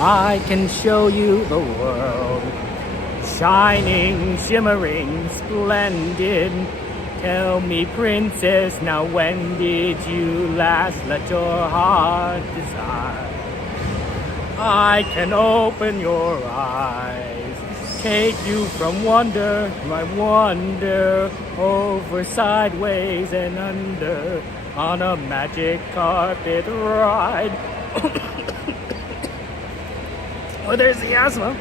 I can show you the world. Shining, shimmering, splendid. Tell me, princess, now when did you last let your heart desire? I can open your eyes, take you from wonder to my wonder, over, sideways, and under, on a magic carpet ride. Oh, there's the asthma.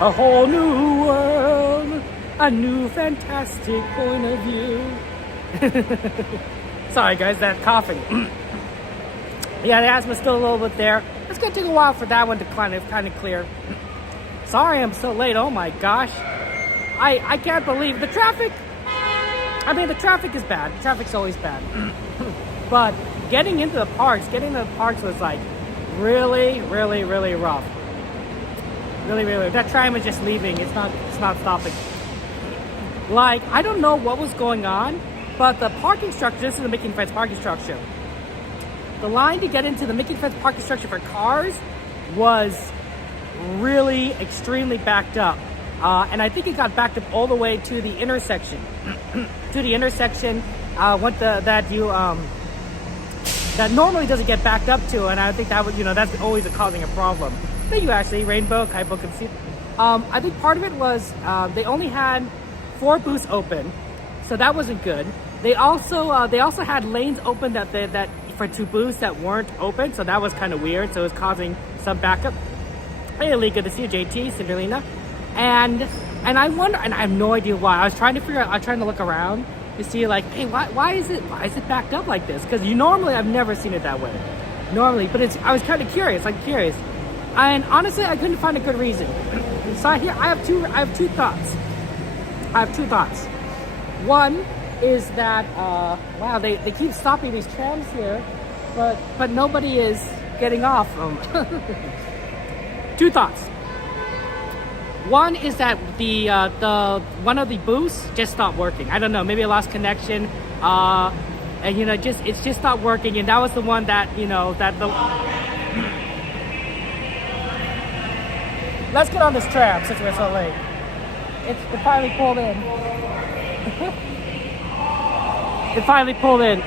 A whole new world, a new fantastic point of view. Sorry guys, that coughing. Yeah, the asthma's still a little bit there. It's gonna take a while for that one to kind of clear. Sorry I'm so late, oh my gosh. I can't believe the traffic. I mean, the traffic is bad. The traffic's always bad. But getting into the parks was like really rough. Really. That tram is just leaving. It's not stopping. Like, I don't know what was going on, but the parking structure, this is the Mickey and Friends parking structure. The line to get into the Mickey and Friends parking structure for cars was really extremely backed up. And I think it got backed up all the way to the intersection. To the intersection, that normally doesn't get backed up to, and I think that would, that's always causing a problem. Thank you, Ashley. Rainbow, Kaibo, Conceit. I think part of it was they only had 4 booths open, so that wasn't good. They also had lanes open that for 2 booths that weren't open, so that was kind of weird. So it was causing some backup. Hey, Lee, good to see you, JT, Cinderlina, and I wonder, and I have no idea why. I was trying to look around to see, like, hey, why is it backed up like this? Because I've never seen it that way. Normally, but I was kind of curious. And honestly, I couldn't find a good reason. So here, I have two thoughts. One is that, wow, they keep stopping these trams here, but nobody is getting off them. 2 thoughts. One is that the one of the booths just stopped working. I don't know, maybe I lost connection, and it's just not working. And that was the one that Let's get on this tram since we're so late. It finally pulled in. It finally pulled in.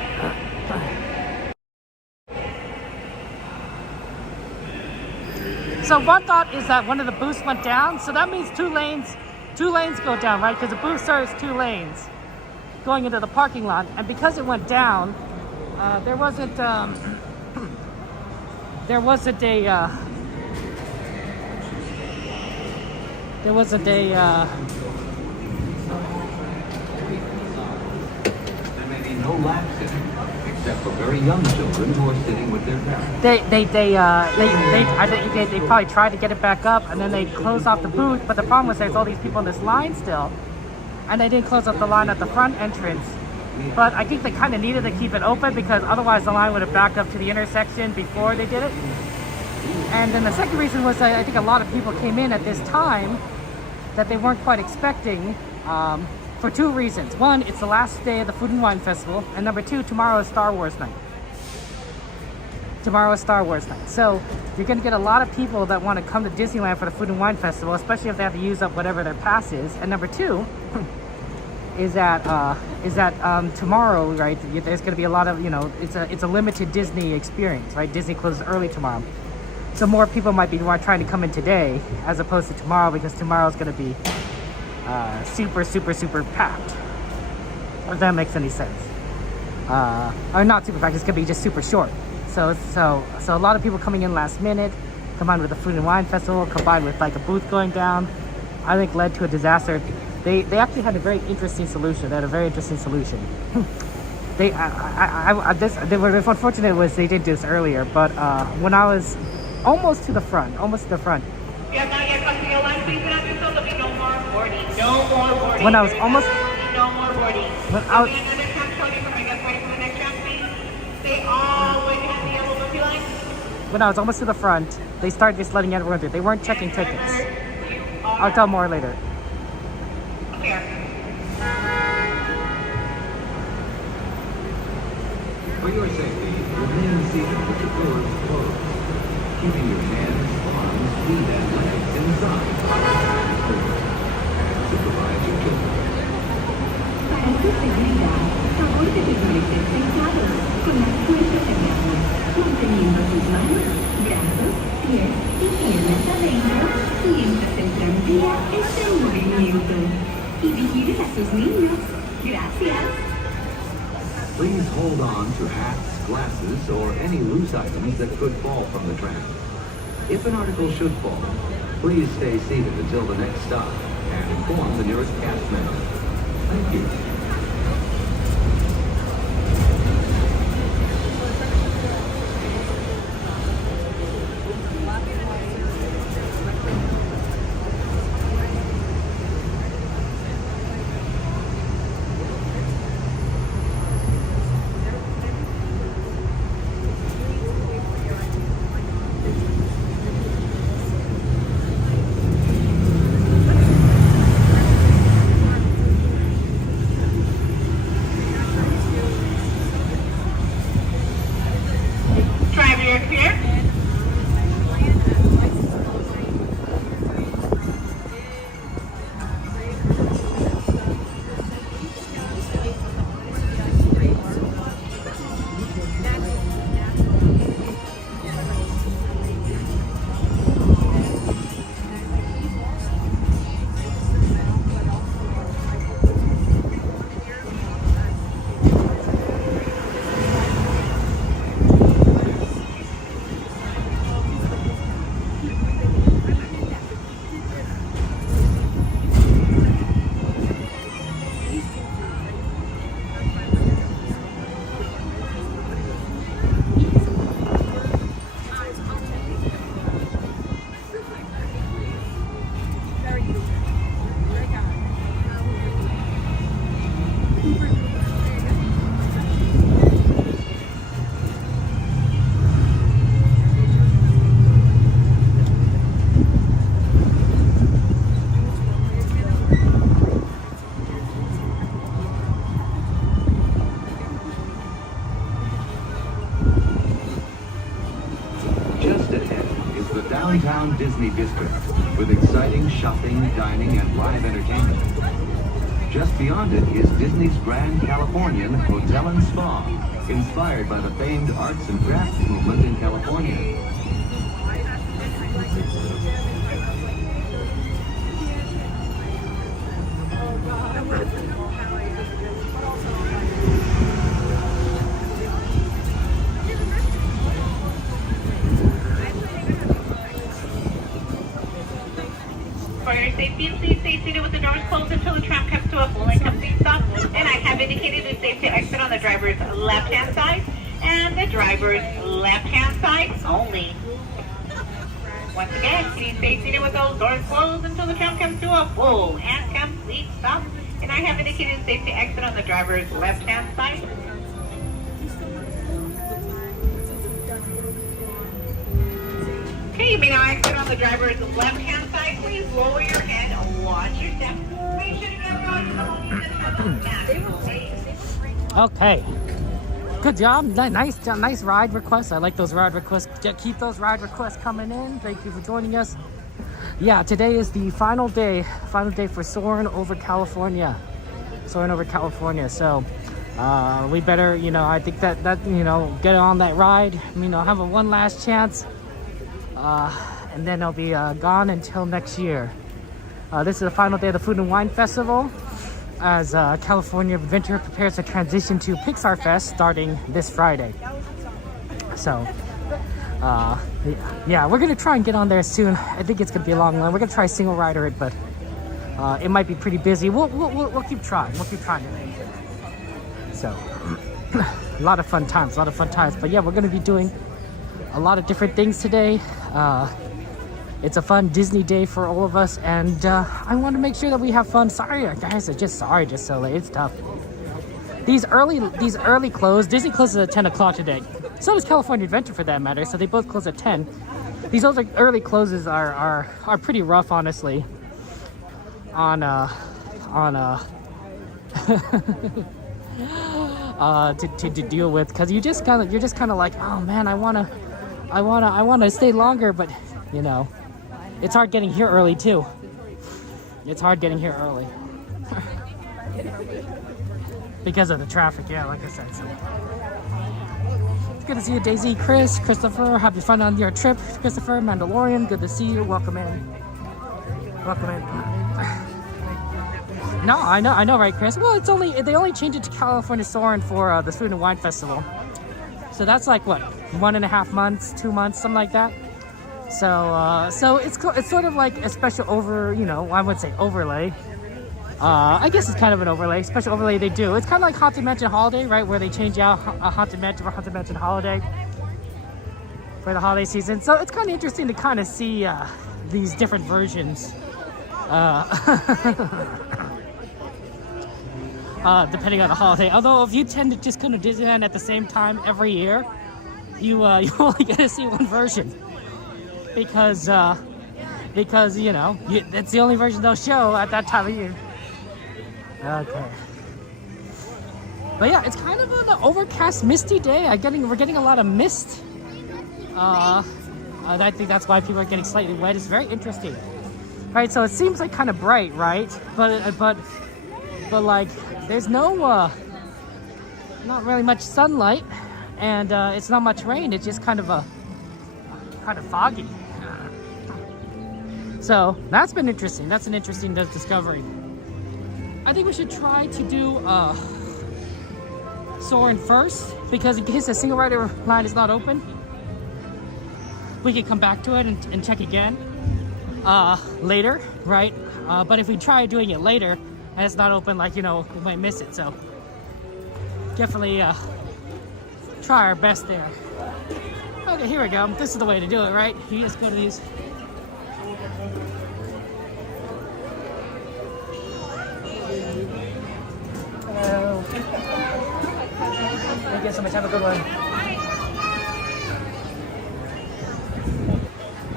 So one thought is that one of the booths went down. So that means two lanes go down, right? Because the booth serves 2 lanes going into the parking lot. And because it went down, there wasn't a There may be no lap sitting, except for very young children who are sitting with their parents. They probably tried to get it back up, and then they closed off the booth. But the problem was there's all these people in this line still, and they didn't close up the line at the front entrance. But I think they kind of needed to keep it open because otherwise the line would have backed up to the intersection before they did it. And then the second reason was I think a lot of people came in at this time that they weren't quite expecting, for 2 reasons. One, it's the last day of the Food and Wine Festival, and number 2, tomorrow is Star Wars night. So you're going to get a lot of people that want to come to Disneyland for the Food and Wine Festival, especially if they have to use up whatever their pass is. And number 2 is that tomorrow, right? There's going to be a lot of, it's a limited Disney experience, right? Disney closes early tomorrow. So more people might be trying to come in today as opposed to tomorrow, because tomorrow's going to be super packed. If that makes any sense. Or not super packed, it's going to be just super short. So a lot of people coming in last minute, combined with the Food and Wine Festival, combined with like a booth going down, I think led to a disaster. They actually had a very interesting solution. What's unfortunate was they did this earlier, but when I was almost to the front. You have not yet crossed your line, please not do so. There'll be no more boarding. No more boarding. When I was almost... No more boarding. When I was... Another tram showing from, I guess, right from the next tram, please. Stay all the way behind the yellow movie line. When I was almost to the front, they started just letting everyone through. They weren't checking tickets. I'll tell more later. Okay. For your safety, remain seated with the doors closed. keeping your hands, arms, feet, and legs inside. And supervise your children. Para tu seguridad, favor de permanecer sentados con las puertas cerradas, manteniendo tus manos, brazos, pies y piernas adentro mientras el tranvía esté en movimiento. Y vigilen a sus niños. Gracias. Please hold on to hats, glasses, or any loose items that could fall from the tram. If an article should fall, please stay seated until the next stop and inform the nearest cast member. Thank you. Downtown Disney District with exciting shopping, dining, and live entertainment. Just beyond it is Disney's Grand Californian Hotel and Spa, inspired by the famed arts and crafts movement in California. For your safety, please stay seated with the doors closed until the tram comes to a full and complete stop. And I have indicated the safety exit on the driver's left-hand side and the driver's left-hand side only. Once again, please stay seated with those doors closed until the tram comes to a full and complete stop. And I have indicated the safety exit on the driver's left-hand side. Okay, you may now exit on the driver's left-hand side. Please lower your head and watch your step. Make sure to get Okay. Good job. Nice ride requests. I like those ride requests. Keep those ride requests coming in. Thank you for joining us. Yeah, today is the final day for Soarin' over California. So we better, I think that get on that ride, have a one last chance. And then I'll be gone until next year. This is the final day of the Food and Wine Festival as California Adventure prepares to transition to Pixar Fest starting this Friday. So, yeah, we're gonna try and get on there soon. I think it's gonna be a long line. We're gonna try single rider it, but it might be pretty busy. We'll keep trying. We'll keep trying to make it. So, a lot of fun times. But yeah, we're gonna be doing a lot of different things today. It's a fun Disney day for all of us, and I want to make sure that we have fun. Sorry guys, just so late. It's tough. These early close. Disney closes at 10 o'clock today. So does California Adventure for that matter. So they both close at 10. These early closes are pretty rough, honestly. To deal with, because you're just kind of like, oh man, I want I wanna stay longer, but you know, it's hard getting here early too. It's hard getting here early because of the traffic. Yeah, like I said. So. It's good to see you, Daisy, Chris, Christopher. Have fun on your trip, Christopher. Mandalorian, good to see you. Welcome in. Welcome in. No, I know, right, Chris? Well, they only changed it to California Soarin' for the Food and Wine Festival. So that's like what, 1.5 months, 2 months, something like that. So it's sort of like a special I would say overlay. I guess it's kind of an overlay, special overlay they do. It's kind of like Haunted Mansion Holiday, right, where they change out a Haunted Mansion for Haunted Mansion Holiday for the holiday season. So it's kind of interesting to kind of see these different versions. Depending on the holiday. Although if you tend to just come to Disneyland at the same time every year, you only get to see one version because you know that's the only version they'll show at that time of year. Okay. But yeah, it's kind of an overcast, misty day. We're getting a lot of mist. I think that's why people are getting slightly wet. It's very interesting. Right, so it seems like kind of bright, right? But like there's no not really much sunlight, and it's not much rain. It's just kind of foggy. So that's been interesting. That's an interesting discovery. I think we should try to do Soarin' first, because in case the single rider line is not open, we can come back to it and check again later, right? But if we try doing it later and it's not open, like, you know, we might miss it. So definitely try our best there. Okay, here we go. This is the way to do it, right? You just go to these. Hello. Thank you so much. Have a good one.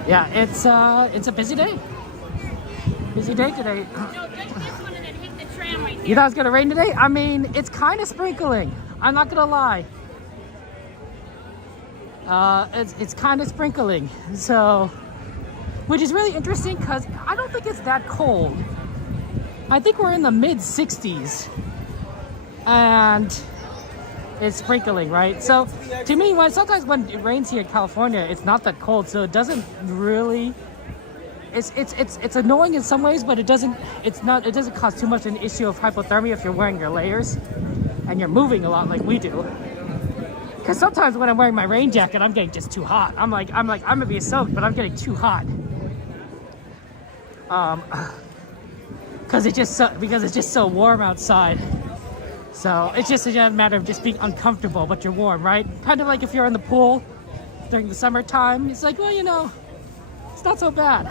Yeah, it's a busy day. Busy day today. No, just wanted to hit the tram right there. You thought it was gonna rain today? I mean, it's kind of sprinkling. I'm not gonna lie. It's kind of sprinkling. So, which is really interesting because I don't think it's that cold. I think we're in the mid 60s, and it's sprinkling, right? So, to me, sometimes when it rains here in California, it's not that cold, so it doesn't really. It's annoying in some ways, but it doesn't cause too much an issue of hypothermia if you're wearing your layers and you're moving a lot like we do. Because sometimes when I'm wearing my rain jacket, I'm getting just too hot. I'm gonna be soaked, but I'm getting too hot. Because it's just so warm outside. So it's just a matter of just being uncomfortable, but you're warm, right? Kind of like if you're in the pool during the summertime. It's like, well, you know, it's not so bad.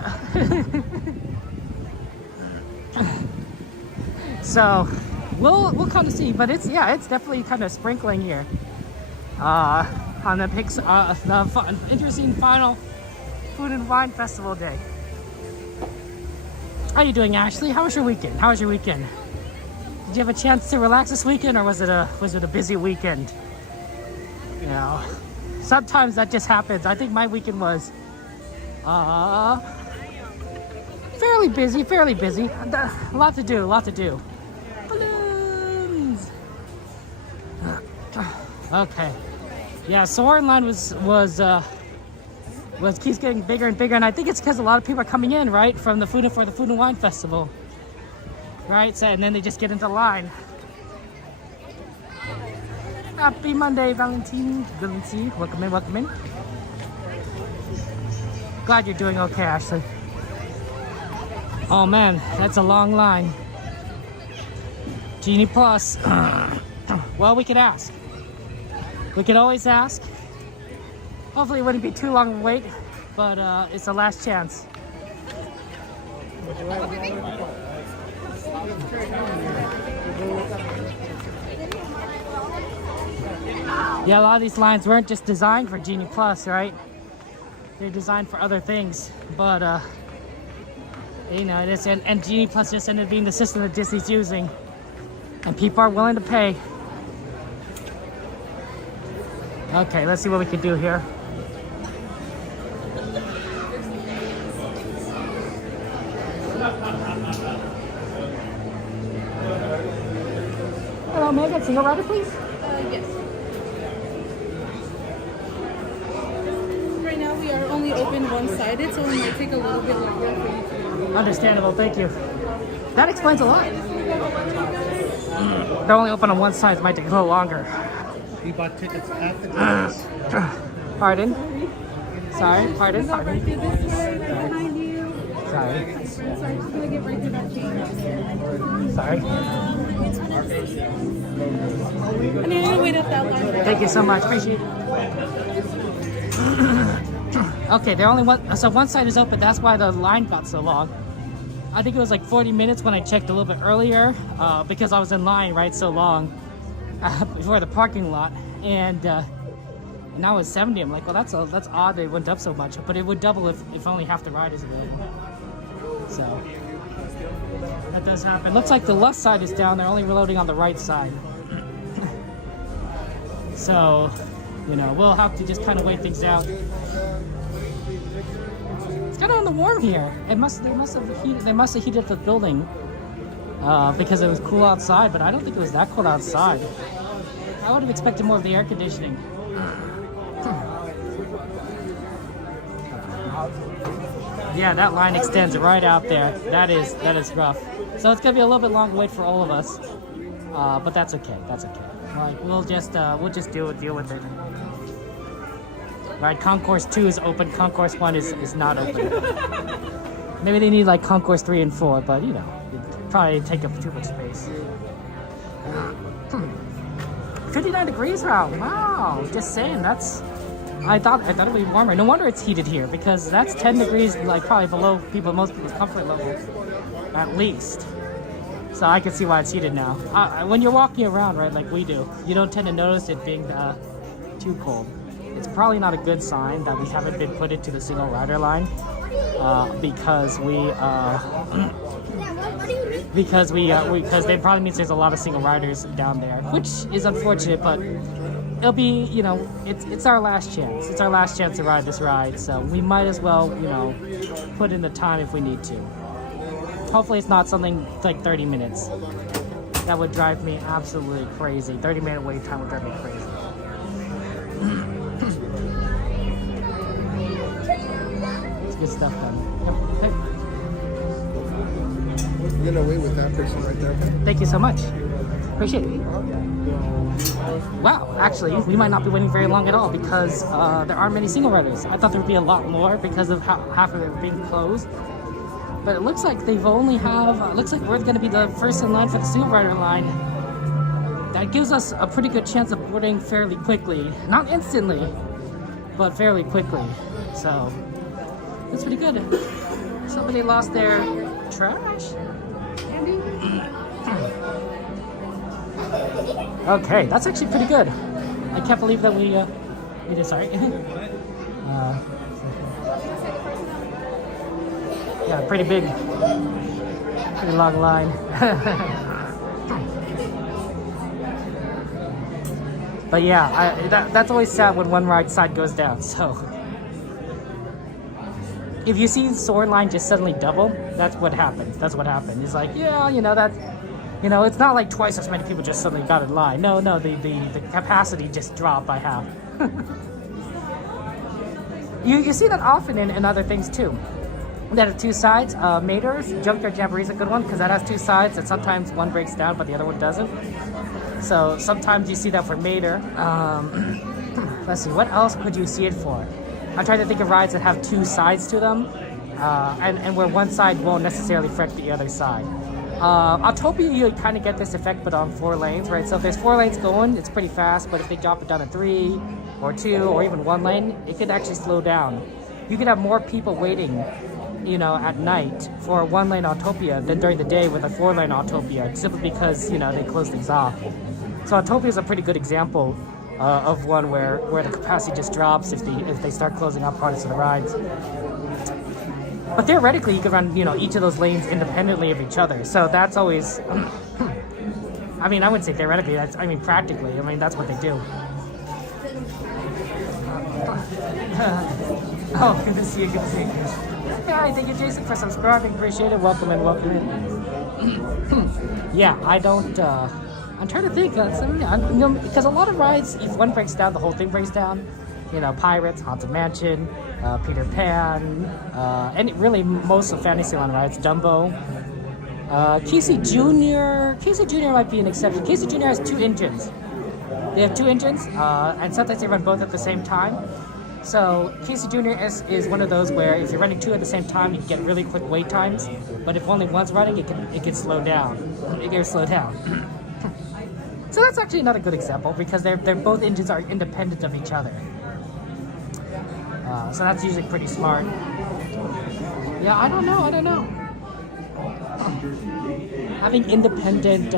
So we'll kind of see, but it's definitely kind of sprinkling here. On the interesting final Food and Wine Festival day. How you doing, Ashley? How was your weekend? Did you have a chance to relax this weekend, or was it a busy weekend? You know, sometimes that just happens. I think my weekend was fairly busy. A lot to do. Balloons. Okay. Yeah, Soarin' line was keeps getting bigger and bigger, and I think it's because a lot of people are coming in, right, for the Food and Wine Festival, right? So, and then they just get into line. Happy Monday, Valentine. Welcome in. Glad you're doing okay, Ashley. Oh man, that's a long line. Genie Plus. Well, we could ask. We could always ask. Hopefully it wouldn't be too long of a wait, but it's the last chance. Yeah, a lot of these lines weren't just designed for Genie Plus, right? They're designed for other things, but you know, it is, and Genie Plus just ended up being the system that Disney's using, and people are willing to pay. Okay, let's see what we can do here. Hello, may I get single rider, please? Yes. Right now we are only open one-sided, so it might take a little bit longer for you to... Understandable, thank you. That explains a lot. They're only open on one side, it might take a little longer. We bought tickets at the dance. Pardon? Sorry, pardon? Right through this way, right behind you. Sorry. Sorry, just gonna get right to that change. Sorry. And then you wait up that line. Thank you so much, appreciate it. Okay, they're only one, so one side is open, that's why the line got so long. I think it was like 40 minutes when I checked a little bit earlier, because I was in line, right, so long before the parking lot, and now it's 70. I'm like, well, that's odd. They went up so much, but it would double if only half the ride is available. So that does happen. Looks like the left side is down. They're only reloading on the right side. So, you know, we'll have to just kind of wait things out. It's kind of on the warm here. They must have heated the building because it was cool outside, but I don't think it was that cold outside. I would have expected more of the air conditioning. Yeah, that line extends right out there. That is rough. So it's gonna be a little bit long wait for all of us, but that's okay. That's okay. Like we'll just deal with it. Right, Concourse 2 is open. Concourse 1 is not open. Maybe they need like Concourse 3 and 4, but you know, it'd probably take up too much space. 59 degrees around. Wow, just saying. That's. I thought it'd be warmer. No wonder it's heated here because that's 10 degrees, like probably below most people's comfort level, at least. So I can see why it's heated now. When you're walking around, right, like we do, you don't tend to notice it being too cold. It's probably not a good sign that we haven't been put into the single rider line because they probably means there's a lot of single riders down there, which is unfortunate, but it'll be, you know, it's our last chance. It's our last chance to ride this ride, so we might as well, you know, put in the time if we need to. Hopefully it's not something like 30 minutes. That would drive me absolutely crazy. 30-minute wait time would drive me crazy. It's good stuff done. Yep. You're gonna wait with that person right there, okay? Thank you so much. Appreciate it. Wow, actually, we might not be waiting very long at all because there aren't many single riders. I thought there would be a lot more because of half of it being closed. But it looks like they've only looks like we're going to be the first in line for the single rider line. That gives us a pretty good chance of boarding fairly quickly. Not instantly, but fairly quickly. So, that's pretty good. Somebody lost their trash? Okay, that's actually pretty good. I can't believe that we did, sorry. Yeah, pretty long line. But yeah, that's always sad when one ride side goes down, so. If you see the Soarin line just suddenly double, that's what happens. That's what happened. It's like, yeah, you know, it's not like twice as many people just suddenly got in line. No, the capacity just dropped by half. You see that often in other things too. That have two sides. Mater's Junkyard Jamboree is a good one because that has two sides and sometimes one breaks down but the other one doesn't. So sometimes you see that for Mater. Let's see, what else could you see it for? I'm trying to think of rides that have two sides to them and where one side won't necessarily affect the other side. Autopia, you kind of get this effect, but on 4 lanes, right? So if there's 4 lanes going, it's pretty fast, but if they drop it down to 3 or 2 or even 1 lane, it could actually slow down. You could have more people waiting, you know, at night for a 1-lane Autopia than during the day with a 4-lane Autopia, simply because, you know, they close things off. So Autopia is a pretty good example of one where the capacity just drops if they start closing off parts of the rides. But theoretically, you could run, you know, each of those lanes independently of each other. So that's always, I mean, I wouldn't say theoretically, I mean practically. I mean, that's what they do. Oh, good to see you. Good to see you. Yeah, thank you, Jason, for subscribing. Appreciate it. Welcome in. Welcome in. Yeah, I don't. I'm trying to think. Because a lot of rides, if one breaks down, the whole thing breaks down. You know, Pirates, Haunted Mansion, Peter Pan, and really most of Fantasyland rides, Dumbo. Casey Jr. Might be an exception. Casey Jr. has 2 engines. They have 2 engines, and sometimes they run both at the same time. So Casey Jr. is one of those where if you're running 2 at the same time, you can get really quick wait times. But if only one's running, it can slow down. It can slow down. So that's actually not a good example because they're both engines are independent of each other. So that's usually pretty smart. Yeah, I don't know. Having independent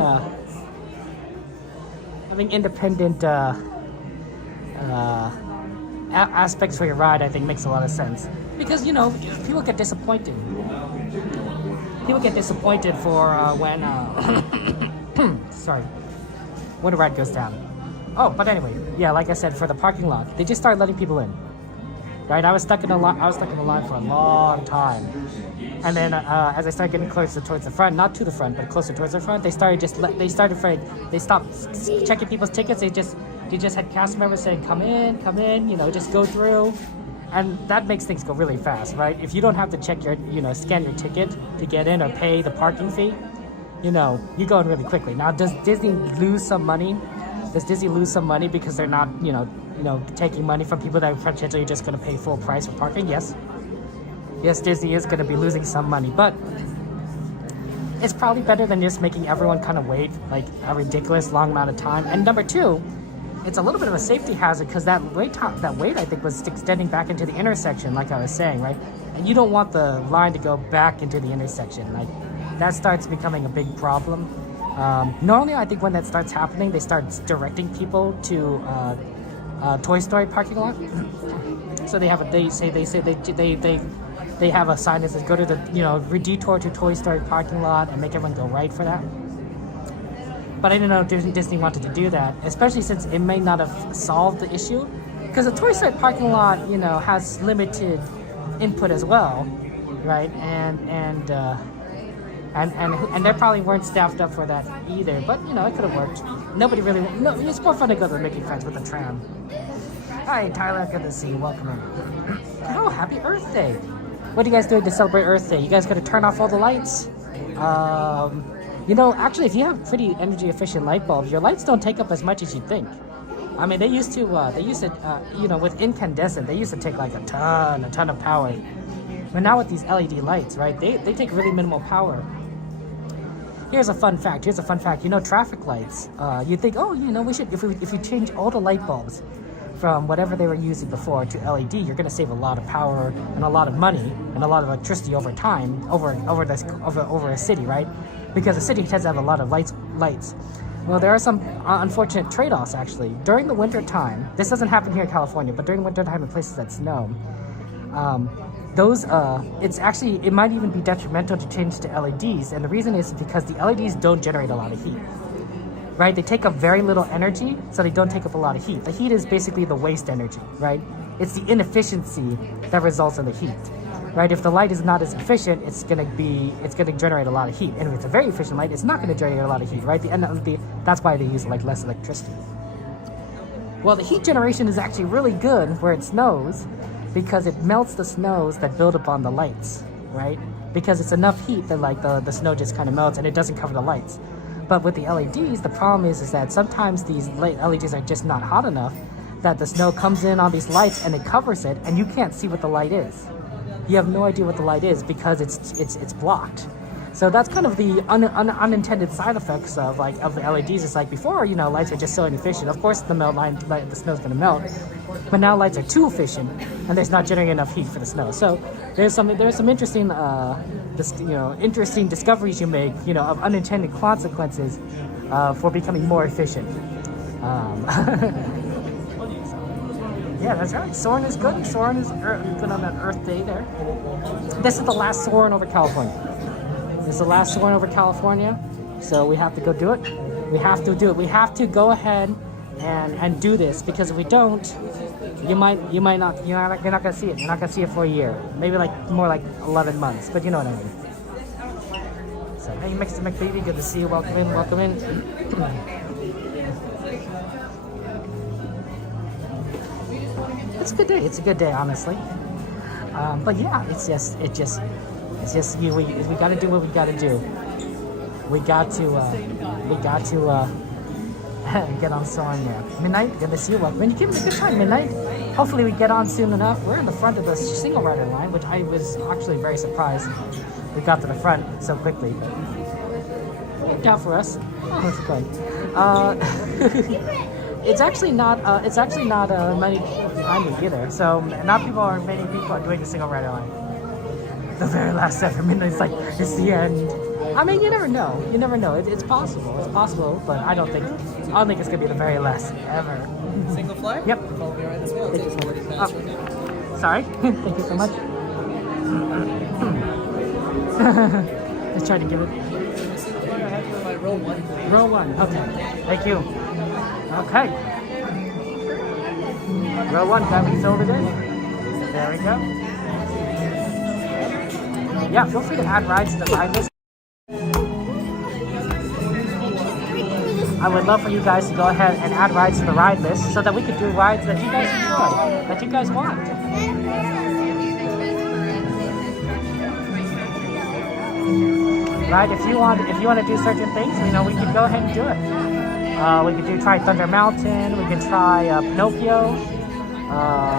aspects for your ride, I think, makes a lot of sense. Because, you know, people get disappointed. People get disappointed for when when a ride goes down. Oh, but anyway, yeah, like I said, for the parking lot, they just started letting people in. Right, I was stuck in the line for a long time, and then as I started getting closer towards the front, not to the front, but closer towards the front, they stopped checking people's tickets. They just had cast members saying, come in, you know, just go through, and that makes things go really fast, right? If you don't have to check scan your ticket to get in or pay the parking fee, you know, you go in really quickly. Now, does Disney lose some money? Does Disney lose some money because they're not, taking money from people that are potentially just going to pay full price for parking? Yes, Disney is going to be losing some money, but it's probably better than just making everyone kind of wait like a ridiculous long amount of time. And number 2, it's a little bit of a safety hazard because that wait I think was extending back into the intersection, like I was saying, right? And you don't want the line to go back into the intersection. Like that starts becoming a big problem. Normally, I think when that starts happening, they start directing people to Toy Story parking lot. So they have a they have a sign that says go to the detour to Toy Story parking lot and make everyone go right for that. But I didn't know if Disney wanted to do that, especially since it may not have solved the issue, because the Toy Story parking lot has limited input as well, right? And they probably weren't staffed up for that either, but it could have worked. It's more fun to go to Making Friends with the Tram. Hi Tyler, good to see you. Welcome in. Oh, happy Earth Day! What are you guys doing to celebrate Earth Day? You guys gonna turn off all the lights? Actually, if you have pretty energy efficient light bulbs, your lights don't take up as much as you think. I mean, they used to with incandescent, they used to take like a ton of power. But now with these LED lights, right, they take really minimal power. Here's a fun fact. Traffic lights. You think, we should, if you change all the light bulbs from whatever they were using before to LED, you're going to save a lot of power and a lot of money and a lot of electricity over time, over a city, right? Because a city tends to have a lot of lights. Well, there are some unfortunate trade-offs actually. During the winter time, this doesn't happen here in California, but during the winter time in places that snow, it might even be detrimental to change to LEDs, and the reason is because the LEDs don't generate a lot of heat, right? They take up very little energy, so they don't take up a lot of heat. The heat is basically the waste energy, right? It's the inefficiency that results in the heat, right? If the light is not as efficient, it's gonna generate a lot of heat, and if it's a very efficient light, it's not gonna generate a lot of heat, right? That's why they use like less electricity. Well, the heat generation is actually really good where it snows, because it melts the snows that build up on the lights, right? Because it's enough heat that like the snow just kind of melts and it doesn't cover the lights. But with the LEDs, the problem is that sometimes these LEDs are just not hot enough that the snow comes in on these lights and it covers it, and you can't see what the light is. You have no idea what the light is because it's blocked. So that's kind of the unintended side effects of the LEDs. It's like before, lights are just so inefficient. Of course, the snow's gonna melt, but now lights are too efficient, and there's not generating enough heat for the snow. So there's some interesting, interesting discoveries you make, of unintended consequences for becoming more efficient. Yeah, that's right. Soarin is good. Soarin is good on that Earth Day there. This is the last Soarin over California. So we have to go do it. We have to go ahead and do this, because if we don't, you're not gonna see it. You're not gonna see it for a year, maybe like more like 11 months. But you know what I mean. So hey, Mr. McBeady, good to see you. Welcome in. Welcome in. It's a good day. It's a good day, honestly. But yeah, it's just we got to do what we got to do. We got to get on Soarin there. Midnight, good to see you. Welcome in. You give me a good time, Midnight. Hopefully we get on soon enough. We're in the front of the single rider line, which I was actually very surprised we got to the front so quickly. But it worked out for us. Oh, that's fun. It's actually not many people behind me either. So many people are doing the single rider line. The very last 7 minutes, it's like it's the end. I mean, you never know. You never know. It's possible. It's possible, but I don't think it's gonna be the very last ever. Single flight? Yep. I'll be right as well. Thank you so much. Sorry. Thank you so much. Just trying to give it. Row 1. Row 1. Okay. Thank you. Okay. Row 1. Can we fill it in? There we go. Yeah, feel free to add rides to the ride list. I would love for you guys to go ahead and add rides to the ride list so that we could do rides that you guys enjoy, that you guys want. Right? If you want to do certain things, we can go ahead and do it. We could try Thunder Mountain. We could try Pinocchio.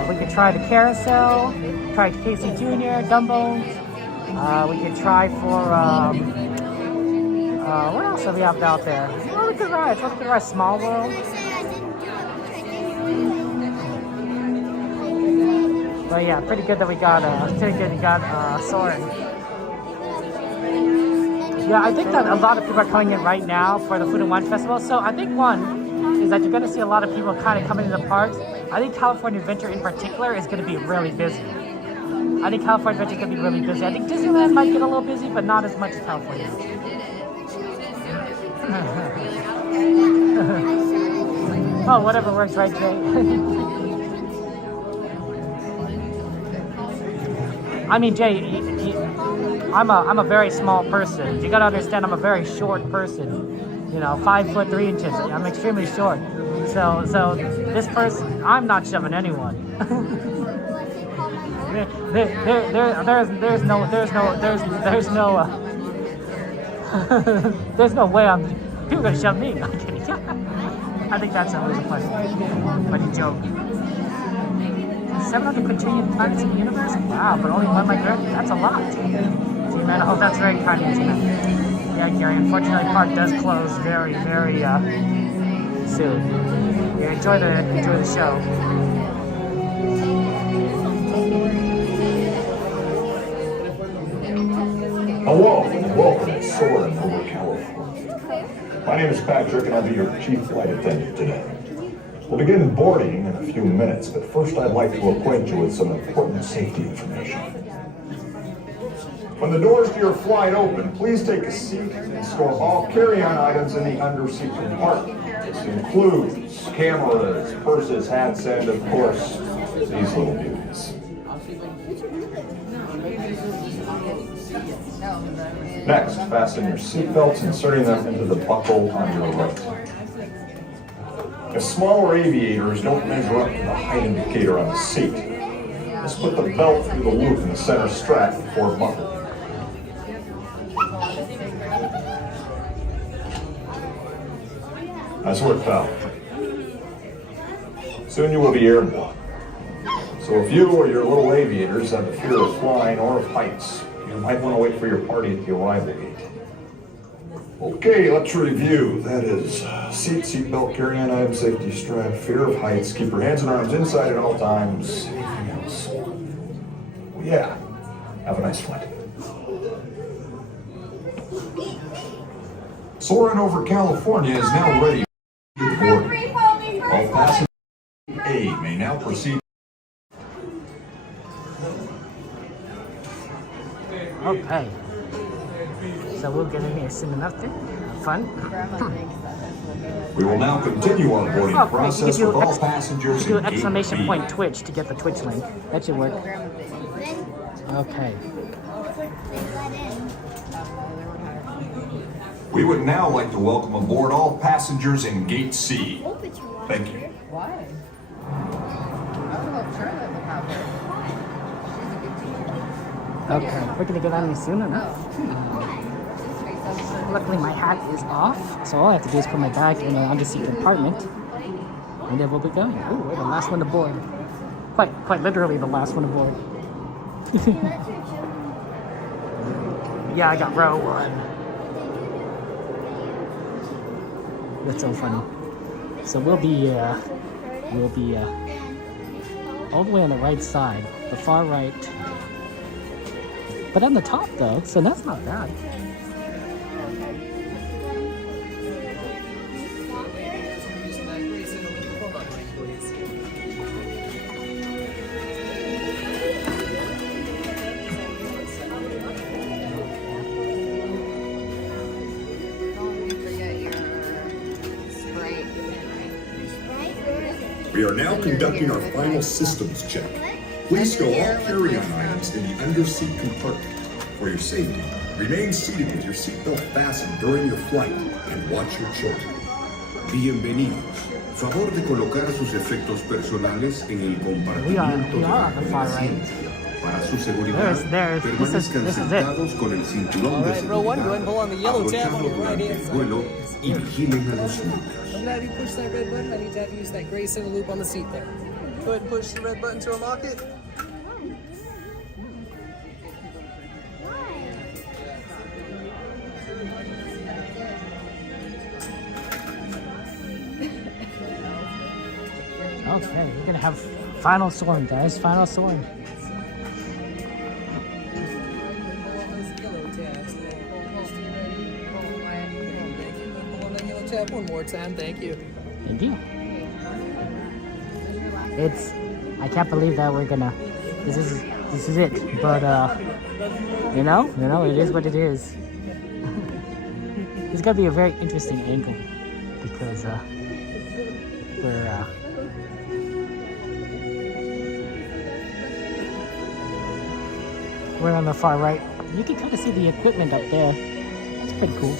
We could try the Carousel. Try Casey Jr. Dumbo. We could try for what else do we have out there? What we could ride? Small World. But yeah, pretty good that we got Soarin. Yeah, I think that a lot of people are coming in right now for the Food and Wine Festival. So I think one is that you're going to see a lot of people kind of coming into the parks. I think California Adventure in particular is going to be really busy. I think California Adventure is going to be really busy. I think Disneyland might get a little busy, but not as much as California. Oh, whatever works, right, Jay? I mean, Jay, I'm a very small person. You gotta understand, I'm a very short person. 5 foot 3 inches. I'm extremely short. So this person, I'm not shoving anyone. There's no way people are gonna shove me. I'm kidding. I think that's always a funny joke. 700 quintillion planets in the universe? Wow, but only one like Earth? That's a lot. T-Man, oh, that's very kind of you, T-Man. Yeah, Gary, unfortunately, the park does close very, very soon. Yeah, enjoy the show. Hello, and welcome to Soarin over California. My name is Patrick, and I'll be your chief flight attendant today. We'll begin boarding in a few minutes, but first I'd like to acquaint you with some important safety information. When the doors to your flight open, please take a seat and store all carry-on items in the underseat compartment. This includes cameras, purses, hats, and of course, these little beauties. Next, fasten your seatbelts, inserting them into the buckle on your right. If smaller aviators don't measure up to the height indicator on the seat, just put the belt through the loop in the center strap before buckling. Nice work, pal. Soon you will be airborne. So if you or your little aviators have a fear of flying or of heights, you might want to wait for your party at the arrival gate. Okay, let's review. That is seatbelt, carry-on item, safety strap, fear of heights, keep your hands and arms inside at all times. Anything else? Well, yeah. Have a nice flight. Soarin over California is now ready for boarding. All passengers A may now proceed. Okay. So we'll get in here soon enough then. Have fun. We will now continue our boarding Oh, great. process with all passengers do in exclamation Gate B. point Twitch to get the Twitch link. That should work. Okay. We would now like to welcome aboard all passengers in Gate C. Thank you. Why? I would hope Charlotte would have her. Okay. We're gonna get on here soon enough. Luckily my hat is off, so all I have to do is put my bag in an underseat compartment, and then we'll be going. Ooh, we're the last one aboard. Quite literally the last one aboard. Yeah, I got row 1. That's so funny. So we'll be all the way on the right side, the far right. But on the top though, so that's not bad. We are now conducting our final systems check. Please stow all carry-on items in the underseat compartment. For your safety, remain seated with your seatbelt fastened during your flight and watch your children. Bienvenidos. Favor de colocar sus efectos personales en el compartimiento We de are on the far right. asiento. Para su seguridad, permanezcan this is it. sentados con el cinturón de Alright, row 1, go ahead and seguridad pull on the yellow tab on abrochado your right durante hand el side. vuelo y vigilen a los niños. I'm gonna have you push that red button. I need to have you use that gray center loop on the seat there. Go ahead and push the red button to unlock it. Okay, we're gonna have final soaring, guys. Final soaring. One more time, thank you. Thank you. I can't believe that we're gonna, this is it. But, you know, it is what it is. It's gonna be a very interesting angle because, we're on the far right. You can kind of see the equipment up there. It's pretty cool.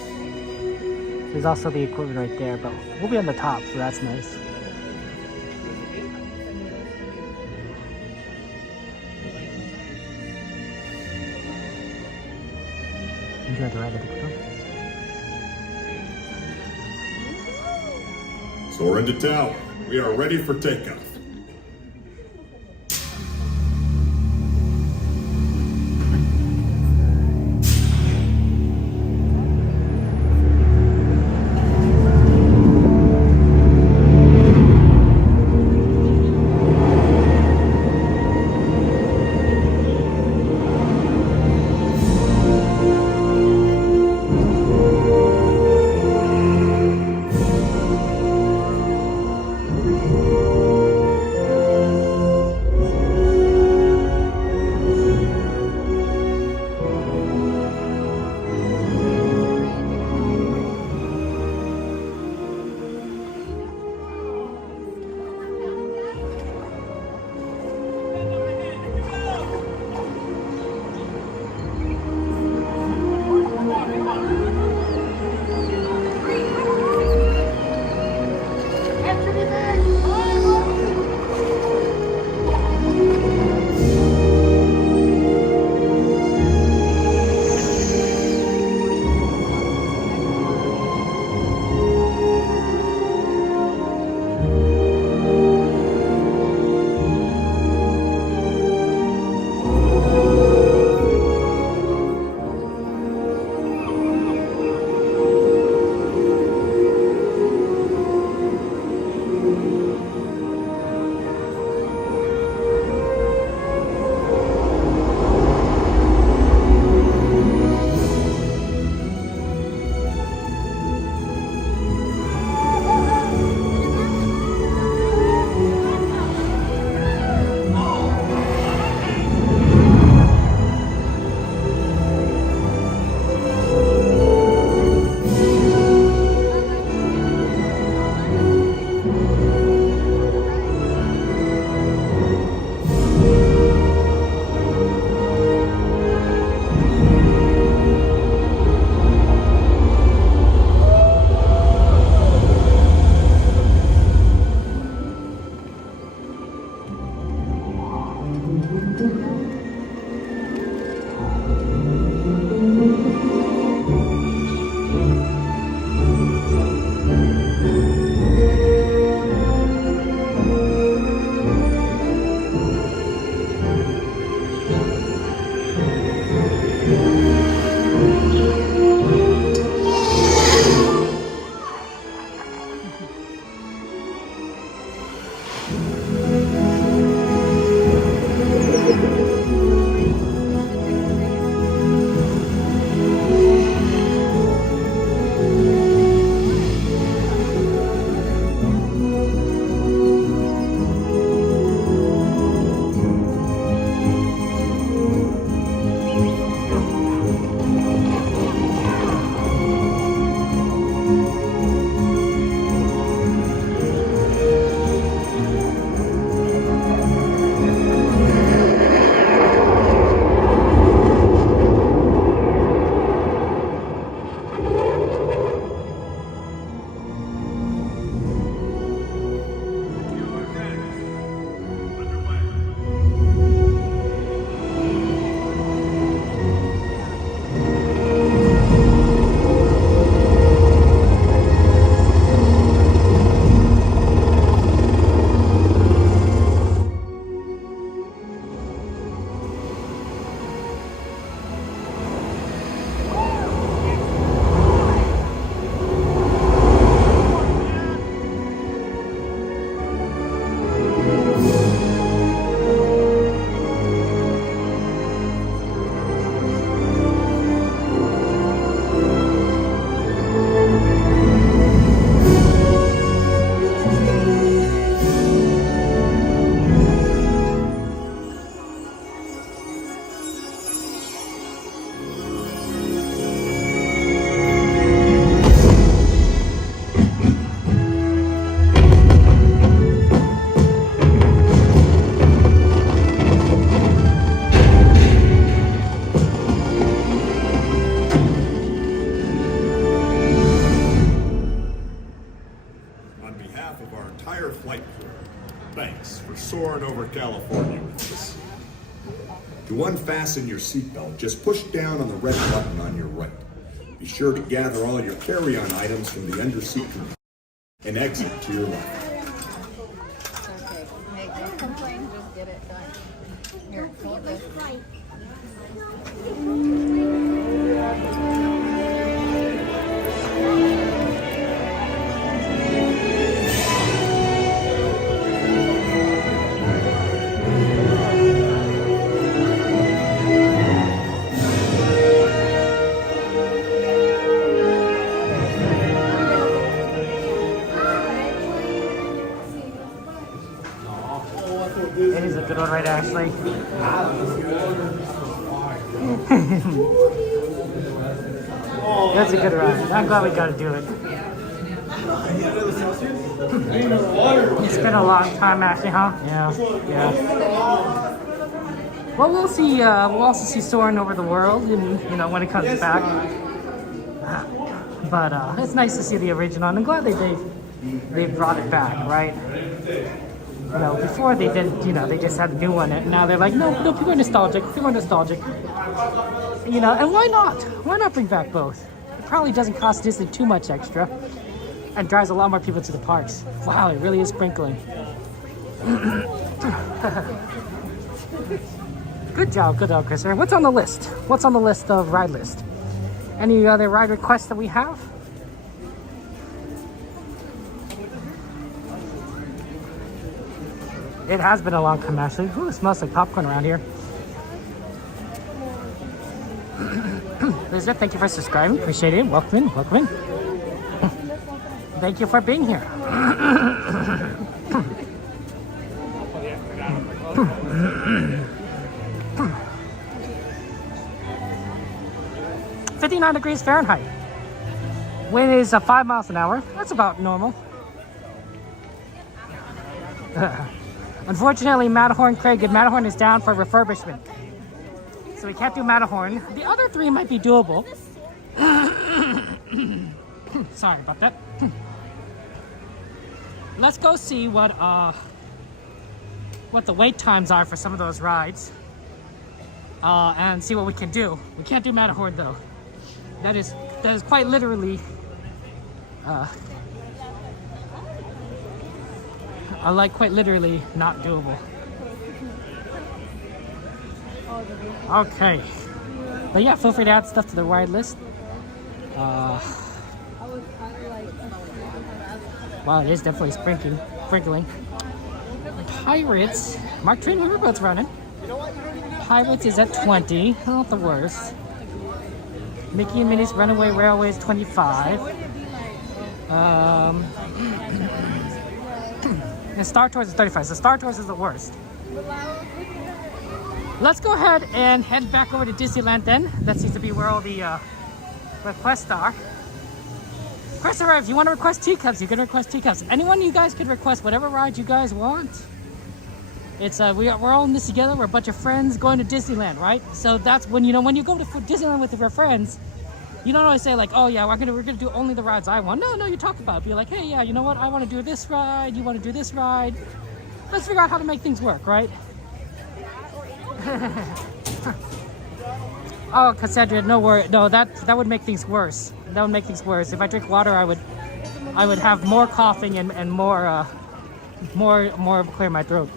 There's also the equipment right there, but we'll be on the top, so that's nice. Enjoy the ride of the equipment. Soarin to tower. We are ready for takeoff. unfasten your seatbelt, just push down on the red button on your right. Be sure to gather all your carry-on items from the underseat compartment and exit to your left. Okay, make no complaint, just get it done. Here, hold this. It is a good one, right, Ashley? That's a good ride. I'm glad we got to do it. It's been a long time, Ashley, huh? Yeah. Well, we'll see. We'll also see Soarin' over the world, and when it comes back. But it's nice to see the original, and I'm glad they brought it back, right? Before they didn't, they just had a new one, and now they're like, no, people are nostalgic. And why not? Why not bring back both? It probably doesn't cost Disney too much extra, and drives a lot more people to the parks. Wow, it really is sprinkling. Good job, Christopher. What's on the list? What's on the list of ride list? Any other ride requests that we have? It has been a long time, Ashley. Ooh, it smells like popcorn around here. Elizabeth, thank you for subscribing. Appreciate it. Welcome in. Thank you for being here. 59 degrees Fahrenheit. Wind is 5 miles an hour. That's about normal. Unfortunately, Matterhorn is down for refurbishment. So we can't do Matterhorn. The other three might be doable. Sorry about that. Let's go see what the wait times are for some of those rides. And see what we can do. We can't do Matterhorn though. That is quite literally quite literally not doable. Okay. But yeah, feel free to add stuff to the ride list. Wow, it is definitely sprinkling. Pirates. Mark Twain Riverboat's running. Pirates is at 20. Not the worst. Mickey and Minnie's Runaway Railway is 25. And Star Tours is 35. So Star Tours is the worst. Let's go ahead and head back over to Disneyland then. That seems to be where all the requests are. Christopher, if you want to request teacups, you can request teacups. Anyone, you guys can request whatever ride you guys want. It's we're all in this together. We're a bunch of friends going to Disneyland, right? So that's when when you go to Disneyland with your friends, you don't always say like, oh yeah, we're gonna do only the rides I want. No, you talk about it. Be like, hey, yeah, you know what? I want to do this ride. You want to do this ride. Let's figure out how to make things work, right? Oh, Cassandra, no worry. No, that would make things worse. That would make things worse. If I drink water, I would have more coughing and more clear my throat.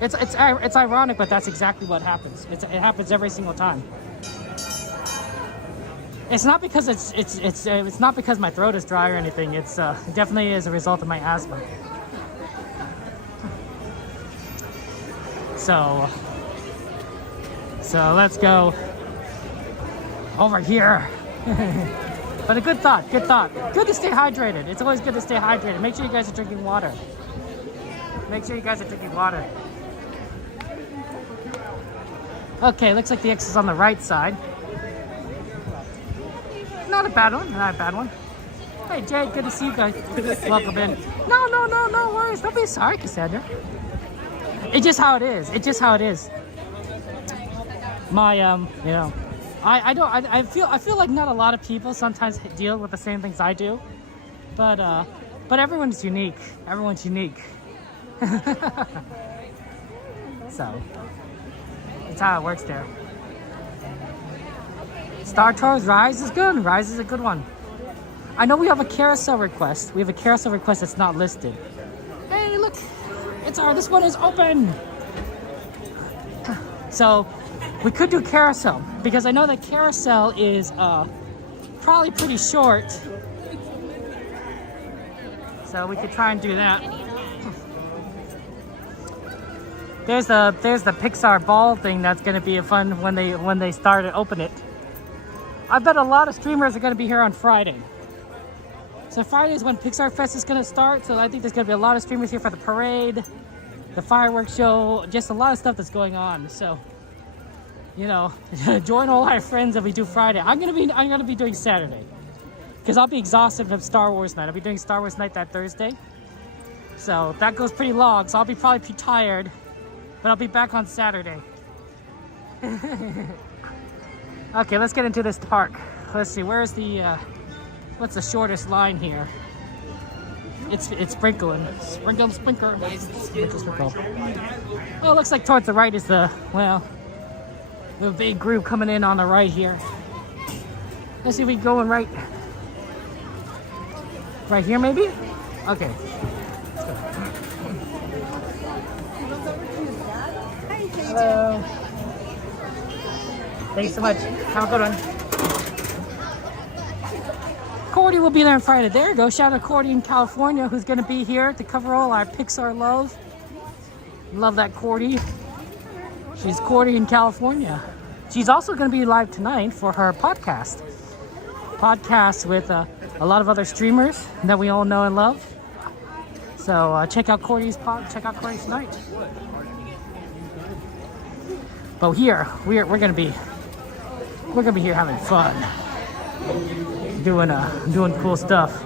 It's ironic, but that's exactly what happens. It happens every single time. It's not because it's not because my throat is dry or anything. It's definitely as a result of my asthma. So let's go over here. But a good thought. Good to stay hydrated. It's always good to stay hydrated. Make sure you guys are drinking water. Okay, looks like the X is on the right side. Not a bad one. Hey, Jay, good to see you guys. Welcome in. No worries. Don't be sorry, Cassandra. It's just how it is. My, I feel like not a lot of people sometimes deal with the same things I do, but everyone's unique. So, that's how it works there. Star Tours, Rise is good. Rise is a good one. I know we have a carousel request. We have a carousel request that's not listed. Hey, look, this one is open. So we could do carousel because I know that carousel is probably pretty short. So we could try and do that. There's the Pixar ball thing that's gonna be fun when they start to open it. I bet a lot of streamers are gonna be here on Friday. So Friday is when Pixar Fest is gonna start. So I think there's gonna be a lot of streamers here for the parade, the fireworks show, just a lot of stuff that's going on. So, you know, join all our friends that we do Friday. I'm gonna be doing Saturday because I'll be exhausted from Star Wars night. I'll be doing Star Wars night that Thursday. So that goes pretty long. So I'll be probably pretty tired, but I'll be back on Saturday. Okay, let's get into this park. Let's see, where's the what's the shortest line here? It's sprinkling. Sprinkle. Well, it looks like towards the right is the big group coming in on the right here. Let's see if we can go in right here maybe? Okay. Let's go. Hello. Thanks so much. Have a good one. Cordy will be there on Friday. There you go. Shout out to Cordy in California, who's going to be here to cover all our Pixar love. Love that Cordy. She's Cordy in California. She's also going to be live tonight for her podcast. Podcast with a lot of other streamers that we all know and love. So check out Cordy's tonight. But here we're going to be here having fun. Doing cool stuff.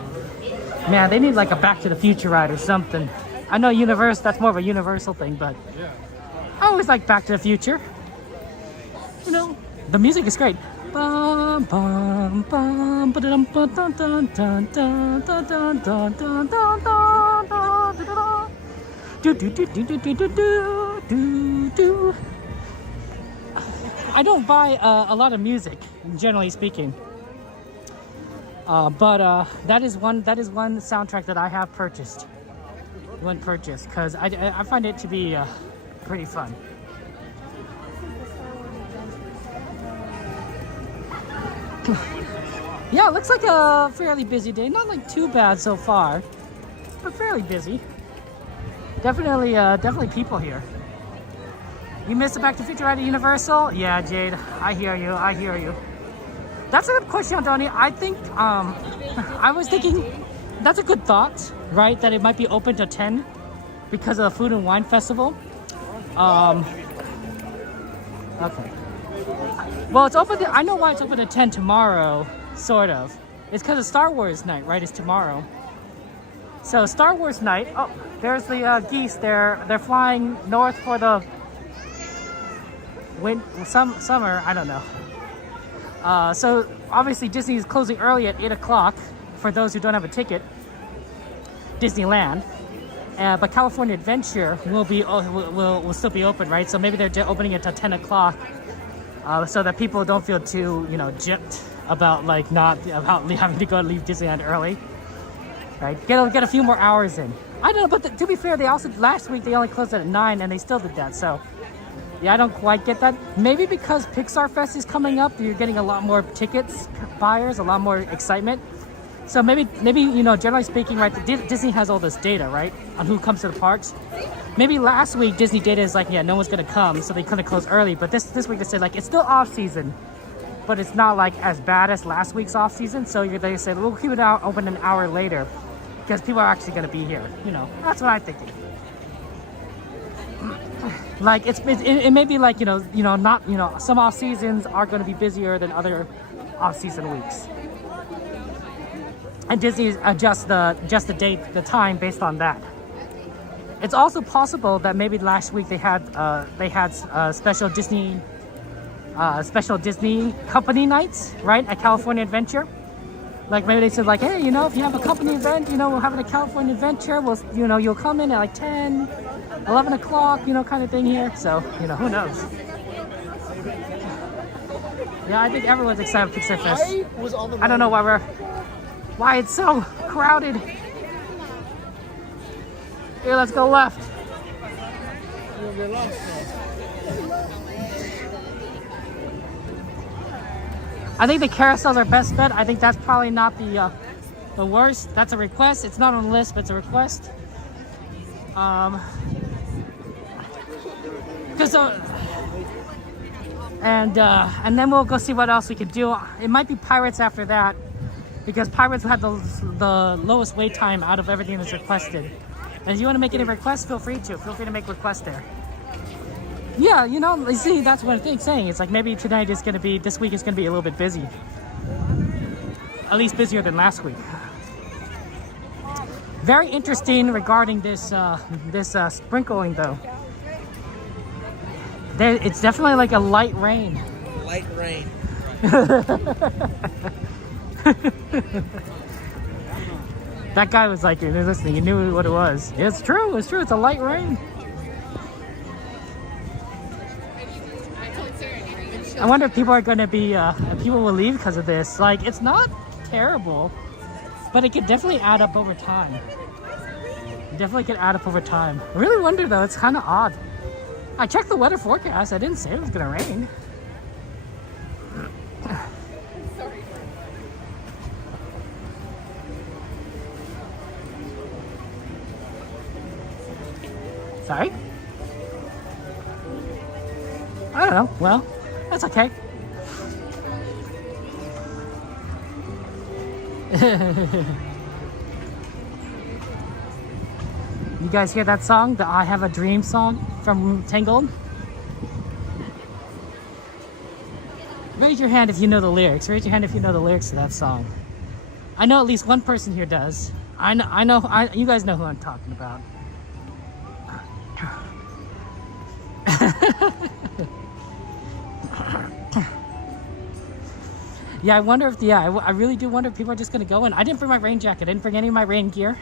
Man, they need like a Back to the Future ride or something. I know that's more of a Universal thing, but I always like Back to the Future. You know, the music is great. Bum, bum, bum, ba-dum, ba-dum, dun, dun, dun, dun, dun, dun, dun, dun, dun, dun, do do do do do do do do do. I don't buy a lot of music, generally speaking. But that is one soundtrack that I have purchased. Because I find it to be pretty fun. Yeah, it looks like a fairly busy day. Not like too bad so far, but fairly busy. Definitely people here. You missed the Back to the Future ride at Universal? Yeah, Jade, I hear you. That's a good question, Donnie. I think, I was thinking, that's a good thought, right? That it might be open to 10 because of the Food and Wine Festival. Okay. Well, it's open, I know why it's open to 10 tomorrow, sort of. It's because of Star Wars night, right? It's tomorrow. So Star Wars night, oh, there's the geese. They're flying north for the summer, I don't know. So obviously Disney is closing early at 8 o'clock for those who don't have a ticket. Disneyland, but California Adventure will still be open, right? So maybe they're opening it till 10 o'clock, so that people don't feel too gypped about having to leave Disneyland early, right? Get a few more hours in. I don't know, but to be fair, they also last week they only closed it at 9 and they still did that. So. Yeah, I don't quite get that. Maybe because Pixar Fest is coming up, you're getting a lot more tickets, buyers, a lot more excitement. So maybe generally speaking, right, Disney has all this data, right, on who comes to the parks. Maybe last week Disney data is like, yeah, no one's gonna come, so they couldn't close early. But this week they said like it's still off season, but it's not like as bad as last week's off season. So they said we'll keep it out open an hour later because people are actually gonna be here. That's what I'm thinking. Like it may be like not some off seasons are going to be busier than other off season weeks, and Disney adjusts the date, the time based on that. It's also possible that maybe last week they had special Disney company nights, right, at California Adventure. Like maybe they said like, hey, if you have a company event, we're having a California Adventure, you'll come in at like 10, 11 o'clock, kind of thing here. So, who knows? Yeah, I think everyone's excited for Pixar Fest. I was on the. I don't know why it's so crowded. Here, let's go left. You'll get lost now. I think the carousels are best bet. I think that's probably not the worst. That's a request. It's not on the list, but it's a request. And then we'll go see what else we could do. It might be Pirates after that, because Pirates had the lowest wait time out of everything that's requested. And if you want to make any requests, feel free to make requests there. Yeah, you know, you see, that's what I'm saying. It's like maybe this week is gonna be a little bit busy. At least busier than last week. Very interesting regarding this sprinkling though. It's definitely like a light rain. Light rain. That guy was like, you're listening, he knew what it was. It's true, it's a light rain. I wonder if people are going to be, people will leave because of this. Like, it's not terrible, but it could definitely add up over time. It definitely could add up over time. I really wonder though, it's kind of odd. I checked the weather forecast, I didn't say it was going to rain. Sorry? I don't know, well. That's okay. You guys hear that song? The I Have a Dream song from Tangled? Raise your hand if you know the lyrics. Raise your hand if you know the lyrics to that song. I know at least one person here does. I know, you guys know who I'm talking about. Yeah, I wonder if, I really do wonder if people are just going to go in. I didn't bring my rain jacket. I didn't bring any of my rain gear.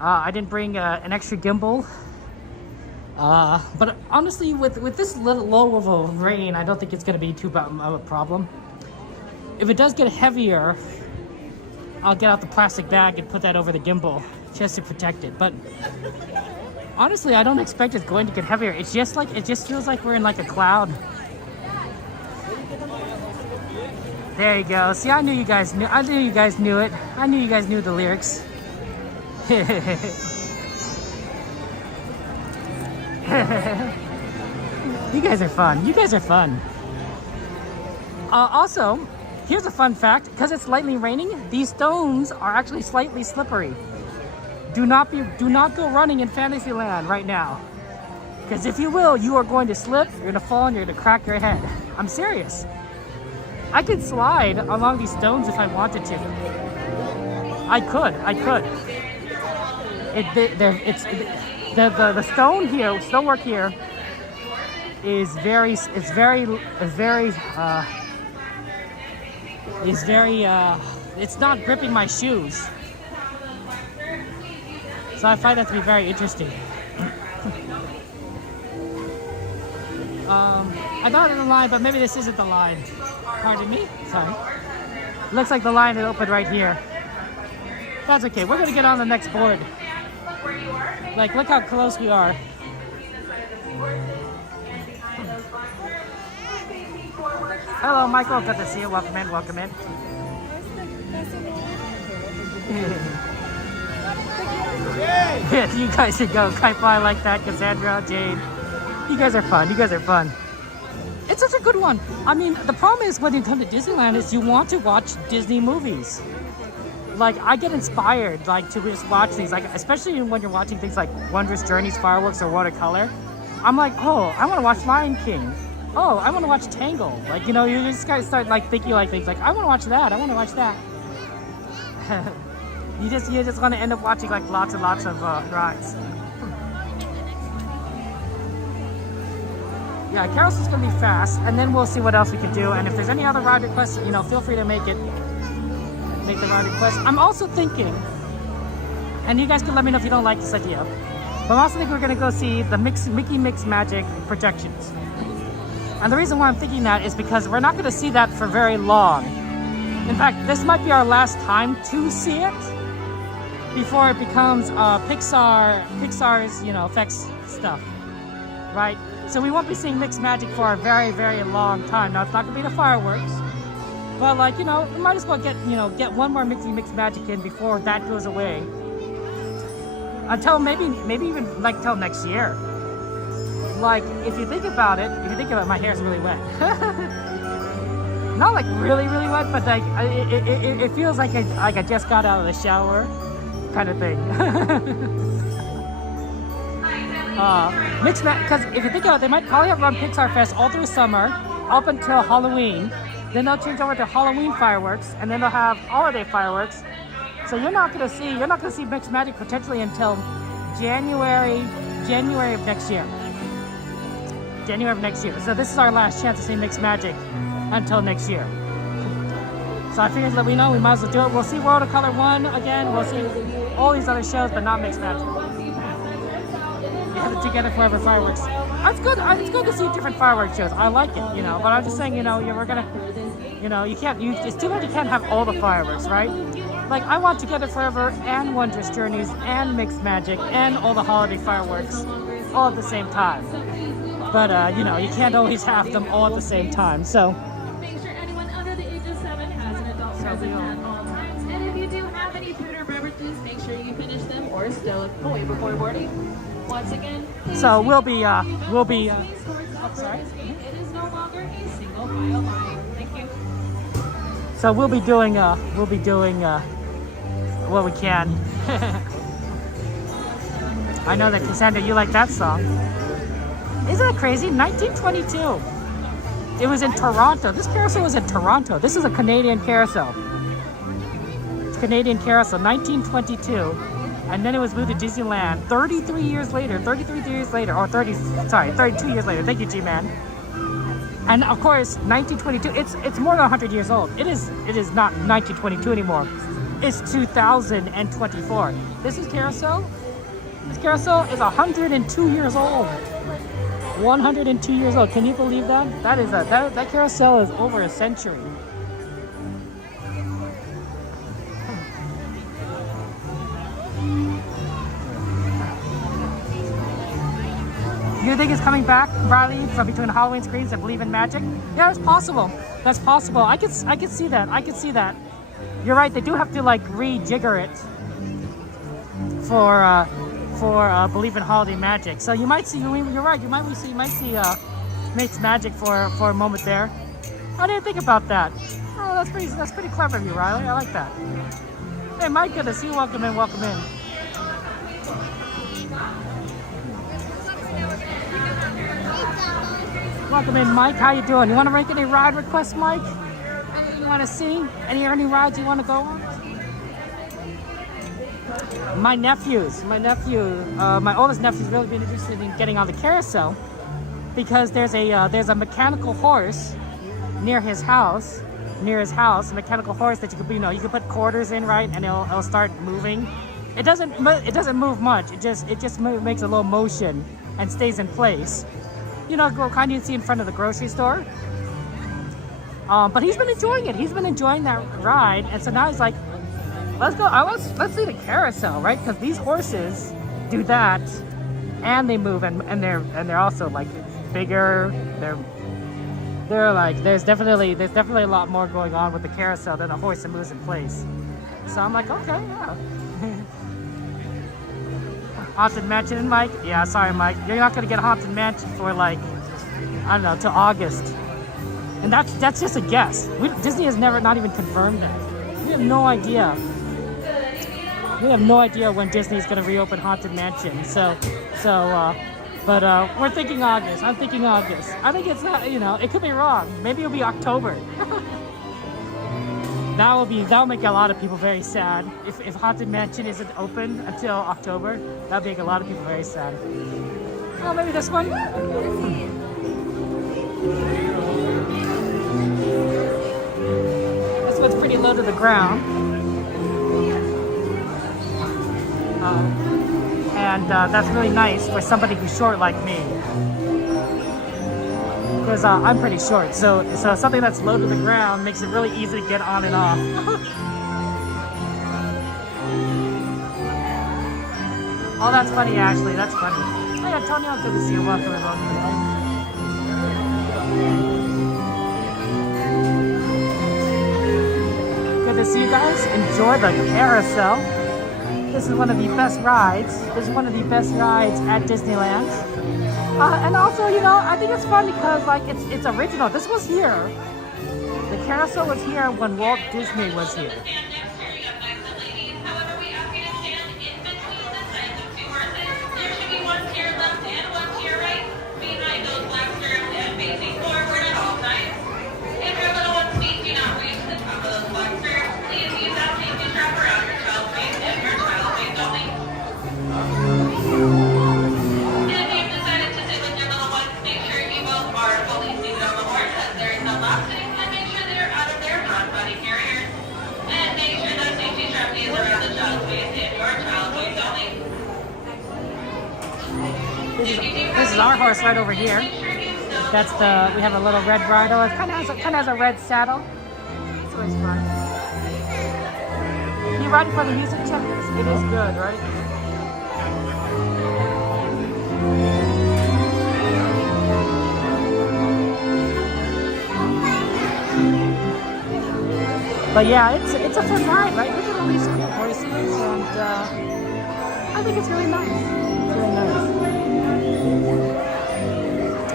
I didn't bring an extra gimbal. But honestly, with this little low of a rain, I don't think it's going to be too bad of a problem. If it does get heavier, I'll get out the plastic bag and put that over the gimbal just to protect it. But honestly, I don't expect it's going to get heavier. It's just like, it just feels like we're in like a cloud. There you go. See, I knew you guys knew it. I knew you guys knew the lyrics. You guys are fun. Also, here's a fun fact. Because it's lightly raining, these stones are actually slightly slippery. Do not go running in Fantasyland right now. Because if you will, you are going to slip, you're going to fall, and you're going to crack your head. I'm serious. I could slide along these stones if I wanted to. I could. The stonework here is it's not gripping my shoes. So I find that to be very interesting. I thought it was a line, but maybe this isn't the line. Pardon me? Sorry. Looks like the line is open right here. That's okay. We're going to get on the next board. Like, look how close we are. Hello, Michael. Good to see you. Welcome in. Yeah, you guys should go. Kai-Fi like that. Cassandra, Jade. You guys are fun. It's such a good one. I mean, the problem is when you come to Disneyland is you want to watch Disney movies. Like, I get inspired, like, to just watch these, like, especially when you're watching things like Wondrous Journeys, Fireworks, or Watercolor. I'm like, oh, I want to watch Lion King. Oh, I want to watch Tangled. Like, you know, you just gotta start, like, thinking like things like, I want to watch that. You just want to end up watching, like, lots and lots of rides. Yeah, Carrousel's gonna be fast, and then we'll see what else we can do. And if there's any other ride requests, you know, feel free to make the ride request. I'm also thinking, and you guys can let me know if you don't like this idea, but I'm also thinking we're gonna go see the Mickey Mix Magic projections. And the reason why I'm thinking that is because we're not going to see that for very long. In fact, this might be our last time to see it before it becomes Pixar's, you know, effects stuff, right? So we won't be seeing mixed magic for a very, very long time. Now, it's not going to be the fireworks, but like, you know, we might as well get one more mixed magic in before that goes away. Until maybe even like till next year. Like, if you think about it, my hair's really wet. Not like really, really wet, but like it feels like I just got out of the shower, kind of thing. Because if you think about it, they might probably have run Pixar Fest all through summer, up until Halloween. Then they'll change over to Halloween fireworks, and then they'll have holiday fireworks. So you're not gonna see mixed magic potentially until January of next year. January of next year. So this is our last chance to see mixed magic until next year. So I figured that we might as well do it. We'll see World of Color 1 again. We'll see all these other shows, but not mixed magic. We have the Together Forever fireworks. It's good. It's good to see different fireworks shows. I like it, you know. But I'm just saying, you know, we're gonna, you know, you can't. It's too bad you can't have all the fireworks, right? Like, I want Together Forever and Wondrous Journeys and Mixed Magic and all the holiday fireworks all at the same time. But, you know, you can't always have them all at the same time, so. Make sure anyone under the age of 7 has an adult present at all times. And if you do have any food or beverages, make sure you finish them or stow away before boarding. Once again, so we'll be, sorry. It is no longer a single file line. Thank you. So we'll be doing what we can. I know that Cassandra, you like that song. Isn't that crazy? 1922. It was in Toronto. This carousel was in Toronto. This is a Canadian carousel. It's Canadian carousel, 1922. And then it was moved to Disneyland 32 years later. Thank you, G-Man. And of course, 1922, it's more than 100 years old. It is not 1922 anymore. It's 2024. This carousel is 102 years old. 102 years old. Can you believe that? That carousel is over a century. You think it's coming back, Riley, from between Halloween screens and Believe in Magic? Yeah, it's possible. That's possible. I could see that. You're right. They do have to like rejigger it for Believe in Holiday Magic. So you might see. You're right. You might see Mixed Magic for a moment there. I didn't think about that. Oh, that's pretty clever of you, Riley. I like that. Hey, my goodness, you welcome in. Welcome in, Mike. How you doing? You want to make any ride requests, Mike? Anything you want to see? Any rides you want to go on? My oldest nephew's really been interested in getting on the carousel because there's a mechanical horse near his house, a mechanical horse that you could put quarters in, right, and it'll start moving. It doesn't move much. It just makes a little motion and stays in place. You know, kind of you see in front of the grocery store. But he's been enjoying it. He's been enjoying that ride, and so now he's like, let's go. Let's see the carousel, right? Because these horses do that, and they move, and they're also like bigger. They're like there's definitely a lot more going on with the carousel than a horse that moves in place. So I'm like, okay, yeah. Haunted Mansion, Mike? Yeah, sorry, Mike. You're not gonna get Haunted Mansion for like, I don't know, till August. And that's just a guess. Disney has not even confirmed that. We have no idea. We have no idea when Disney is gonna reopen Haunted Mansion. But we're thinking August. I'm thinking August. I think it's not, it could be wrong. Maybe it'll be October. That'll make a lot of people very sad. If Haunted Mansion isn't open until October, that'll make a lot of people very sad. Oh, maybe this one? This one's pretty low to the ground. And that's really nice for somebody who's short like me. because I'm pretty short. So something that's low to the ground makes it really easy to get on and off. Oh, that's funny, Ashley. That's funny. Hey, Antonio, good to see you. Welcome. Good to see you guys. Enjoy the Carousel. This is one of the best rides. This is one of the best rides at Disneyland. And also, you know, I think it's fun because like it's original. This was here. The Carousel was here when Walt Disney was here. This is our horse right over here. That's we have a little red bridle. It kind of has a red saddle. It's always fun. You riding for the music, Champions? It is good, right? But yeah, it's a fun ride, right? Look at all these cool horses, and I think it's really nice. It's really nice.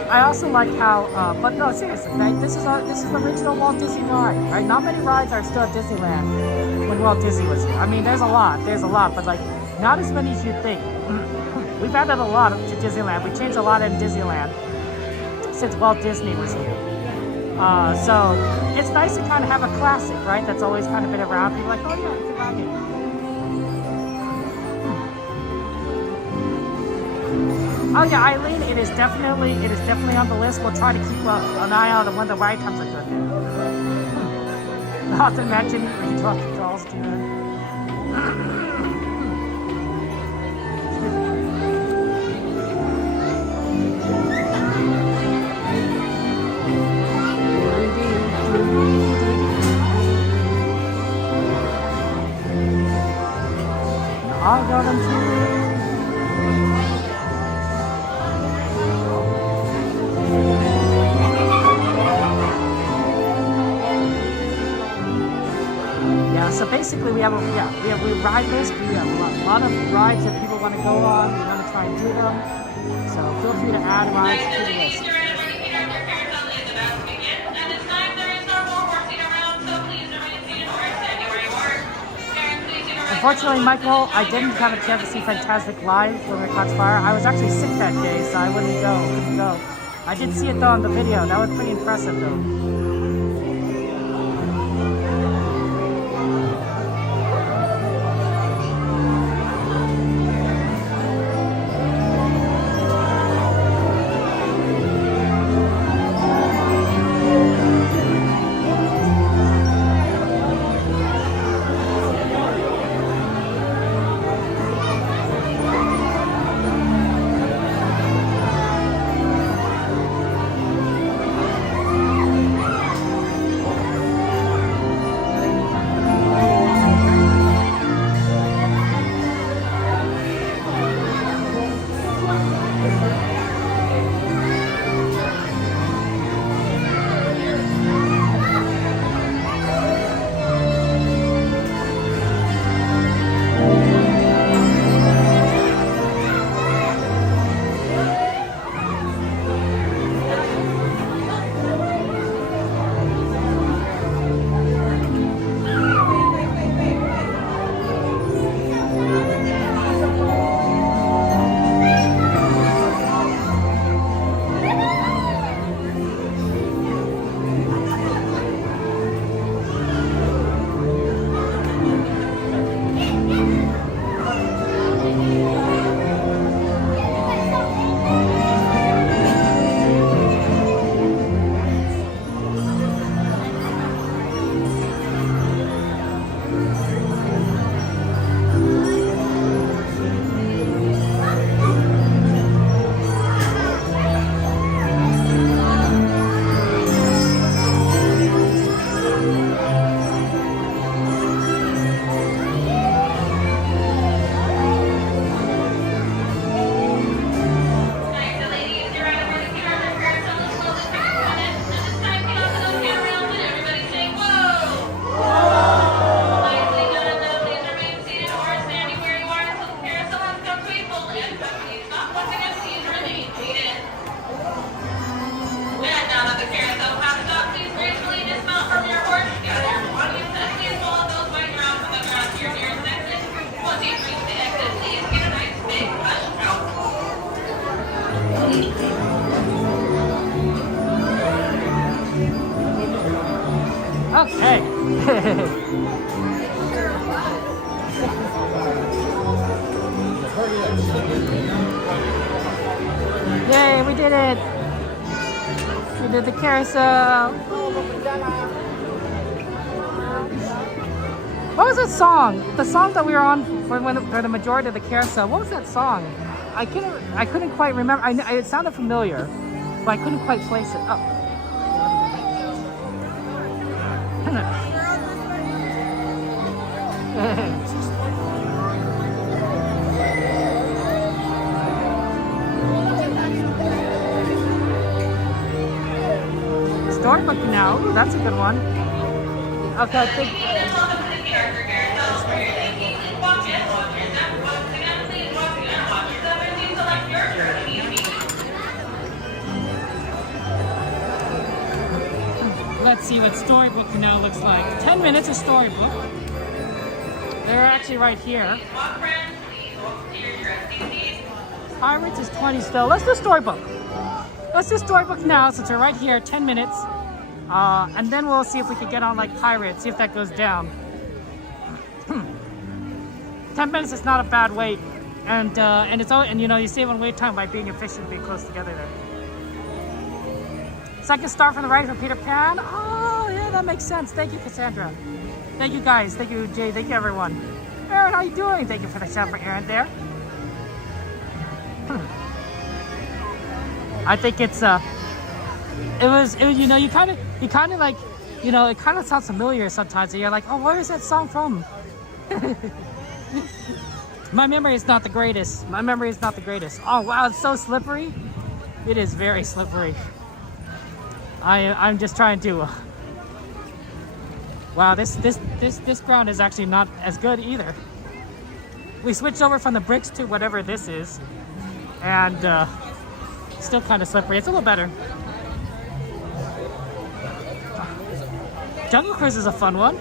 I also like how, but no, seriously, right? This is the original Walt Disney ride, right? Not many rides are still at Disneyland when Walt Disney was here. I mean, there's a lot, but like, not as many as you think. We've added a lot to Disneyland. We changed a lot in Disneyland since Walt Disney was here. So it's nice to kind of have a classic, right? That's always kind of been around. People are like, oh yeah, you can ride it. Oh yeah, Eileen, it is definitely on the list. We'll try to keep an eye on when the ride times are good. Not to mention when you talk to Charles too. I got them too. So basically, we ride this. We have a lot of rides that people want to go on. We want to try and do them. So feel free to add rides to the list. Unfortunately, Michael, I didn't have a chance to see Fantastic live when we caught fire. I was actually sick that day, so I couldn't go. I did see it though on the video. That was pretty impressive though. Okay. Yay, we did it! We did the carousel. What was that song? The song that we were on for the majority of the carousel. What was that song? I couldn't quite remember. It sounded familiar, but I couldn't quite place it. Oh. Storybook now. Ooh, that's a good one. Okay, I think. Let's see what Storybook now looks like. 10 minutes of Storybook. They're actually right here. Pirates is 20 still. Let's do Storybook. Let's do Storybook now since we're right here. 10 minutes. And then we'll see if we can get on like Pirates, see if that goes down. 10 minutes is not a bad wait. And it's all, and you know, you save on wait time by being efficient, being close together there. Second star from the right for Peter Pan. Oh, yeah, that makes sense. Thank you, Cassandra. Thank you, guys. Thank you, Jay. Thank you, everyone. Aaron, how you doing? Thank you for the shout for Aaron there. I think it's it was you know, you kind of like, you know, it kind of sounds familiar sometimes, and you're like, oh, where is that song from? My memory is not the greatest. My memory is not the greatest. Oh wow, it's so slippery. It is very slippery. I'm just trying to. Wow, this ground is actually not as good either. We switched over from the bricks to whatever this is, and still kind of slippery. It's a little better. Jungle Cruise is a fun one.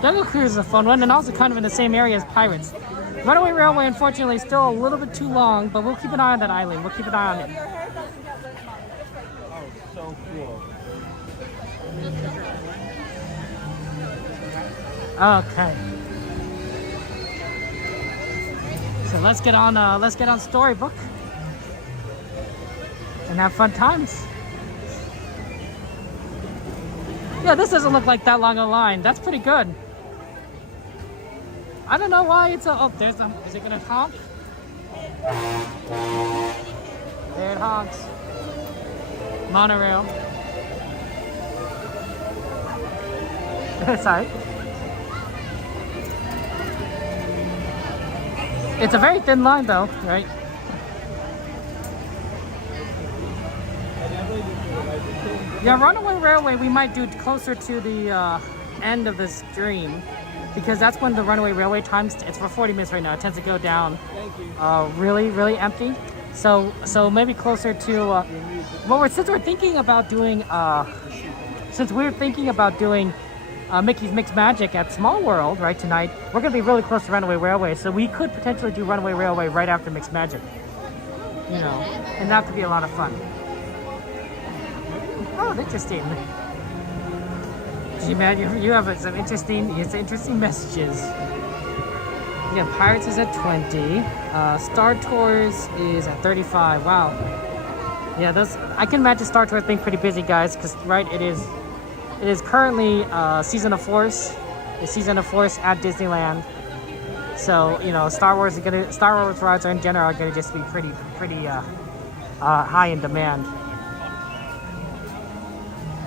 Jungle Cruise is a fun one, and also kind of in the same area as Pirates. Runaway Railway, unfortunately, is still a little bit too long, but we'll keep an eye on that island. We'll keep an eye on it. So cool. Okay. So let's get on Storybook and have fun times. Yeah, this doesn't look like that long a line. That's pretty good. I don't know why it's a. Oh, there's the. Is it gonna honk? There it honks. Monorail. Sorry. It's a very thin line though, right? Yeah, Runaway Railway we might do closer to the end of this stream, because that's when the Runaway Railway times, it's for 40 minutes right now. It tends to go down really empty. So maybe closer to, well, since we're thinking about doing Mickey's Mixed Magic at Small World, right, tonight, we're going to be really close to Runaway Railway, so we could potentially do Runaway Railway right after Mixed Magic, you know, and that could be a lot of fun. Oh, interesting. Gee, man, you have some interesting messages. Yeah, Pirates is at 20. Star Tours is at 35. Wow. Yeah, I can imagine Star Tours being pretty busy, guys, because right, it is currently Season of Force. The Season of Force at Disneyland. So, you know, Star Wars rides in general are gonna just be pretty high in demand.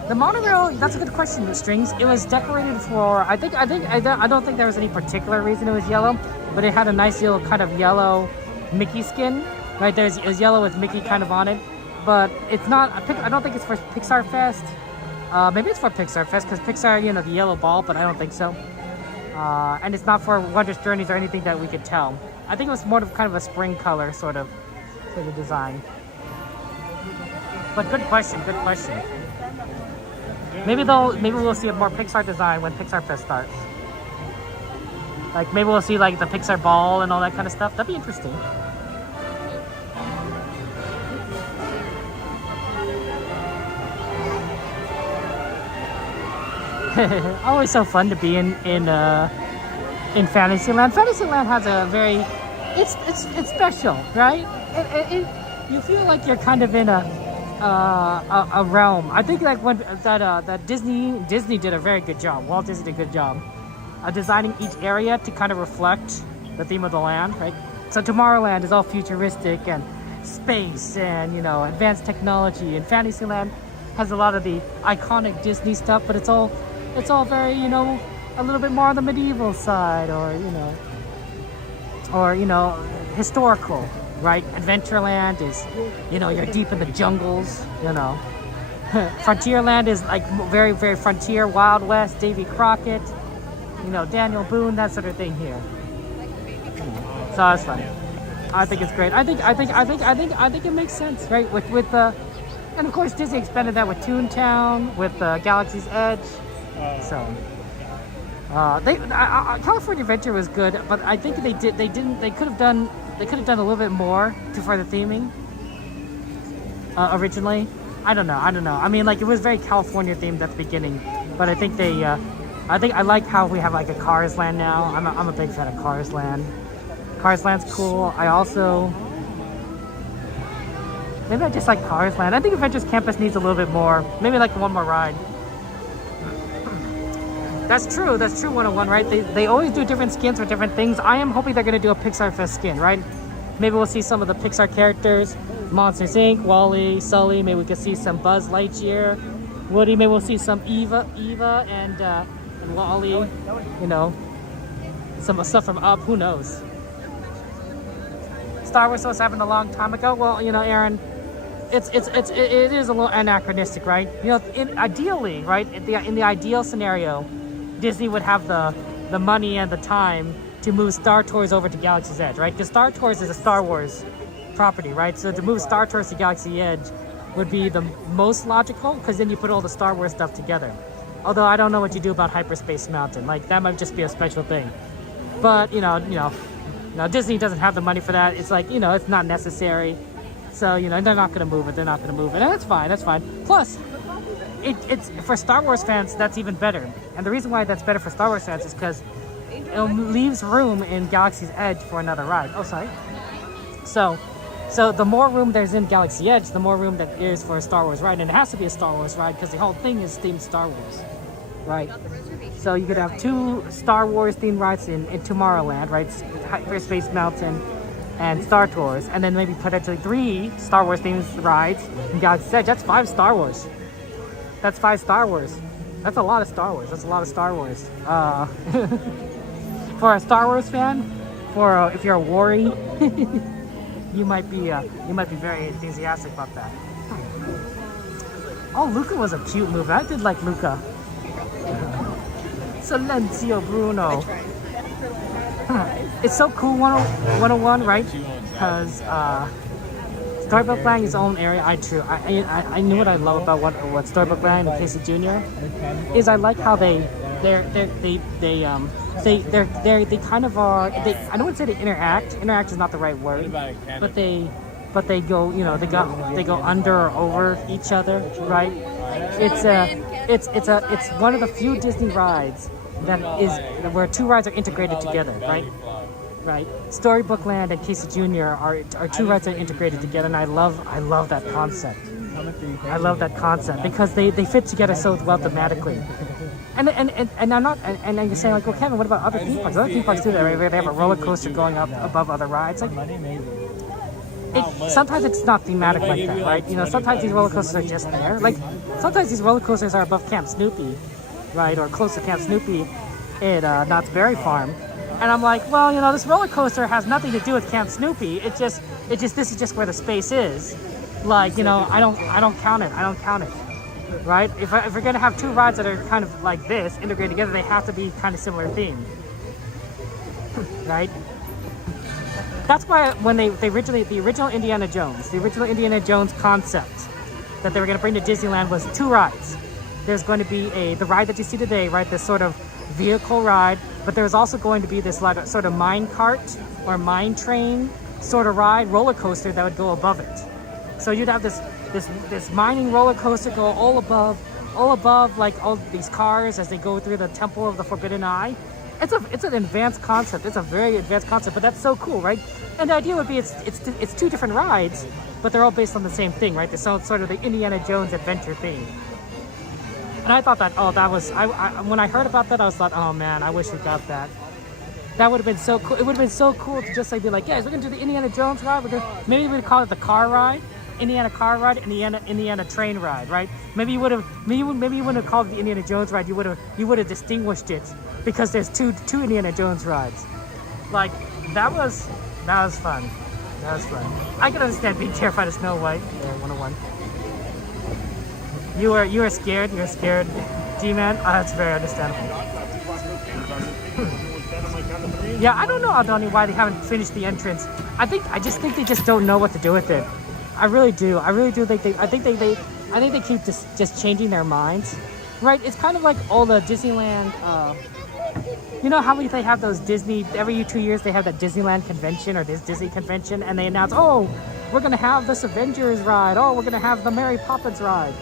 The monorail, that's a good question, the strings. It was decorated for, I don't think there was any particular reason it was yellow, but it had a nice little kind of yellow Mickey skin. Right there, it was yellow with Mickey kind of on it. But it's not, I don't think it's for Pixar Fest. Maybe it's for Pixar Fest, because Pixar, you know, the yellow ball, but I don't think so. And it's not for Wondrous Journeys or anything that we could tell. I think it was more of kind of a spring color sort of design. But good question. Maybe we'll see a more Pixar design when Pixar Fest starts. Like maybe we'll see like the Pixar ball and all that kind of stuff. That'd be interesting. Always so fun to be in Fantasyland. Fantasyland has a very, it's special, right? You feel like you're kind of in a realm. I think like when that Disney did a very good job. Walt Disney did a good job designing each area to kind of reflect the theme of the land, right? So Tomorrowland is all futuristic and space and, you know, advanced technology, and Fantasyland has a lot of the iconic Disney stuff, but it's all very, you know, a little bit more on the medieval side, or you know, historical, right? Adventureland is, you know, you're deep in the jungles, you know. Frontierland is like very, very frontier, Wild West, Davy Crockett, you know, Daniel Boone, that sort of thing here. So that's fun. I think it's great. I think it makes sense, right? With the, and of course Disney expanded that with Toontown, with Galaxy's Edge. So California Adventure was good, but I think they could have done a little bit more to further theming. Originally, I don't know. I mean, like, it was very California themed at the beginning, but I think I like how we have like a Cars Land now. I'm a big fan of Cars Land. Cars Land's cool. Maybe I just like Cars Land. I think Adventures Campus needs a little bit more. Maybe like one more ride. That's true 101, right? They always do different skins for different things. I am hoping they're going to do a Pixar Fest skin, right? Maybe we'll see some of the Pixar characters. Monsters Inc., Wall-E, Sully. Maybe we can see some Buzz Lightyear. Woody. Maybe we'll see some Eva and Wall-E. You know, some stuff from Up. Who knows? Star Wars was happened a long time ago. Well, you know, Aaron, it is a little anachronistic, right? You know, ideally, right? In the ideal scenario, Disney would have the money and the time to move Star Tours over to Galaxy's Edge, right? Because Star Tours is a Star Wars property, right? So to move Star Tours to Galaxy's Edge would be the most logical, because then you put all the Star Wars stuff together. Although I don't know what you do about Hyperspace Mountain. Like, that might just be a special thing. But, you know, Disney doesn't have the money for that. It's like, you know, it's not necessary. So, you know, they're not going to move it. And that's fine. Plus, it's for StarArs fans, that's even better. And the reason why that's better for Star Wars fans is because it leaves room in Galaxy's Edge for another ride. Oh, sorry. So the more room there's in Galaxy's Edge, the more room that is for a Star Wars ride. And it has to be a Star Wars ride because the whole thing is themed Star Wars, right? So you could have 2 Star Wars themed rides in Tomorrowland, right? Hyperspace Mountain and Star Tours, and then maybe potentially 3 Star Wars themed rides in Galaxy's Edge. That's 5 Star Wars. That's 5 Star Wars. That's a lot of Star Wars. For a Star Wars fan, if you're a Worry, you might be very enthusiastic about that. Oh, Luca was a cute movie. I did like Luca. Silencio Bruno. It's so cool, 101, right? Because Storybook Land is its own area. I knew what I love about what Storybook Land and Casey Jr. is. I like how they kind of are. I don't want to say they interact. Interact is not the right word, but they go, you know, they go under or over each other, right? It's one of the few Disney rides that is where 2 rides are integrated together, right? Right. Storybook Land and Casey Jr. are 2 rides that are integrated together, and I love that concept. I love that concept because they fit together so well thematically. And I'm not, and you're saying like, well, Kevin, what about other theme parks? Other theme parks do that, right? Where they have a roller coaster going up above other rides. Like, sometimes it's not thematic like that, right? You know, sometimes these roller coasters are just there. Like, sometimes these roller coasters are above Camp Snoopy, right, or close to Camp Snoopy at Knott's Berry Farm. And I'm like, well, you know, this roller coaster has nothing to do with Camp Snoopy. It's just this is just where the space is. Like, you know, I don't count it. Right? If we're gonna have 2 rides that are kind of like this integrated together, they have to be kind of similar themed, right? That's why when the original Indiana Jones concept that they were gonna bring to Disneyland was 2 rides. There's going to be the ride that you see today, right? This sort of vehicle ride, but there's also going to be this like a sort of mine cart or mine train sort of ride, roller coaster that would go above it. So you'd have this mining roller coaster go all above all above like all these cars as they go through the Temple of the Forbidden Eye. It's an advanced concept. It's a very advanced concept, but that's so cool, right? And the idea would be it's two different rides, but they're all based on the same thing, right? It's sort of the Indiana Jones adventure theme. And I thought that, oh, that was, when I heard about that, I was like, oh man, I wish we got that. That would have been so cool. It would have been so cool to just like be like, guys, we're gonna do the Indiana Jones ride. Maybe we'd call it the car ride, Indiana car ride, Indiana train ride, right? Maybe you wouldn't have called it the Indiana Jones ride. You would have distinguished it because there's two Indiana Jones rides. Like that was fun. That was fun. I can understand being terrified of Snow White. Yeah, 101. You were scared. You were scared, G-Man. Oh, that's very understandable. Yeah, I don't know, Aldoni, why they haven't finished the entrance. I just think they just don't know what to do with it. I really do. I really do think I think they keep just changing their minds. Right? It's kind of like all the Disneyland. You know how they have those Disney every 2 years they have that Disneyland convention or this Disney convention, and they announce, oh, we're gonna have this Avengers ride. Oh, we're gonna have the Mary Poppins ride.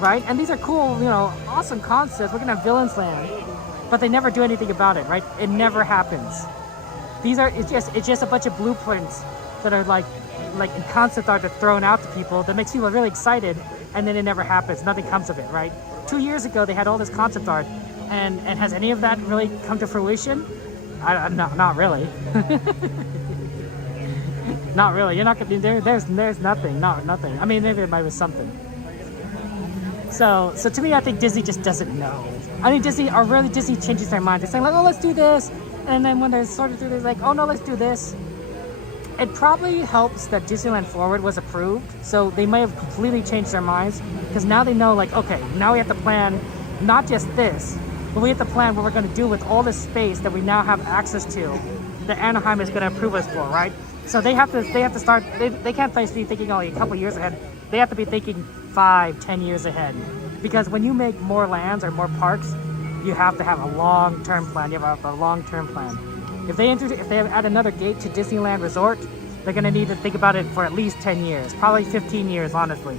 Right? And these are cool, you know, awesome concepts. We're gonna have Villains Land, but they never do anything about it, right? It never happens. It's just a bunch of blueprints that are like in concept art that are thrown out to people that makes people really excited, and then it never happens. Nothing comes of it, right? 2 years ago they had all this concept art, and has any of that really come to fruition? Not really. Not really. You're not gonna. There's nothing. Nothing. I mean, maybe there might be something. So to me, I think Disney just doesn't know. I think Disney changes their mind. They're saying like, oh, let's do this. And then when they're sort of through, they're like, oh no, let's do this. It probably helps that Disneyland Forward was approved. So they may have completely changed their minds. Because now they know like, okay, now we have to plan not just this, but we have to plan what we're going to do with all this space that we now have access to that Anaheim is going to approve us for, right? So they have to start, they can't be thinking only a couple years ahead. They have to be thinking 5-10 years ahead, because when you make more lands or more parks, you have to have a long-term plan. You have a long-term plan. If they add another gate to Disneyland Resort, they're going to need to think about it for at least 10 years, probably 15 years, honestly.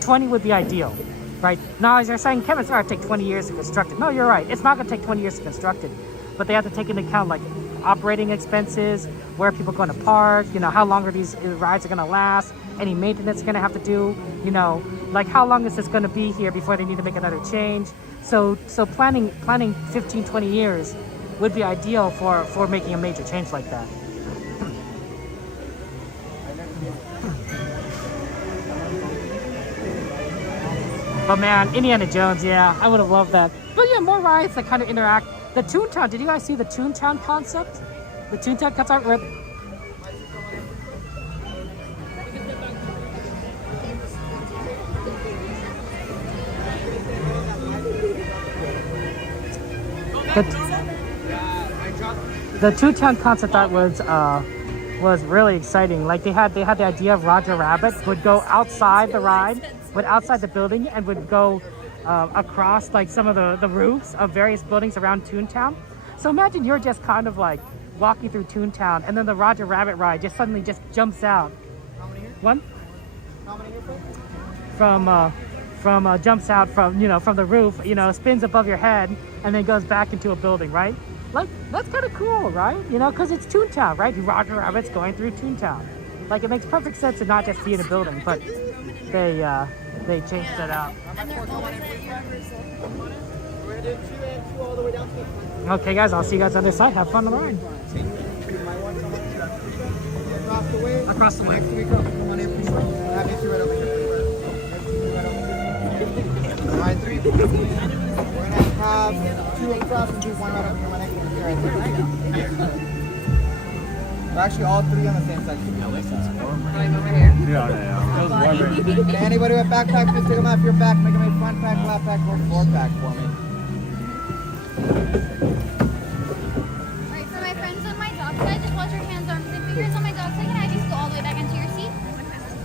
20 would be ideal, right? Now, as you're saying, Kevin, it's going to take 20 years to construct it. No, you're right. It's not going to take 20 years to construct it, but they have to take into account like operating expenses, where people are going to park, you know, how long are these rides are going to last, any maintenance they're going to have to do, you know, like how long is this going to be here before they need to make another change. So planning 15-20 years would be ideal for making a major change like that. But man, Indiana Jones, yeah, I would have loved that. But yeah, more rides that kind of interact. The Toontown, did you guys see the Toontown concept? The Toontown concept where... The Toontown concept art was really exciting. Like they had the idea of Roger Rabbit would go outside the ride, outside the building, and would go across like some of the roofs of various buildings around Toontown. So imagine you're just kind of like walking through Toontown, and then the Roger Rabbit ride just suddenly just jumps out. One? From jumps out from the roof, spins above your head, and then goes back into a building, right? Like that's kind of cool, right? Because it's Toontown, right? Roger Rabbit's going through Toontown. Like it makes perfect sense to not just be in a building, but they changed that out. Okay, guys, I'll see you guys on the other side. Have fun on the ride. Across the way. Come on in, please. Have you two right over here. All right, 3. We're gonna have 2 across and do 1 right over here. My next one here, right there. We're actually all 3 on the same section. Going over here? Yeah. And anybody with backpacks, just take them off your back. Make them a front pack, left pack, or 4 pack for me. Alright, for my friends on my dog side, just wash your hands, arms, and fingers on my dog side, and I just go all the way back into your seat.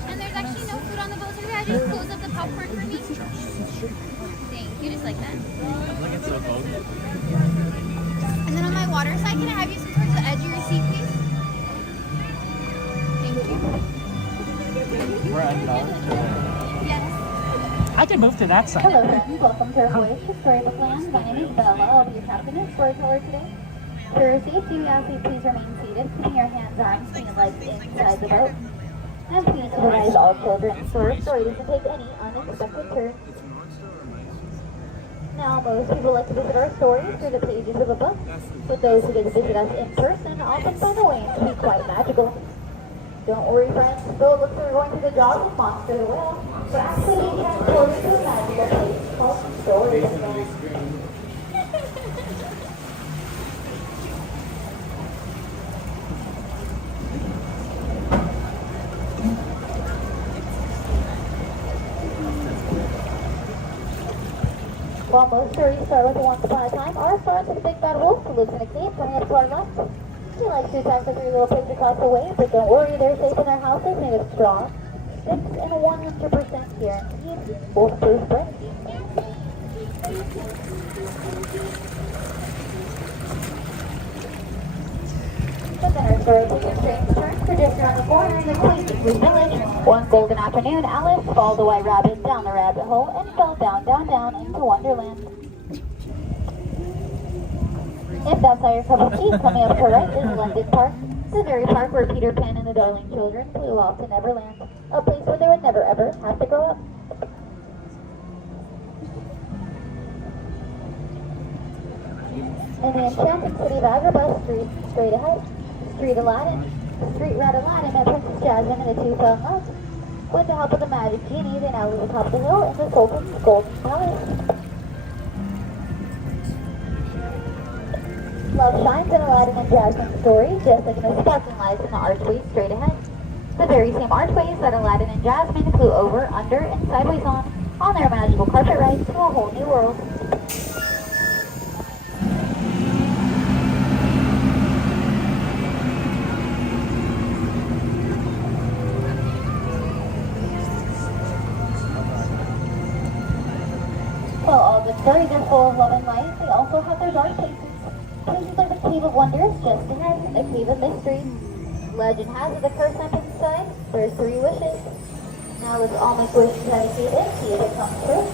And there's actually no food on the boat, so I just close up the popcorn for me. Thank you, just like that. And then on my water side, can I have you sit towards the edge of your seat, please? Thank you. I can move to that side. Hello friends, welcome to our voyage to Storybook Land. My name is Bella. I'll be your captain and storyteller today. For your safety, we ask you please remain seated, keeping your hands, arms, feet, and legs inside the boat. And please supervise all children so our story doesn't take any unexpected turns. Now, most people like to visit our stories through the pages of a book, but those who get to visit us in person often find the way to be quite magical. Don't worry, friends, though it looks like we're going to the dog and monster the whale, we're actually being transported to a magical place called Storybook. While most stories start with a once upon a time, ours starts with a big bad wolf who lives in a cave coming up to our left. He likes to attack the three little pigs across the way, but don't worry, they're safe in their houses made of straw, sticks, and 100% guaranteed wolf-proof brick. But then our story takes a strange turn for just around the corner in the quaint blue village. One golden afternoon, Alice followed the white rabbit down the rabbit hole and fell down, down, down into Wonderland. If that's not your cup of tea, coming up to our right is London Park, the very park where Peter Pan and the Darling Children flew off to Neverland, a place where they would never ever have to grow up. In the enchanting city of Agrabah, straight ahead, Street Rat Aladdin met Princess Jasmine and the two fell in love. With the help of the magic genie, they now live atop the hill in the Sultan's Golden Palace. Love shines in Aladdin and Jasmine's story, just like in the sparkling lights in the archways straight ahead. The very same archways that Aladdin and Jasmine flew over, under, and sideways on their magical carpet ride to a whole new world. While all the stories are full of love and light, they also have their dark places. Places like the Cave of Wonders just ahead, the Cave of Mystery. Legend has it the curse up inside. There's 3 wishes. Now let's all make wishes to have a cave in, see if it comes true.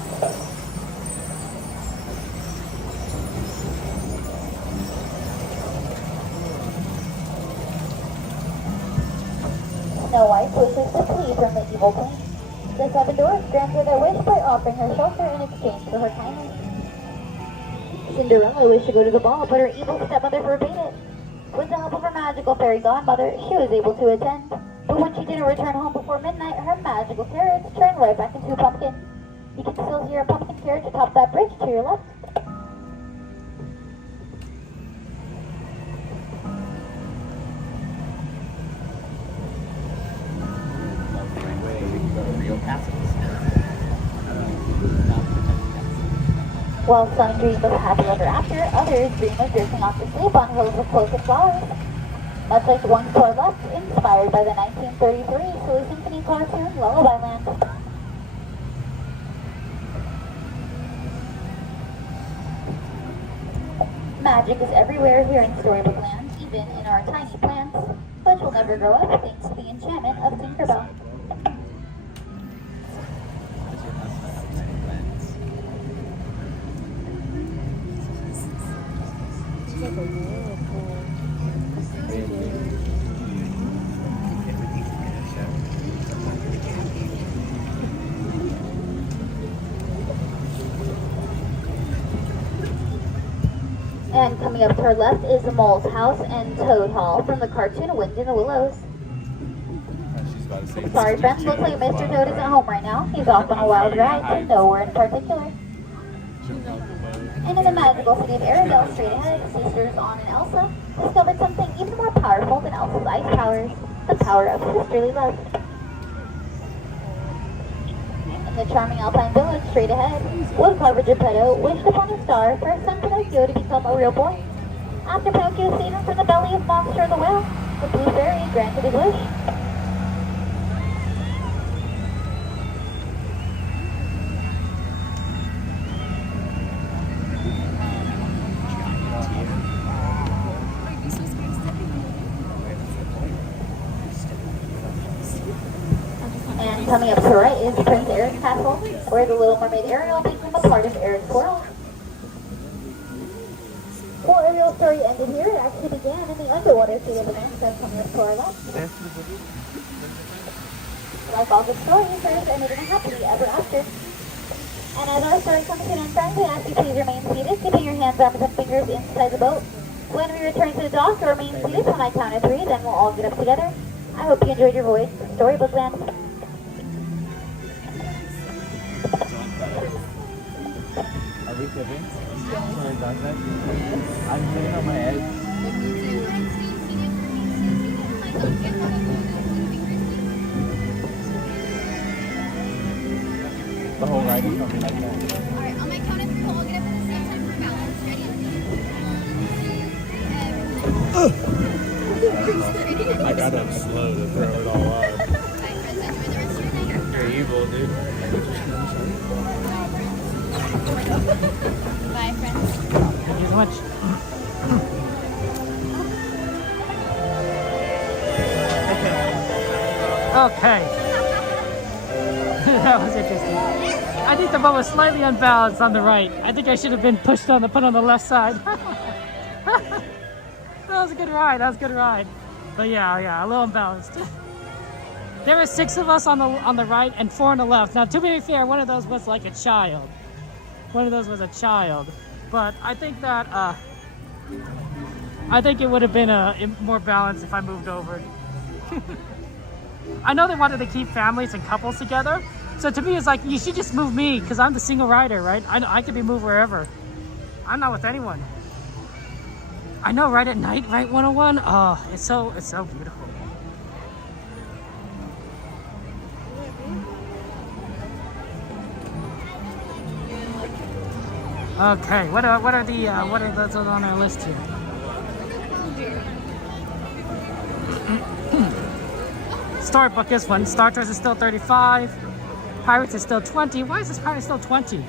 Snow White wishes to flee from the evil queen. The 7 dwarfs grant her their wish by offering her shelter in exchange for her kindness. Cinderella wished to go to the ball, but her evil stepmother forbade it. With the help of her magical fairy godmother, she was able to attend. But when she didn't return home before midnight, her magical carriage turned right back into a pumpkin. You can still hear a pumpkin carriage atop that bridge to your left. While some dream of happy ever after, others dream of drifting off to sleep on hills of cloaked flowers. Much like the one to our left, inspired by the 1933 Silly Symphony cartoon Lullaby Land. Magic is everywhere here in Storybook Land, even in our tiny plants, which will never grow up thanks to the enchantment of Tinkerbell. And coming up to our left is the Mole's House and Toad Hall from the cartoon Wind in the Willows. Sorry friends, looks like Mr. Toad isn't home right now. He's off on a wild ride to nowhere in particular. And in the magical city of Arendelle, straight ahead, sisters Anna and Elsa discovered something even more powerful than Elsa's ice powers, the power of sisterly love. In the charming Alpine village, straight ahead, woodcarver Geppetto wished upon a star for his son Pinocchio to become a real boy. After Pinocchio saved him from the belly of Monster the Whale, the Blue Fairy granted his wish. coming up to the right is Prince Eric's Castle, where the Little Mermaid Ariel became a part of Eric's world. Before Ariel's story ended here, it actually began in the underwater sea of Atlantis coming up to our left. Like all good stories, there's ended in a happily ever after. And as our story comes to an end, friends, we ask you please remain seated, keeping your hands, arms, and fingers inside the boat. When we return to the dock, remain seated when I count to 3, then we'll all get up together. I hope you enjoyed your voyage to Storybook Land. Are we kidding? Sorry, does that? I'm laying on my head. The whole ride is something like that. Alright, on my count of 3, we'll all get up at the same time for balance. Ready? I got up slow to throw it all up. Bye, friends. Enjoy the rest of your night. You're evil, dude. Bye, friends. Thank you so much. Okay. That was interesting. I think the boat was slightly unbalanced on the right. I think I should have been put on the left side. That was a good ride. That was a good ride. But yeah, a little unbalanced. There were 6 of us on the right and 4 on the left. Now, to be fair, one of those was like a child. One of those was a child. But I think that I think it would have been more balanced if I moved over. I know they wanted to keep families and couples together. So to me, it's like, you should just move me because I'm the single rider, right? I could be moved wherever. I'm not with anyone. I know, right at night, right 101? Oh, it's so beautiful. Okay, what are those on our list here? Storybook is one. Star Tours is still 35. Pirates is still 20. Why is this Pirate still 20?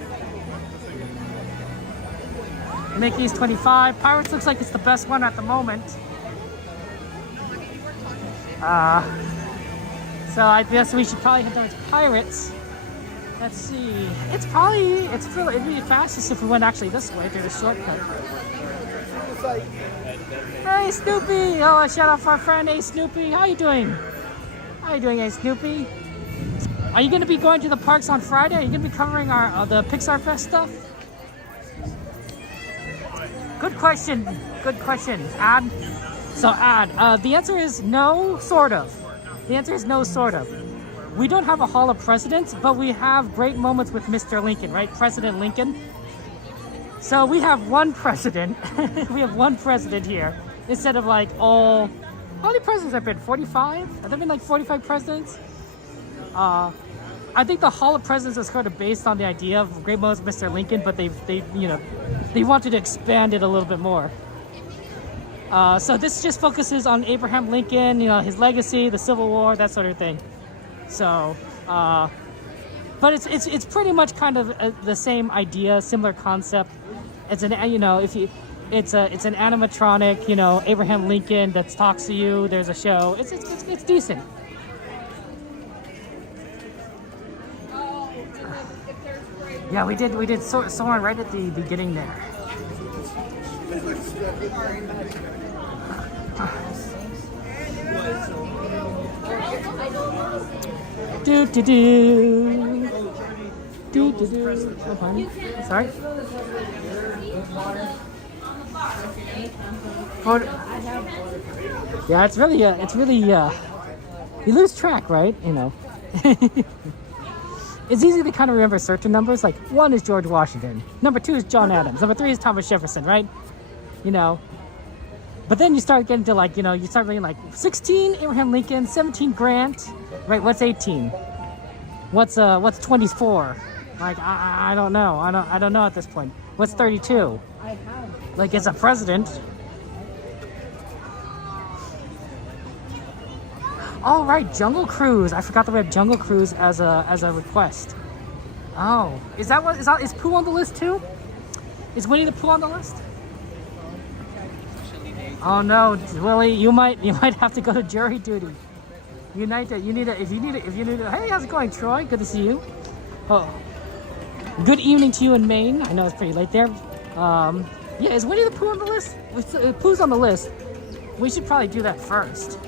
Mickey's 25. Pirates looks like it's the best one at the moment. So I guess we should probably head towards Pirates. Let's see. It'd be fastest if we went actually this way through the shortcut. Hey Snoopy! Oh, a shout out for our friend. Hey Snoopy, how you doing? How you doing, hey Snoopy? Are you gonna be going to the parks on Friday? Are you gonna be covering our the Pixar Fest stuff? Good question. Good question. Ad. So the answer is no, sort of. The answer is no, sort of. We don't have a Hall of Presidents, but we have great moments with Mr. Lincoln, right? President Lincoln. So we have one president. We have one president here instead of like all. How many presidents have been? 45? Have there been like 45 presidents? I think the Hall of Presidents was kind of based on the idea of great moments with Mr. Lincoln, but they wanted to expand it a little bit more. So this just focuses on Abraham Lincoln, his legacy, the Civil War, that sort of thing. So, but it's pretty much kind of the same idea, similar concept. It's an it's an animatronic, Abraham Lincoln that talks to you. There's a show. It's decent. Yeah, we did Soarin right at the beginning there. Do do do. Do do do. Oh, honey. Sorry. Yeah, it's really you lose track, right? It's easy to kind of remember certain numbers. Like 1 is George Washington, number 2 is John Adams, number 3 is Thomas Jefferson, right? But then you start getting to you start reading 16 Abraham Lincoln, 17 Grant, right? What's 18? What's 24? I don't know. I don't know at this point. What's 32? It's a president. All right, Jungle Cruise. I forgot that we have Jungle Cruise as a request. Oh, is Pooh on the list too? Is Winnie the Pooh on the list? Oh no, Willie, you might have to go to jury duty. Unite. If you need it. Hey, how's it going, Troy? Good to see you. Oh, good evening to you in Maine. I know it's pretty late there. Yeah, is Winnie the Pooh on the list? Pooh's on the list. We should probably do that first.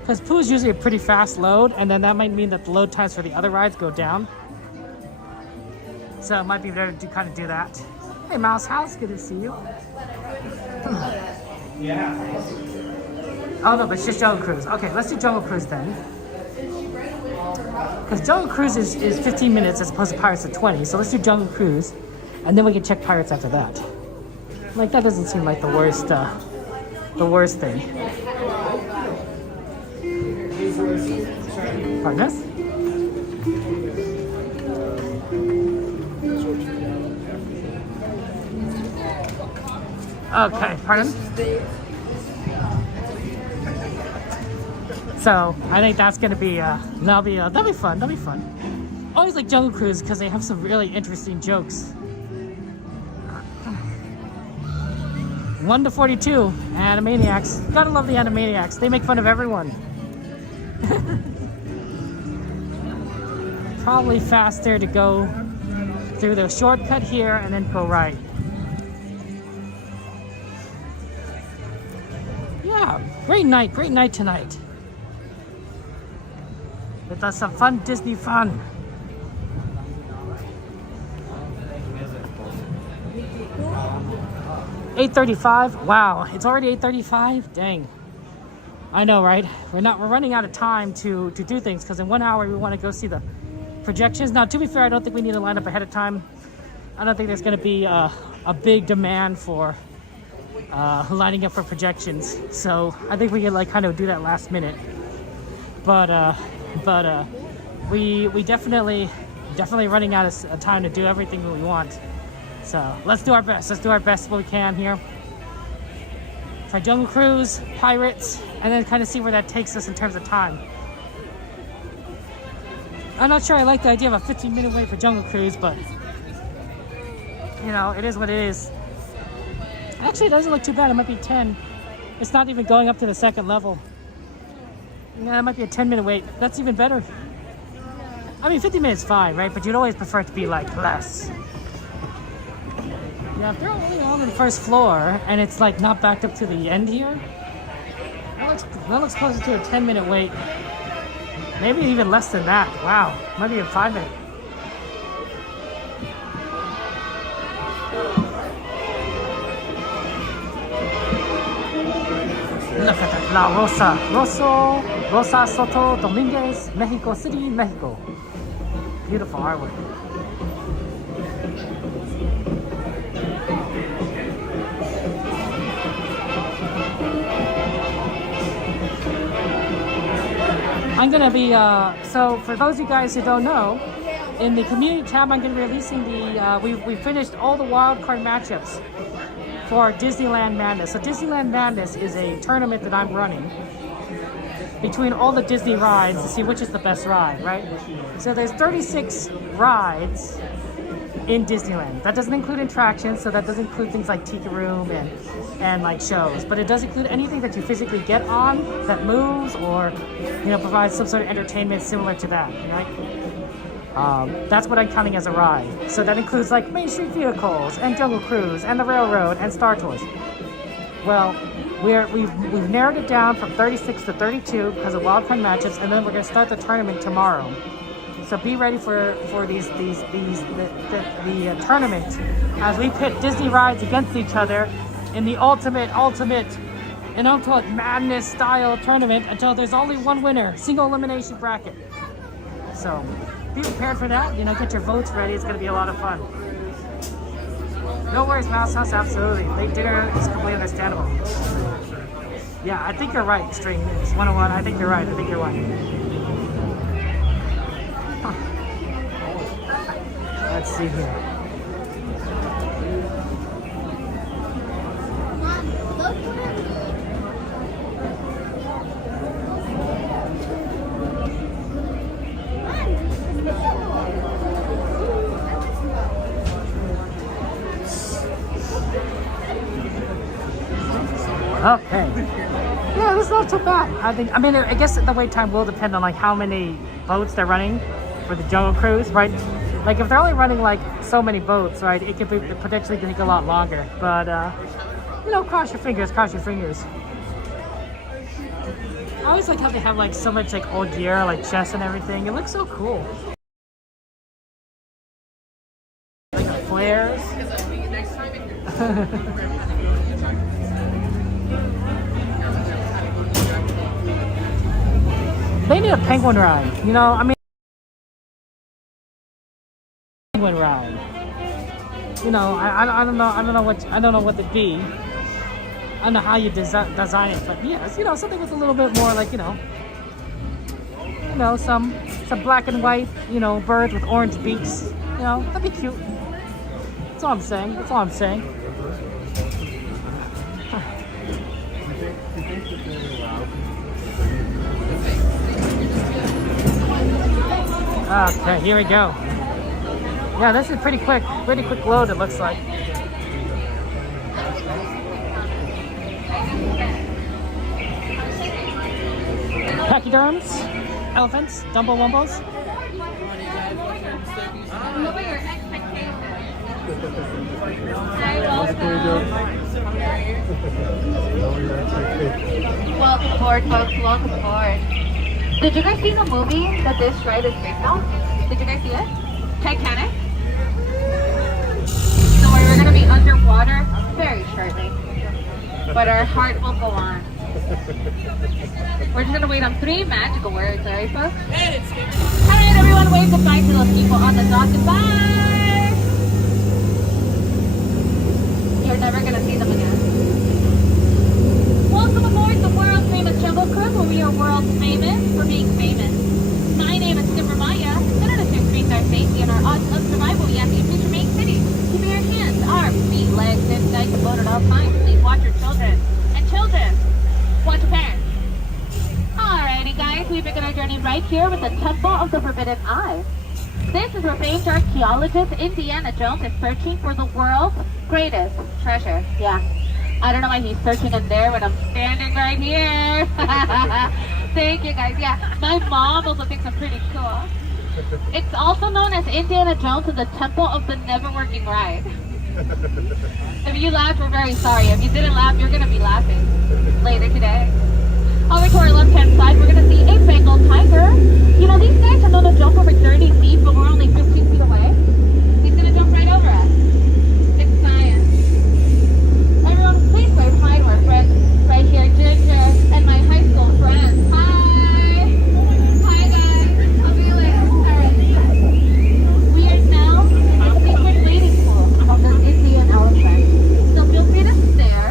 Because Pooh's usually a pretty fast load, and then that might mean that the load times for the other rides go down. So it might be better to kind of do that. Hey, Mouse House, good to see you. Yeah. Oh no, but it's just Jungle Cruise. Okay, let's do Jungle Cruise then. Because Jungle Cruise is 15 minutes as opposed to Pirates at 20. So let's do Jungle Cruise, and then we can check Pirates after that. Like, that doesn't seem like the worst thing. Pardon us? Okay, pardon? So I think that's gonna be that'll be fun. That'll be fun. Always like Jungle Cruise because they have some really interesting jokes. 1 to 42 Animaniacs. Gotta love the Animaniacs. They make fun of everyone. Probably faster to go through the shortcut here and then go right. Yeah, great night tonight. With us some fun Disney fun. $8:35. Wow, it's already 8:35. Dang. I know, right? We're running out of time to do things because in 1 hour we want to go see the projections. Now, to be fair, I don't think we need to line up ahead of time. I don't think there's going to be a big demand for lining up for projections. So I think we can like kind of do that last minute. But we definitely running out of time to do everything that we want. So let's do our best. Let's do our best what we can here. Try Jungle Cruise, Pirates, and then kind of see where that takes us in terms of time. I'm not sure I like the idea of a 15-minute wait for Jungle Cruise, but you know, it is what it is. Actually, it doesn't look too bad. It might be 10. It's not even going up to the second level. Yeah, it might be a 10-minute wait. That's even better. I mean, 50 minutes is fine, right? But you'd always prefer it to be like less. Yeah, if they're only on the first floor and it's like not backed up to the end here, that looks closer to a 10-minute wait. Maybe even less than that. Wow, might be a 5-minute. Look at that, La Rosa Soto Dominguez, Mexico City, Mexico. Beautiful artwork. I'm gonna be, so for those of you guys who don't know, in the community tab, I'm gonna be releasing we finished all the wildcard matchups for Disneyland Madness. So Disneyland Madness is a tournament that I'm running between all the Disney rides to see which is the best ride, right? So there's 36 rides in Disneyland. That doesn't include attractions, so that doesn't include things like Tiki Room and like shows, but it does include anything that you physically get on that moves or, you know, provides some sort of entertainment similar to that, right? That's what I'm counting as a ride. So that includes like Main Street Vehicles and Jungle Cruise and the Railroad and Star Tours. Well, we've narrowed it down from 36 to 32 because of wildcard matchups, and then we're going to start the tournament tomorrow. So be ready for the tournament as we pit Disney rides against each other in the ultimate madness style tournament until there's only one winner, single elimination bracket. So be prepared for that. You know, get your votes ready. It's going to be a lot of fun. No worries, Mouse House. Absolutely, late dinner is completely understandable. Yeah, I think you're right, Extreme. It's 101. I think you're right. Let's see here. Okay. Yeah, Yeah, that's not too bad. I mean, I guess the wait time will depend on like how many boats they're running for the Jungle Cruise, right? Like if they're only running like so many boats, right, it could be potentially take a lot longer. But you know, cross your fingers, cross your fingers. I always like how they have like so much like old gear, like chests and everything. It looks so cool. Like the flares. They need a penguin ride, you know. I mean, penguin ride. You know, I don't know what to be. I don't know how you design it, but yes, you know, something with a little bit more like, you know, some black and white, you know, birds with orange beaks. You know, that'd be cute. That's all I'm saying. That's all I'm saying. Okay, here we go. Yeah, this is pretty quick load, it looks like. Pachyderms, elephants, Dumbo Wumbos. Lower your expectations. Welcome aboard, folks. Welcome aboard. Did you guys see the movie that this ride is based on? Did you guys see it? Titanic? So we're going to be underwater very shortly. But our heart will go on. We're just going to wait on 3 magical words, alright folks? Alright everyone, wave goodbye to those people on the dock. Goodbye! You're never going to see them again. Welcome aboard the world famous Jungle Cruise, where we are world famous for being famous. My name is Skipper Maya, and to increase our safety and our odds of survival, we ask you to remain steady. Keeping your hands, arms, feet, legs, hips, tight, the boat at all times. Please watch your children. And children, watch your parents. Alrighty guys, we begin our journey right here with the Temple of the Forbidden Eye. This is where famed archaeologist Indiana Jones is searching for the world's greatest treasure. Yeah. I don't know why he's searching in there when I'm standing right here. Thank you guys. Yeah, my mom also thinks I'm pretty cool. It's also known as Indiana Jones and the Temple of the Never Working Ride. If you laughed, we're very sorry. If you didn't laugh, you're going to be laughing later today. Over to our left-hand side, we're going to see a Bengal tiger. You know, these guys are known to jump over 30 feet, but we're only 15 feet away. He's going to jump right over us. It's science. Everyone, please wave hi to our friends right here, Ginger, and my high school friends. Hi! Hi, guys. I'll be later. Alright. We are now in the secret waiting pool of the Indian elephant. So feel free to stare.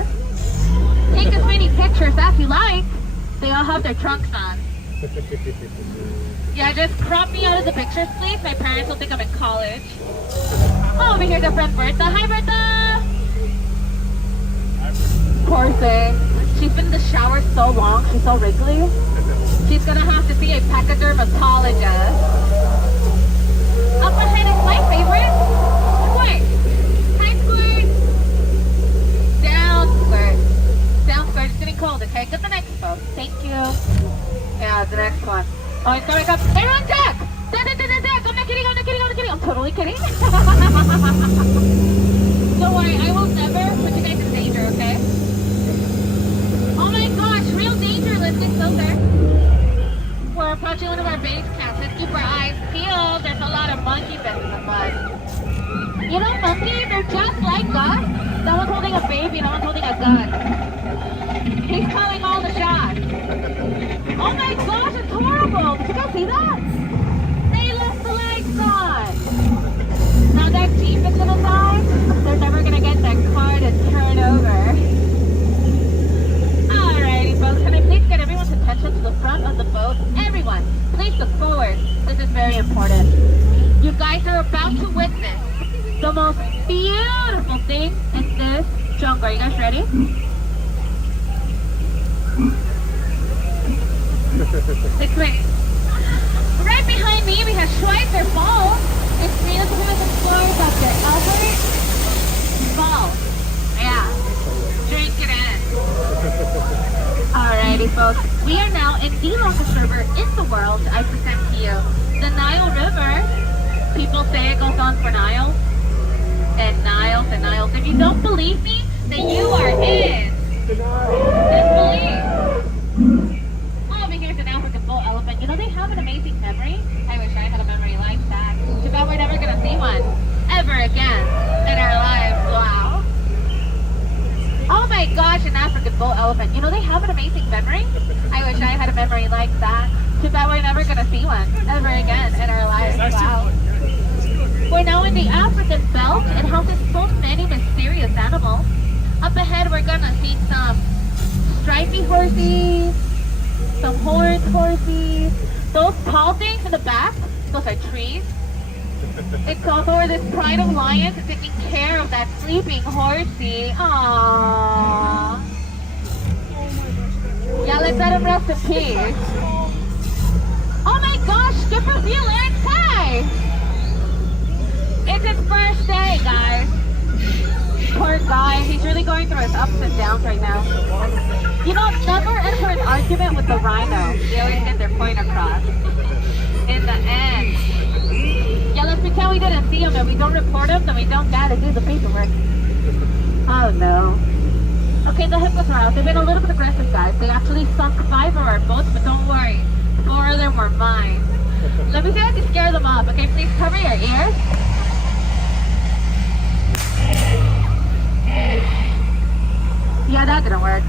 Take as many pictures as you like. They all have their trunks on. Yeah, just crop me out of the pictures, please. My parents will think I'm in college. Oh, over here's our friend Bertha. Hi, Bertha! Poor thing. She's been in the shower so long, she's so wrinkly. She's gonna have to see a pachydermatologist. Up ahead is my favorite. Squirt. Hi, Squirt. Down, Squirt. Down, Squirt. It's getting cold, okay? Get the next boat. Thank you. Yeah, the next one. Oh, it's coming up. They're on deck! Deck! I'm not kidding, I'm totally kidding. Don't worry, I will never put you guys in danger, okay? Oh my gosh, real danger, let's get closer. We're approaching one of our base camps. Let's keep our eyes peeled. There's a lot of monkey beds in the mud. You know, monkeys, they're just like us. No one's holding a baby, no one's holding a gun. He's calling all the shots. Oh my gosh, it's horrible. Did you guys see that? They left the lights on. Now that Jeep is gonna die, they're never gonna get that car to turn over. Alrighty folks, can I please get everyone's attention to the front of the boat? Everyone, please look forward. This is very important. You guys are about to witness the most beautiful thing in this jungle. Are you guys ready? It's great. Right behind me we have Schweitzer Falls. It's beautiful with the floor bucket. Albert Falls. Yeah. Drink it in. Alrighty We are now in the longest river in the world. I present to you the Nile River. People say it goes on for Niles and Niles and Niles. If you don't believe me, then you are in disbelief. Oh, over here's an African bull elephant. You know, they have an amazing memory. I wish I had a memory like that. Too bad we're never going to see one ever again in our lives. Wow. Oh my gosh, an African bull elephant. You know, they have an amazing memory. I wish I had a memory like that. Too bad we're never going to see one ever again in our lives. Wow. We're now in the African belt. It houses so many mysterious animals. Up ahead, we're going to see some stripy horses, some horned horses. Those tall things in the back, those are trees. It's also where this pride of lions is taking care of that sleeping horsey. Aww. Yeah, let's let him rest in peace. Oh my gosh, Skipper Felix, hi! It's his first day, guys. Poor guy, he's really going through his ups and downs right now. You know, never enter an argument with the rhino. They always get their point across. In the end. Yeah, let's pretend we didn't see him and we don't report him, then we don't gotta do the paperwork. Oh no. Okay, the hippos are out. They've been a little bit aggressive, guys. They actually sunk 5 of our boats, but don't worry. 4 of them were mine. Let me see if I can scare them off. Okay, please cover your ears. Yeah, that didn't work.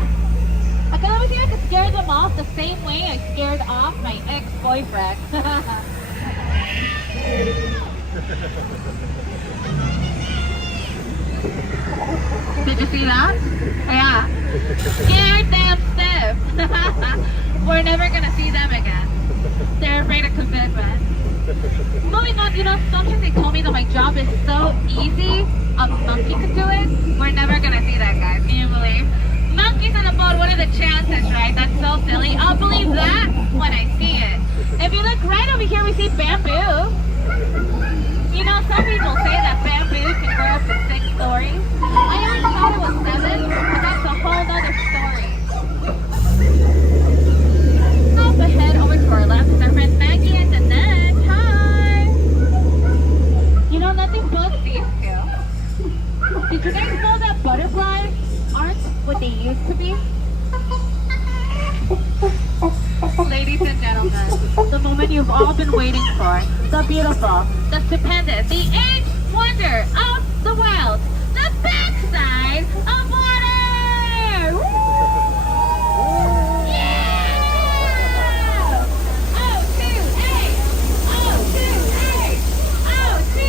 Okay, let me see if I can scare them off the same way I scared off my ex-boyfriend. Did you see that? Yeah. Scared them stiff. We're never gonna see them again. They're afraid of commitment. Moving on, you know, sometimes they told me that my job is so easy, a monkey could do it. We're never gonna see that, guys. Can you believe? Monkeys on the boat, what are the chances, right? That's so silly. I'll believe that when I see it. If you look right over here, we see bamboo. You know, some people say that bamboo can grow up to 6 stories. I always thought it was 7, but that's a whole nother story. Up ahead, over to our left, is our friend Maggie and Annette. Hi! You know, nothing bugs these two. Did you guys know that butterflies aren't what they used to be? Ladies and gentlemen, the moment you've all been waiting for, the beautiful, the stupendous, the 8th wonder of the world, the backside of water! Woo! Yeah! Oh, 2, 8! Oh, 2, 8! Oh, 2,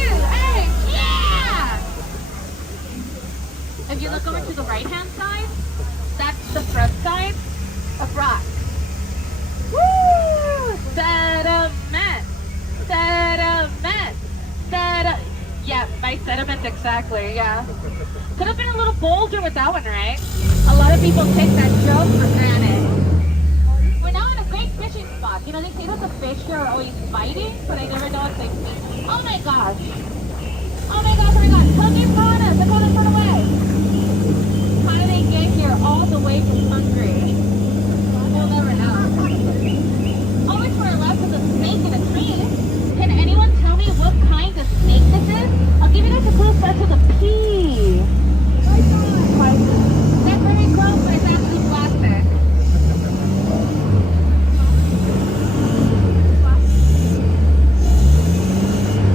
8! Yeah! If you look over to the right-hand side, that's the front side of rock. Woo! Sediment! Sediment! Yeah, my sediment exactly, yeah. Could have been a little bolder with that one, right? A lot of people take that joke for granted. We're now in a great fishing spot. You know, they say that the fish here are always fighting, but I never know if they fish. Oh my gosh! Oh my gosh, oh my gosh! Hungry's calling us! They're calling us run away! How do they get here all the way from Hungary? We'll never know. Over to our left is a snake in a tree. Can anyone tell me what kind of snake this is? I'll give you guys a clue. Starts with a P. That's very close, but it's actually plastic.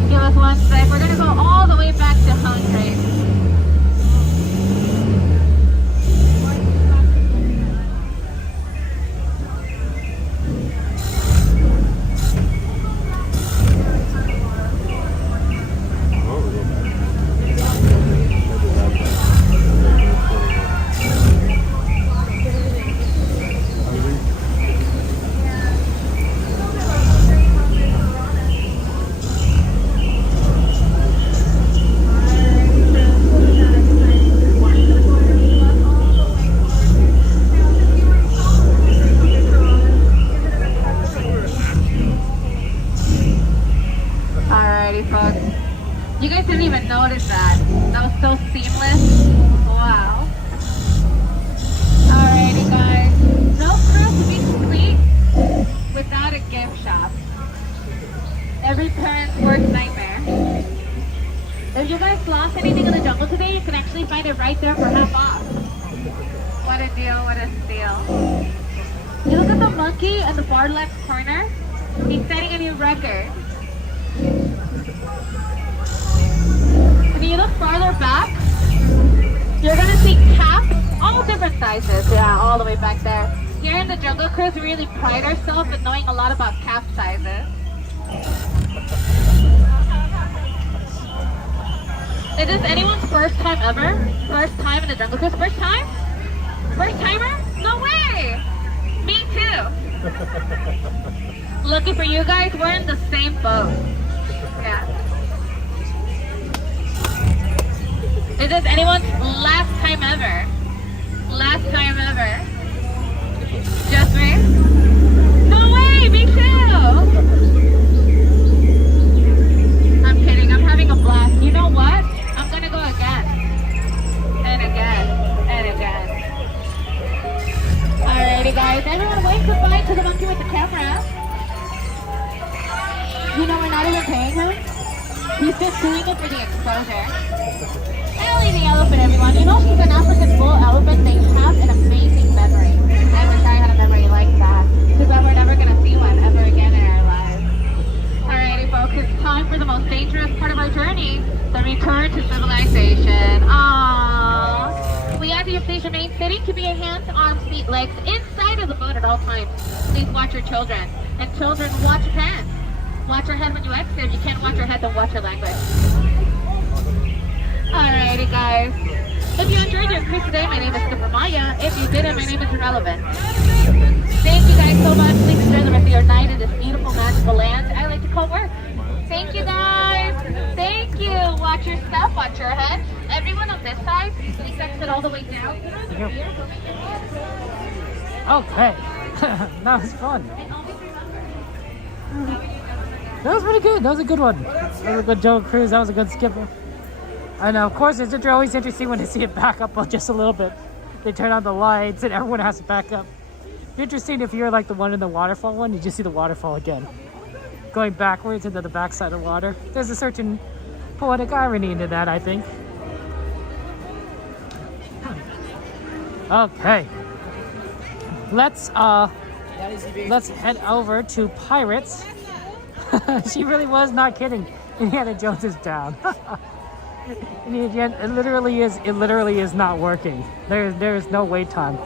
Give us one sec. We're gonna go all the way back to Hungary. you can actually find it right there for half off. What a deal, what a steal. You look at the monkey in the far left corner. He's setting a new record. If you look farther back, you're gonna see caps, all different sizes. Yeah, all the way back there. Here in the Jungle Cruise, we really pride ourselves in knowing a lot about cap sizes. Is this anyone's first time ever? First time in the Jungle Cruise? First time? First timer? No way! Me too. Lucky for you guys, we're in the same boat. Yeah. Is this anyone's last time ever? Last time ever? Just me? No way! Me too! I'm kidding, I'm having a blast. You know what? I'm gonna go again. And again. And again. Alrighty guys, everyone wave goodbye to the monkey with the camera. You know we're not even paying him. He's just doing it for the exposure. Ellie the elephant, everyone. You know she's an African bull elephant. They have an amazing memory. I wish I had a memory like that. Because we're never going to see one ever again in our lives. Alrighty folks, it's time for the most dangerous part of our journey. The return to civilization. Aww. We ask you to please remain sitting. Keep your hands, arms, feet, legs inside of the boat at all times. Please watch your children. And children, watch your hands. Watch your head when you exit. If you can't watch your head, then watch your language. Alrighty guys. If you enjoyed your cruise today, my name is Skipper Maya. If you didn't, my name is Irrelevant. Thank you guys so much. Please enjoy the rest of your night in this beautiful, magical land I like to call work. Thank you guys. Thank you. Watch your step, watch your head. Everyone on this side, please exit all the way down. Okay. That was fun. That was pretty good. That was a good one. That was a good Jungle Cruise. That was a good skipper. And of course, it's always interesting when they see it back up just a little bit. They turn on the lights and everyone has to back up. Interesting if you're like the one in the waterfall one, you just see the waterfall again. Going backwards into the backside of water. There's a certain poetic irony into that, I think. Okay. Let's head over to Pirates. She really was not kidding. Indiana Jones is down. It literally is not working. There is no wait time.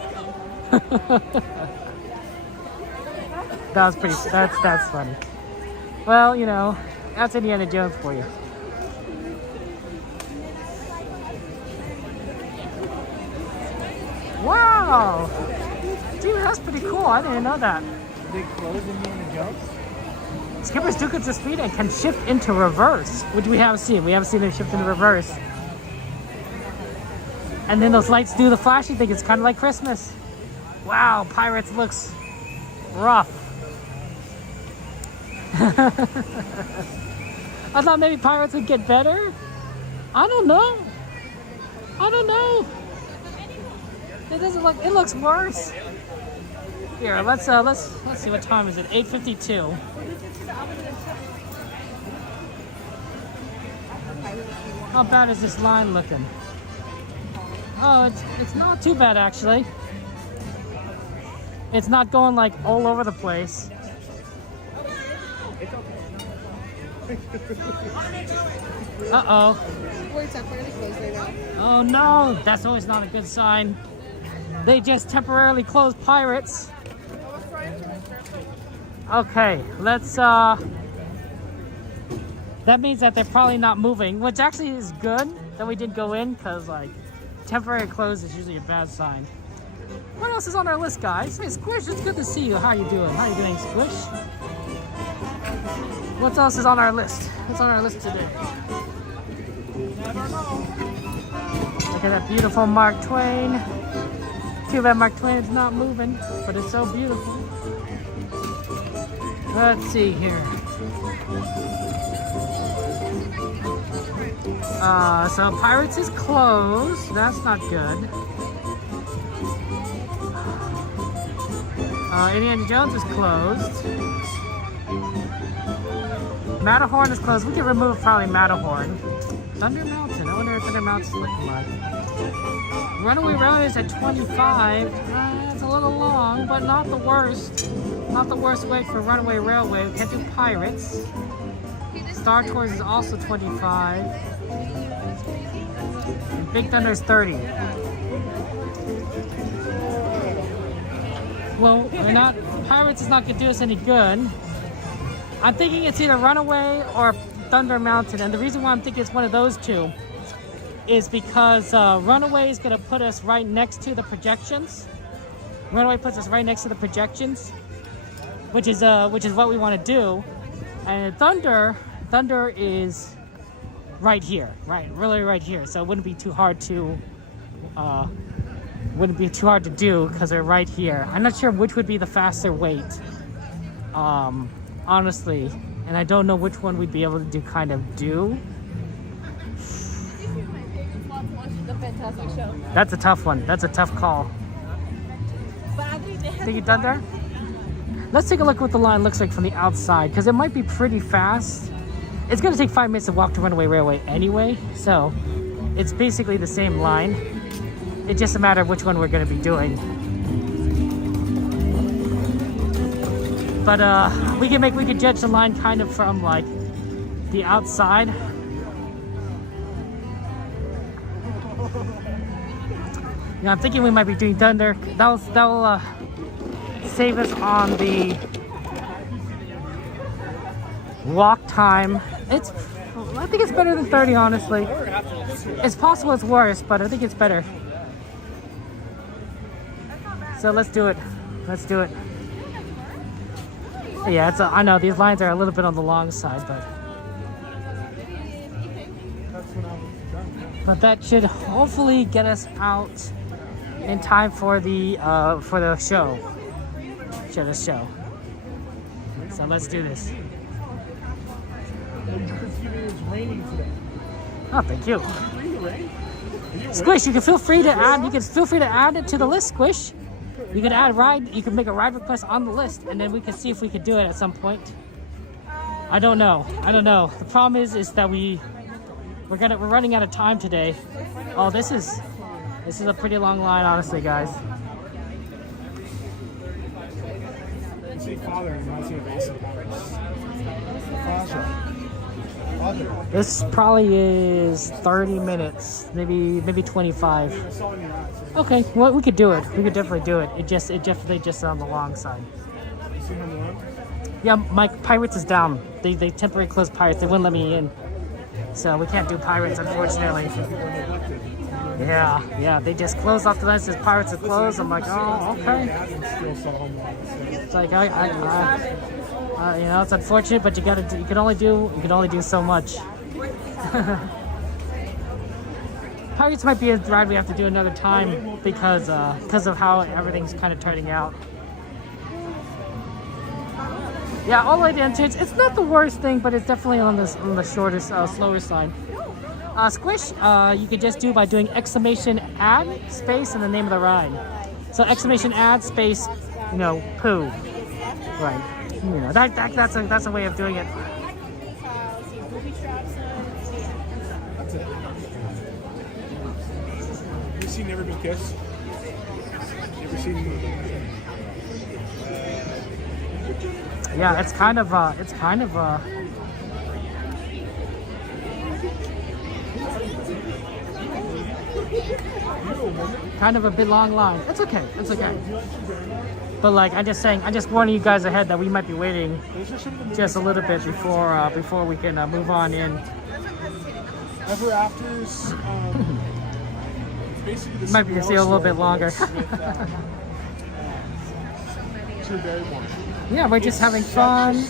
That's funny. Well, you know, that's Indiana Jones for you. Wow! Dude, that's pretty cool. I didn't know that. They close Indiana Jones? Skippers do get to speed and can shift into reverse, which we haven't seen. We haven't seen them shift into reverse. And then those lights do the flashing thing. It's kind of like Christmas. Wow, Pirates looks rough. I thought maybe Pirates would get better. I don't know. It doesn't look. It looks worse. Here, let's see what time is it. 8:52. How bad is this line looking? Oh, it's not too bad actually. It's not going like all over the place. Uh-oh. Oh no, that's always not a good sign. They just temporarily closed Pirates. Okay, let's that means that they're probably not moving, which actually is good that we did go in, because like temporary close is usually a bad sign. What else is on our list, guys? Hey Squish, it's good to see you. How you doing? How you doing, Squish? What else is on our list? What's on our list today? Look at that beautiful Mark Twain. Too bad Mark Twain's not moving, but it's so beautiful. Let's see here. So Pirates is closed. That's not good. Indiana Jones is closed. Matterhorn is closed. We can remove probably Matterhorn. Thunder Mountain. I wonder what Thunder Mountain's looking like. Runaway Railway is at 25. It's a little long, but not the worst. Not the worst wait for Runaway Railway. We can't do Pirates. Star Tours is also 25. And Big Thunder is 30. Well, we're not. Pirates is not going to do us any good. I'm thinking it's either Runaway or Thunder Mountain, and the reason why I'm thinking it's one of those two is because Runaway is going to put us right next to the projections. Runaway puts us right next to the projections, which is what we want to do. And Thunder is right here, really right here. So it wouldn't be too hard to do because they're right here. I'm not sure which would be the faster wait, honestly, and I don't know which one we'd be able to do. That's a tough one. That's a tough call. Think you done there? Let's take a look at what the line looks like from the outside, because it might be pretty fast. It's going to take 5 minutes to walk to Runaway Railway anyway, so it's basically the same line. It's just a matter of which one we're going to be doing. But we can judge the line kind of from like the outside. Yeah, I'm thinking we might be doing Thunder. That'll save us on the walk time. I think it's better than 30, honestly. It's possible it's worse, but I think it's better. So let's do it. Let's do it. Yeah, I know these lines are a little bit on the long side, but that should hopefully get us out in time for the show. The show. So let's do this. Oh, thank you. Squish, you can feel free to add. You can feel free to add it to the list, Squish. You can add ride. You can make a ride request on the list, and then we can see if we could do it at some point. I don't know. The problem is that we're running out of time today. Oh, this is a pretty long line, honestly, guys. This probably is 30 minutes, maybe 25. Okay, well, we could do it. We could definitely do it. It definitely just on the long side. Yeah, my Pirates is down. They temporarily closed Pirates. They wouldn't let me in, so we can't do Pirates, unfortunately. Yeah, they just closed off the list. As Pirates are closed. I'm like, oh, okay. It's like it's unfortunate, but you can only do so much. Pirates might be a ride we have to do another time because of how everything's kind of turning out. Yeah, all the way down to it's not the worst thing, but it's definitely on the shortest, slower side. Squish, you could just do by doing exclamation add space and the name of the ride. So exclamation add space, Pooh. Right. That's a way of doing it. You seen Never Been Kissed? Never seen. Yeah, it's kind of a bit long line. It's okay. But like I'm just warning you guys ahead that we might be waiting just a little bit before we can move on in. Ever Afters, basically the might be see a little bit longer. Yeah, we're just having fun.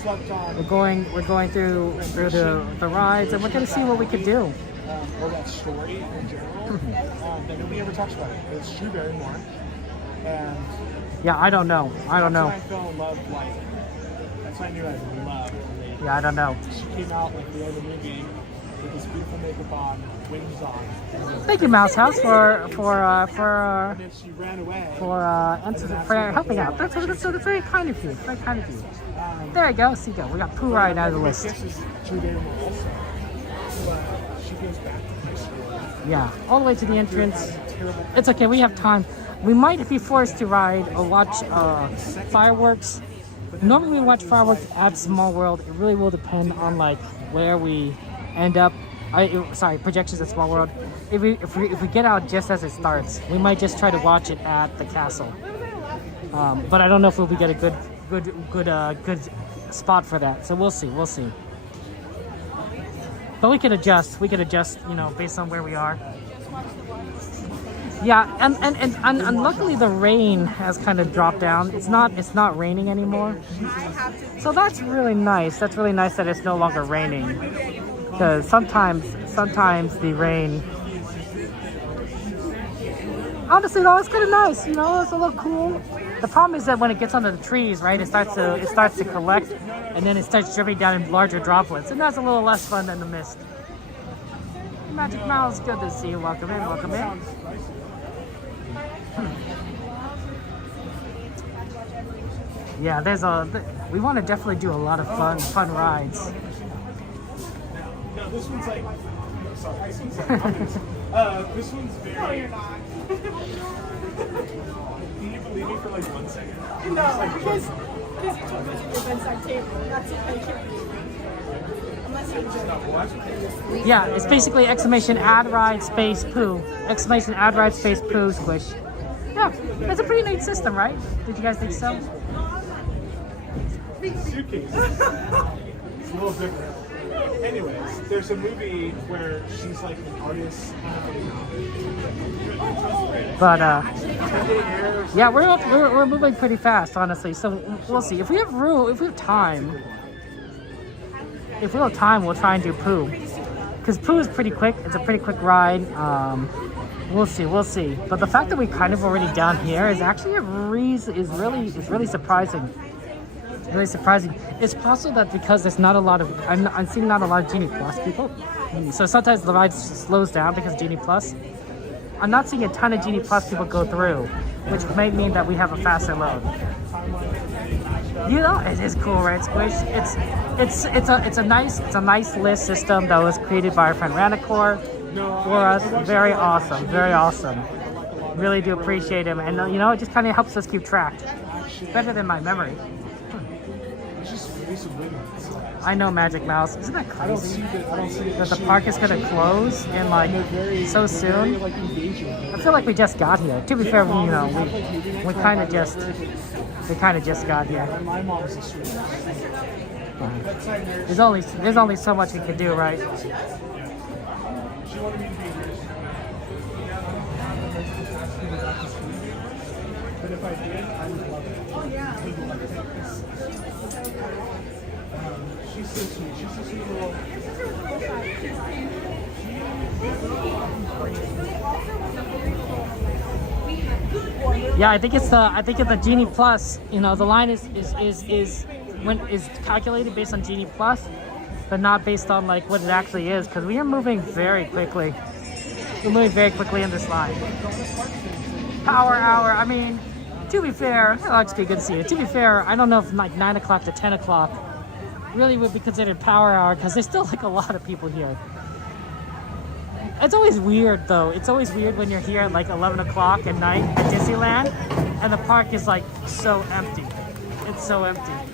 We're going through the rides, and we're gonna see what we could do. Or that story in general that nobody ever talks about. It's Drew Barrymore, and yeah, I don't know. That's when I fell in love. That's when I knew I loved. Yeah, I don't know. She came out like the other movie with this beautiful makeup on, wings on. Thank you, Mouse House, for she ran away. For helping out. That's very kind of you. Very kind of you. There you go. See, we got Pooh right out of the list. This is Drew Barrymore also. But she goes back to my story. Yeah, all the way to the entrance. It's okay, we have time. We might be forced to ride or watch fireworks. Normally we watch fireworks at Small World. It really will depend on like where we end up. Projections at Small World. If we get out just as it starts, we might just try to watch it at the castle. But I don't know if we'll get a good spot for that. So we'll see. We'll see. But we could adjust. We could adjust, you know, based on where we are. Yeah, and luckily the rain has kind of dropped down. It's not raining anymore. So that's really nice. That's really nice that it's no longer raining. Because sometimes the rain. Honestly, though, it's kind of nice. You know, it's a little cool. The problem is that when it gets under the trees, right, it starts to collect, and then it starts dripping down in larger droplets, and that's a little less fun than the mist. Magic Mouse, good to see you. Welcome in. Welcome in. Yeah, we want to definitely do a lot of fun rides. No, this one's like, sorry. This one's very. No, you're not. Can you believe me for like 1 second? No, because you told me to your bedside table. That's it. I can't believe it. Unless you're joking. Yeah, it's basically exclamation add ride space Pooh. Exclamation add ride space Pooh squish. Yeah, it's a pretty neat system, right? Did you guys think so? Suitcase. It's a little different. Anyways, there's a movie where she's like an artist. But yeah, we're moving pretty fast, honestly. So we'll see if we have room, if we have time. If we have time, we'll try and do Pooh, because Pooh is pretty quick. It's a pretty quick ride. We'll see. But the fact that we kind of already down here is actually really surprising. Really surprising. It's possible that because there's not a lot of I'm seeing not a lot of Genie Plus people, so sometimes the ride slows down because Genie Plus. I'm not seeing a ton of Genie Plus people go through, which may mean that we have a faster load. You know, it is cool, right, Squish? It's a nice list system that was created by our friend Ranicore for us. Very awesome, very awesome. Really do appreciate him, and you know, it just kind of helps us keep track. Better than my memory. I know, Magic Mouse. Isn't that crazy? That the park is gonna close in like so soon. I feel like we just got here. To be fair, you know, we kind of just got here. There's only so much we can do, right? But if I did, I would love it. Oh yeah. She's so sweet. She's so sweet little. Yeah, I think it's the Genie Plus. You know, the line is calculated based on Genie Plus, but not based on like what it actually is, because we are moving very quickly. We're moving very quickly in this line. Power hour. I mean, to be fair, actually good to see you. To be fair, I don't know if like 9 o'clock to 10 o'clock really would be considered power hour, because there's still like a lot of people here. It's always weird though. It's always weird when you're here at like 11 o'clock at night at Disneyland and the park is like so empty. It's so empty. Her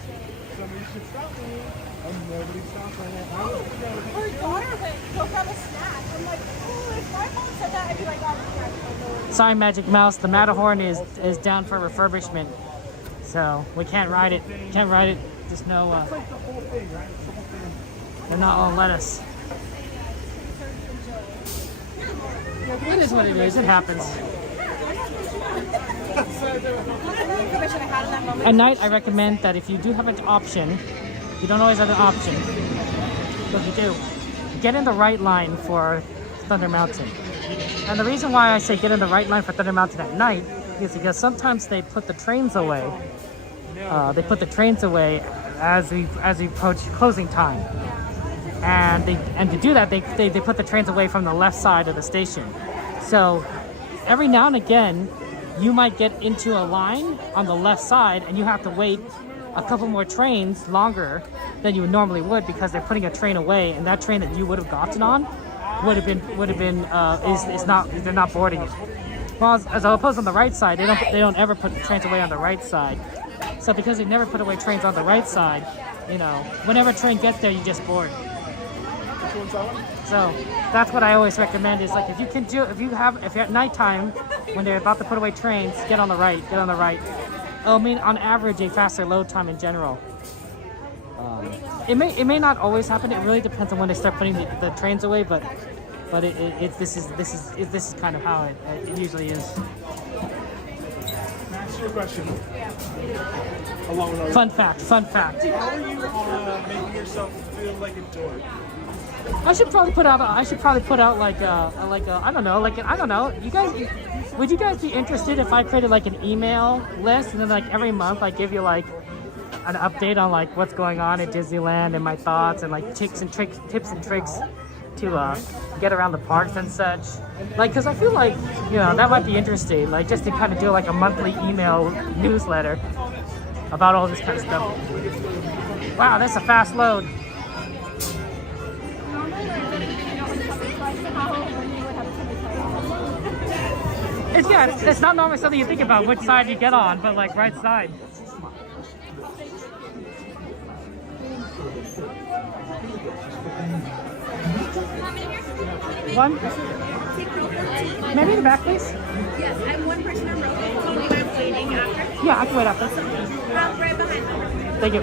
daughter went to go grab a snack. I'm like, oh, if my mom said that, I'd be like, oh, Sorry, Magic Mouse. The Matterhorn is down for refurbishment, so we can't ride it. Can't ride it. There's no. They're not gonna let us. It is what it is. It happens. At night, I recommend that if you do have an option, you don't always have an option, but if you do, get in the right line for Thunder Mountain. And the reason why I say get in the right line for Thunder Mountain at night is because sometimes they put the trains away. As we approach closing time, and to do that, they put the trains away from the left side of the station. So every now and again, you might get into a line on the left side, and you have to wait a couple more trains longer than you normally would, because they're putting a train away, and that train that you would have gotten on would have been is not, they're not boarding it. Well, as opposed on the right side, they don't ever put the trains away on the right side. So because they never put away trains on the right side, you know, whenever a train gets there, you just board. So that's what I always recommend is like if you're at nighttime when they're about to put away trains, get on the right. I mean, on average, a faster load time in general. It may not always happen. It really depends on when they start putting the trains away, but this is kind of how it usually is. Can I ask you a question? Along with Fun fact. How are you making yourself feel like a dork? I should probably put out like I don't know. You guys, would you guys be interested if I created like an email list and then like every month I give you like an update on like what's going on at Disneyland and my thoughts and like tips and tricks to get around the parks and such. Like, cause I feel like, you know, that might be interesting. Like just to kind of do like a monthly email newsletter about all this kind of stuff. Wow, that's a fast load. It's not normally something you think about which side you get on, but like right side. One? Maybe in the back, please? Yes, I'm one person on row. Do you guys waiting after? Yeah, I can wait after. Right behind. Thank you.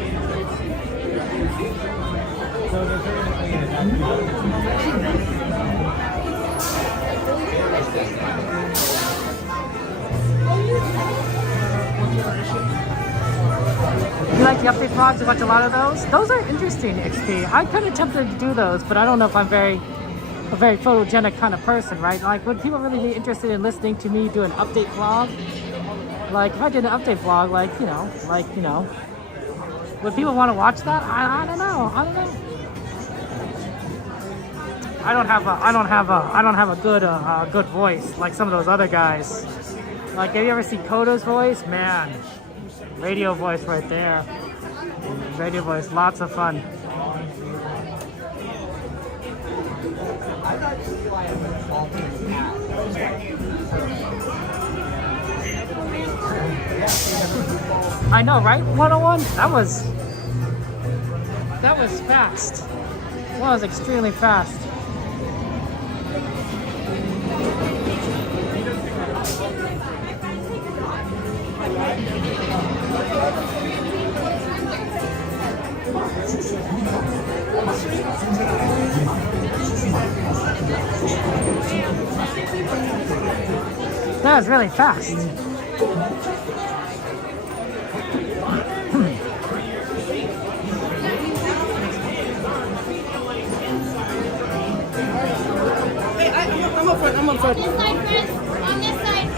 You like the update vlogs? You watch a lot of those? Those are interesting, XP. I'm kind of tempted to do those, but I don't know if I'm a very photogenic kind of person, right? Like, would people really be interested in listening to me do an update vlog? Like, if I did an update vlog, would people want to watch that? I don't know. I don't have a good voice like some of those other guys. Like, have you ever seen Koda's voice? Man, radio voice right there. Radio voice, lots of fun. I know, right? 101? That was fast. That was extremely fast. That was really fast. I'm up front. This side, Chris. On this side.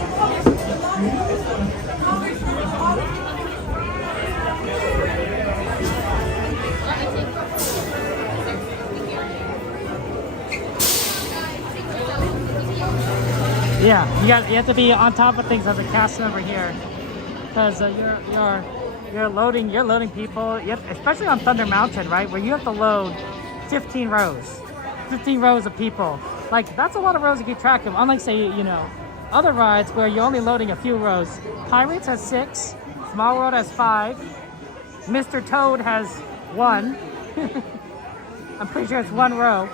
Yeah, you have to be on top of things as a cast member here, because you're loading people. Especially on Thunder Mountain, right, where you have to load 15 rows of people. Like, that's a lot of rows to keep track of. Unlike, say, you know, other rides where you're only loading a few rows. Pirates has 6, Small World has 5, Mr. Toad has 1. I'm pretty sure it's 1 row.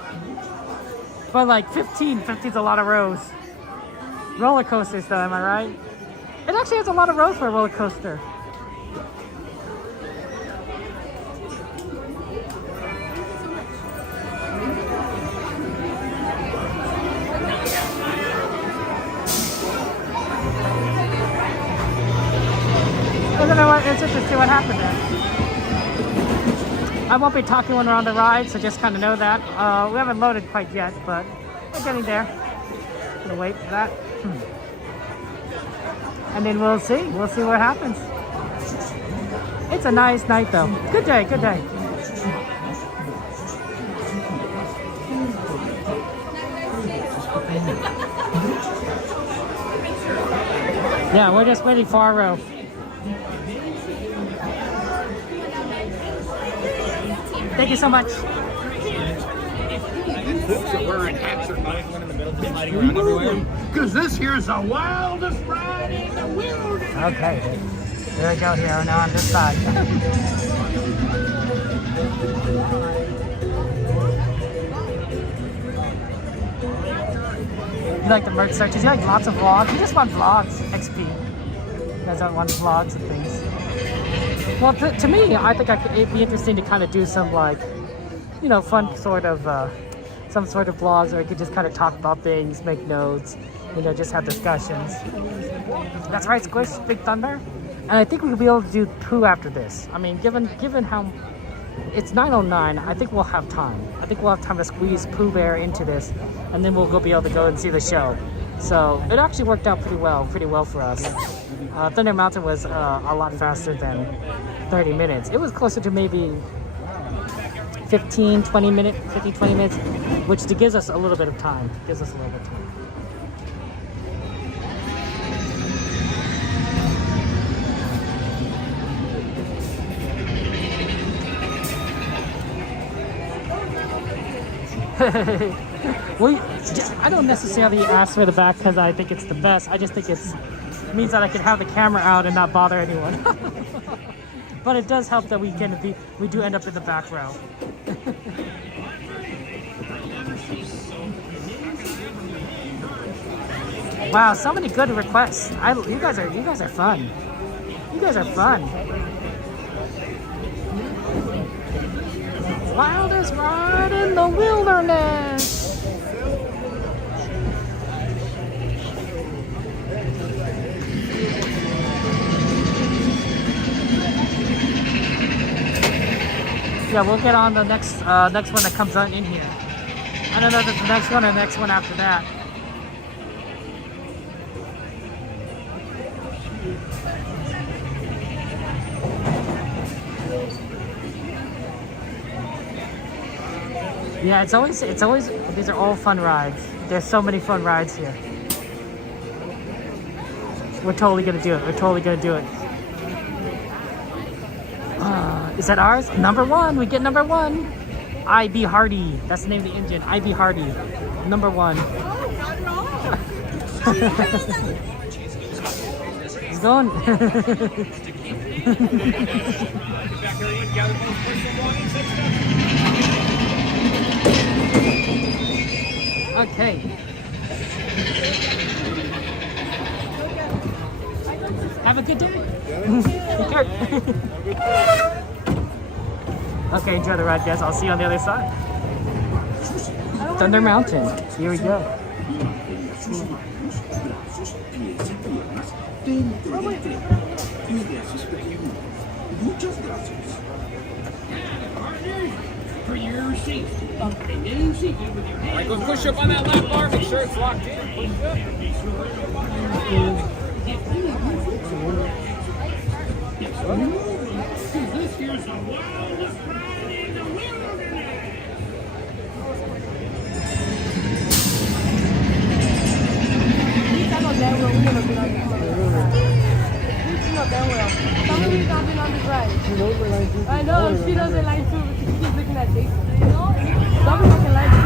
But like 15's a lot of rows. Roller coasters though, am I right? It actually has a lot of rows for a roller coaster. I don't know what, it's just to see what happened there. I won't be talking when we're on the ride, so just kind of know that. We haven't loaded quite yet, but we're getting there. Gonna wait for that. And then we'll see what happens. It's a nice night though. Good day. Yeah, we're just waiting for our row. Thank you so much. Folks are wearing hats or one in the middle, just sliding around everywhere. Because this here's the wildest ride in the wilderness. Okay, here we go here now on this side. You like the merch searches? You like lots of vlogs? You just want vlogs, XP. You guys don't want vlogs and things. Well, to me, I think it'd be interesting to kind of do some like, you know, fun sort of, some sort of vlogs where you could just kind of talk about things, make notes, you know, just have discussions. That's right, Squish, Big Thunder. And I think we'll be able to do Pooh after this. I mean, given how it's 9:09, I think we'll have time. I think we'll have time to squeeze Pooh Bear into this, and then we'll be able to go and see the show. So it actually worked out pretty well for us. Thunder Mountain was a lot faster than 30 minutes. It was closer to maybe 15-20 minutes, which gives us a little bit of time. Well, I don't necessarily ask for the back because I think it's the best. I just think it means that I can have the camera out and not bother anyone. But it does help that we do end up in the back row. Wow, so many good requests. You guys are fun. You guys are fun. Wildest ride in the wilderness. Yeah, we'll get on the next one that comes on in here. I don't know if it's the next one or the next one after that. Yeah, it's always these are all fun rides. There's so many fun rides here. We're totally gonna do it. Is that ours? Number 1. We get number 1. IB Hardy. That's the name of the engine. IB Hardy. Number 1. He's going. Okay. Have a good day. Okay, enjoy the ride, guys. I'll see you on the other side. Thunder Mountain. Here we go. For your seat. Alright, go push up on that lap bar. Make sure it's locked in. This here's the wildest ride in the wilderness. I know, she doesn't like to keep looking at Jason. Some people can like to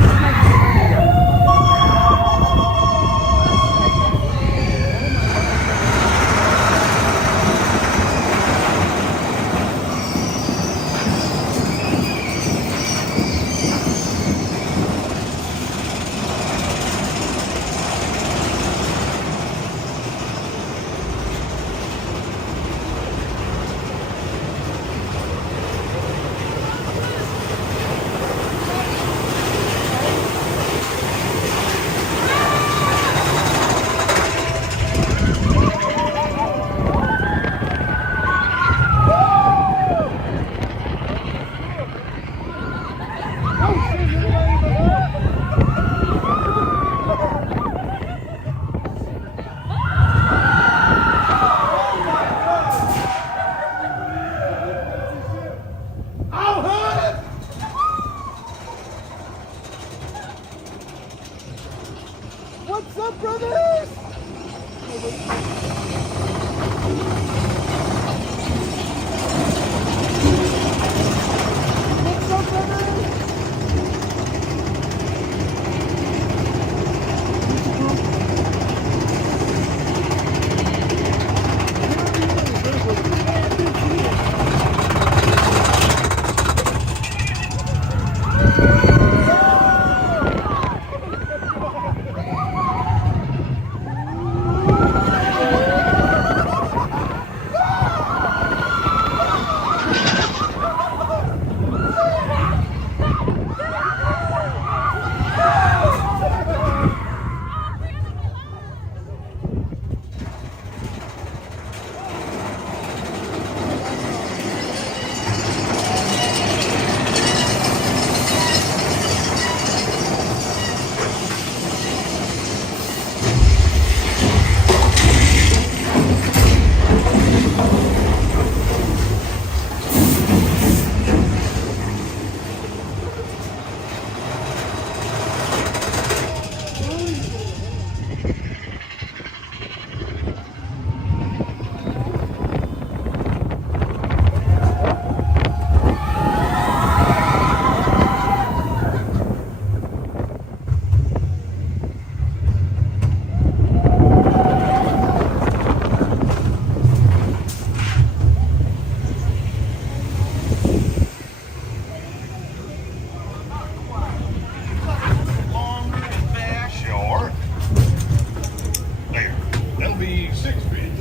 the 6 feet.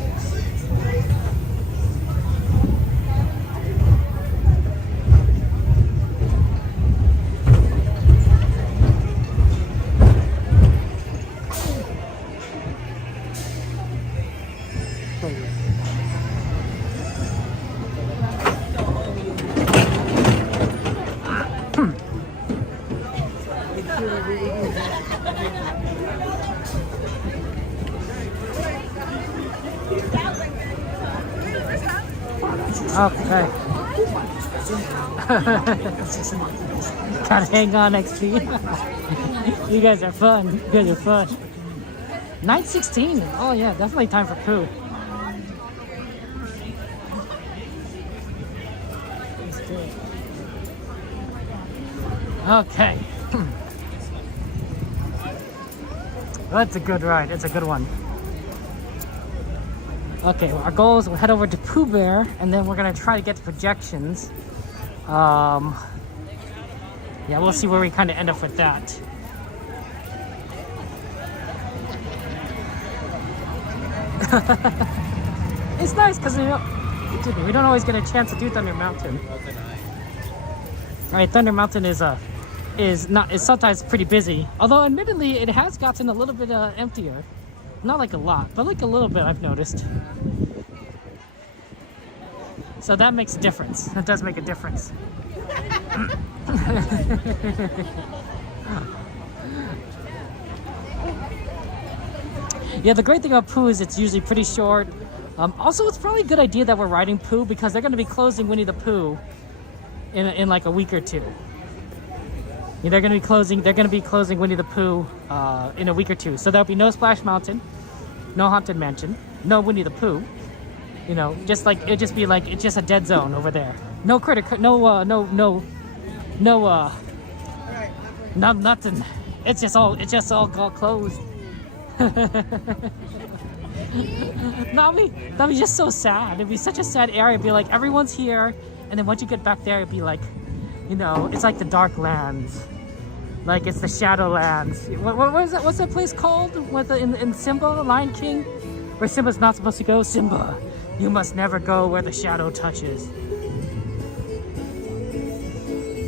Okay. Gotta hang on, XP. You guys are fun. You guys are fun. Night 16. Oh yeah, definitely time for Pooh. Let's do it. Okay. That's a good ride. It's a good one. Okay, well, our goal is we'll head over to Pooh Bear, and then we're gonna try to get the projections. Yeah, we'll see where we kind of end up with that. It's nice because we don't always get a chance to do Thunder Mountain. All right, Thunder Mountain is sometimes pretty busy. Although, admittedly, it has gotten a little bit emptier. Not like a lot, but like a little bit, I've noticed. So that makes a difference. That does make a difference. Yeah, the great thing about Pooh is it's usually pretty short. Also, it's probably a good idea that we're riding Pooh because they're going to be closing Winnie the Pooh in like a week or two. Yeah, they're going to be closing Winnie the Pooh in a week or two. So there'll be no Splash Mountain, no Haunted Mansion, no Winnie the Pooh. You know, just like it's just a dead zone over there. No nothing. It's just all closed. That'd be just so sad. It'd be such a sad area. It'd be like everyone's here, and then once you get back there, it'd be like, you know, it's like the Dark Lands, like it's the Shadowlands. What is that? What's that place called? In Simba, Lion King, where Simba's not supposed to go? Simba, you must never go where the shadow touches.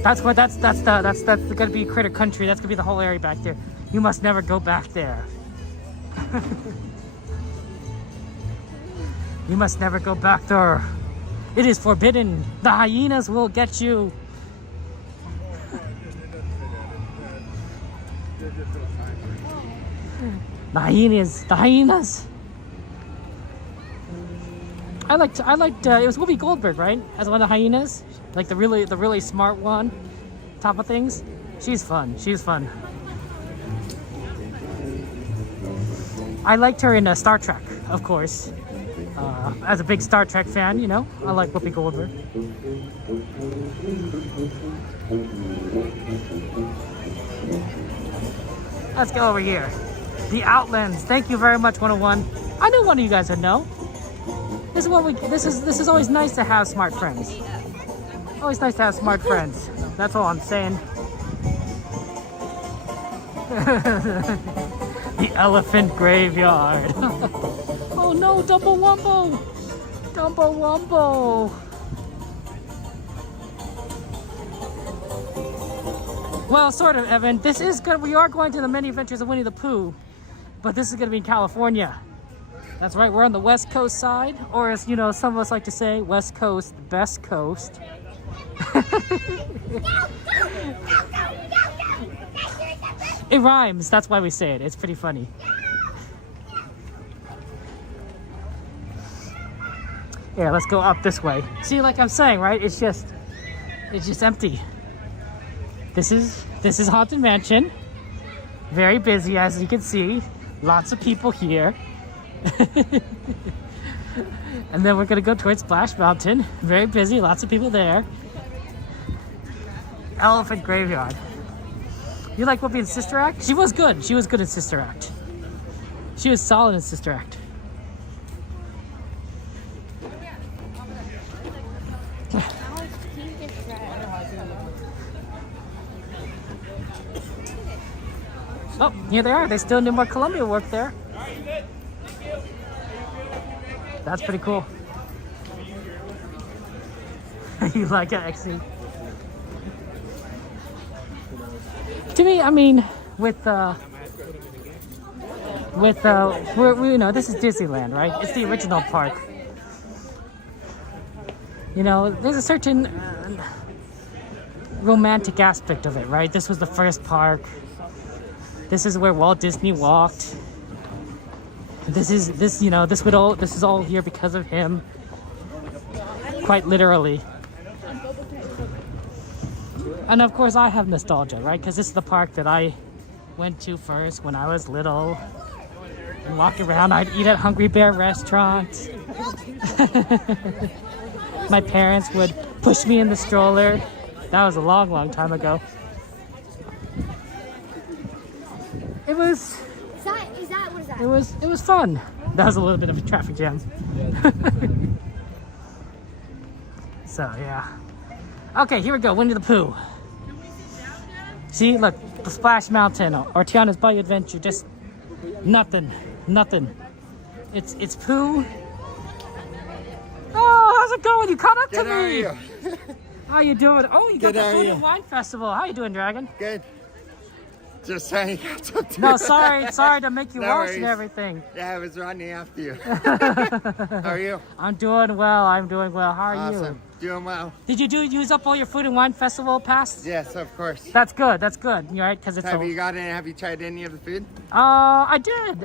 That's gonna be Critter Country. That's gonna be the whole area back there. You must never go back there. You must never go back there. It is forbidden. The hyenas will get you. The hyenas. I liked it was Whoopi Goldberg, right? As one of the hyenas, like the really smart one, top of things. She's fun. I liked her in Star Trek, of course. As a big Star Trek fan, you know, I like Whoopi Goldberg. Let's go over here. The Outlands. Thank you very much, 101. I knew one of you guys would know. This is always nice to have smart friends. Always nice to have smart friends. That's all I'm saying. The Elephant Graveyard. Oh no, Dumbo Wumbo! Dumbo Wumbo! Well, sort of, Evan. This is good. We are going to the Many Adventures of Winnie the Pooh, but this is going to be in California. That's right, we're on the West Coast side, or as you know, some of us like to say, West Coast, best coast. It rhymes, that's why we say it. It's pretty funny. Yeah, let's go up this way. See, like I'm saying, right? It's just empty. This is Haunted Mansion. Very busy, as you can see. Lots of people here. And then we're gonna go towards Splash Mountain. Very busy, lots of people there. Elephant Graveyard. You like Whoopi in Sister Act? She was good. She was good in Sister Act. She was solid in Sister Act. Oh, here they are. They still need more Columbia work there. That's pretty cool. You like it, XC? To me, I mean, with you know, this is Disneyland, right? It's the original park. You know, there's a certain romantic aspect of it, right? This was the first park. This is where Walt Disney walked. This is all here because of him. Quite literally. And of course I have nostalgia, right? Because this is the park that I went to first when I was little. And walk around, I'd eat at Hungry Bear restaurants. My parents would push me in the stroller. That was a long, long time ago. It was fun. That was a little bit of a traffic jam. So yeah. Okay, here we go. Winnie the Pooh. See, look, the Splash Mountain or Tiana's Bayou Adventure. Just nothing. It's Pooh. Oh, how's it going? You caught up to me. How you doing? Oh, you got the Food and Wine Festival. How you doing, Dragon? Good. Just saying. No, sorry to make you wash and everything. Yeah, I was running after you. How are you? I'm doing well. How are you? Awesome. Doing well. Did you use up all your Food and Wine Festival pass? Yes, of course. That's good. You're right, because it's. Have you tried any of the food? I did.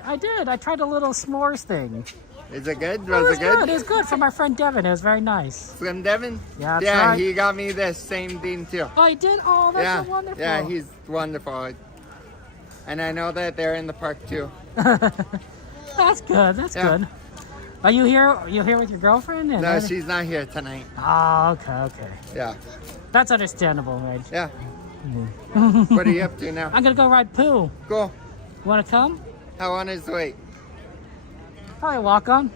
I tried a little s'mores thing. Is it good? It was good. It was good for my friend Devin. It was very nice. Slim Devin? Yeah, that's right. He got me the same thing too. Oh, he did? Oh, that's so wonderful. Yeah, he's wonderful. And I know that they're in the park too. That's good. That's good. Are you here? Are you here with your girlfriend? No, she's not here tonight. Oh, okay. Yeah. That's understandable, right? Yeah. What are you up to now? I'm gonna go ride Pooh. Cool. You wanna come? How long is the wait? Probably walk on.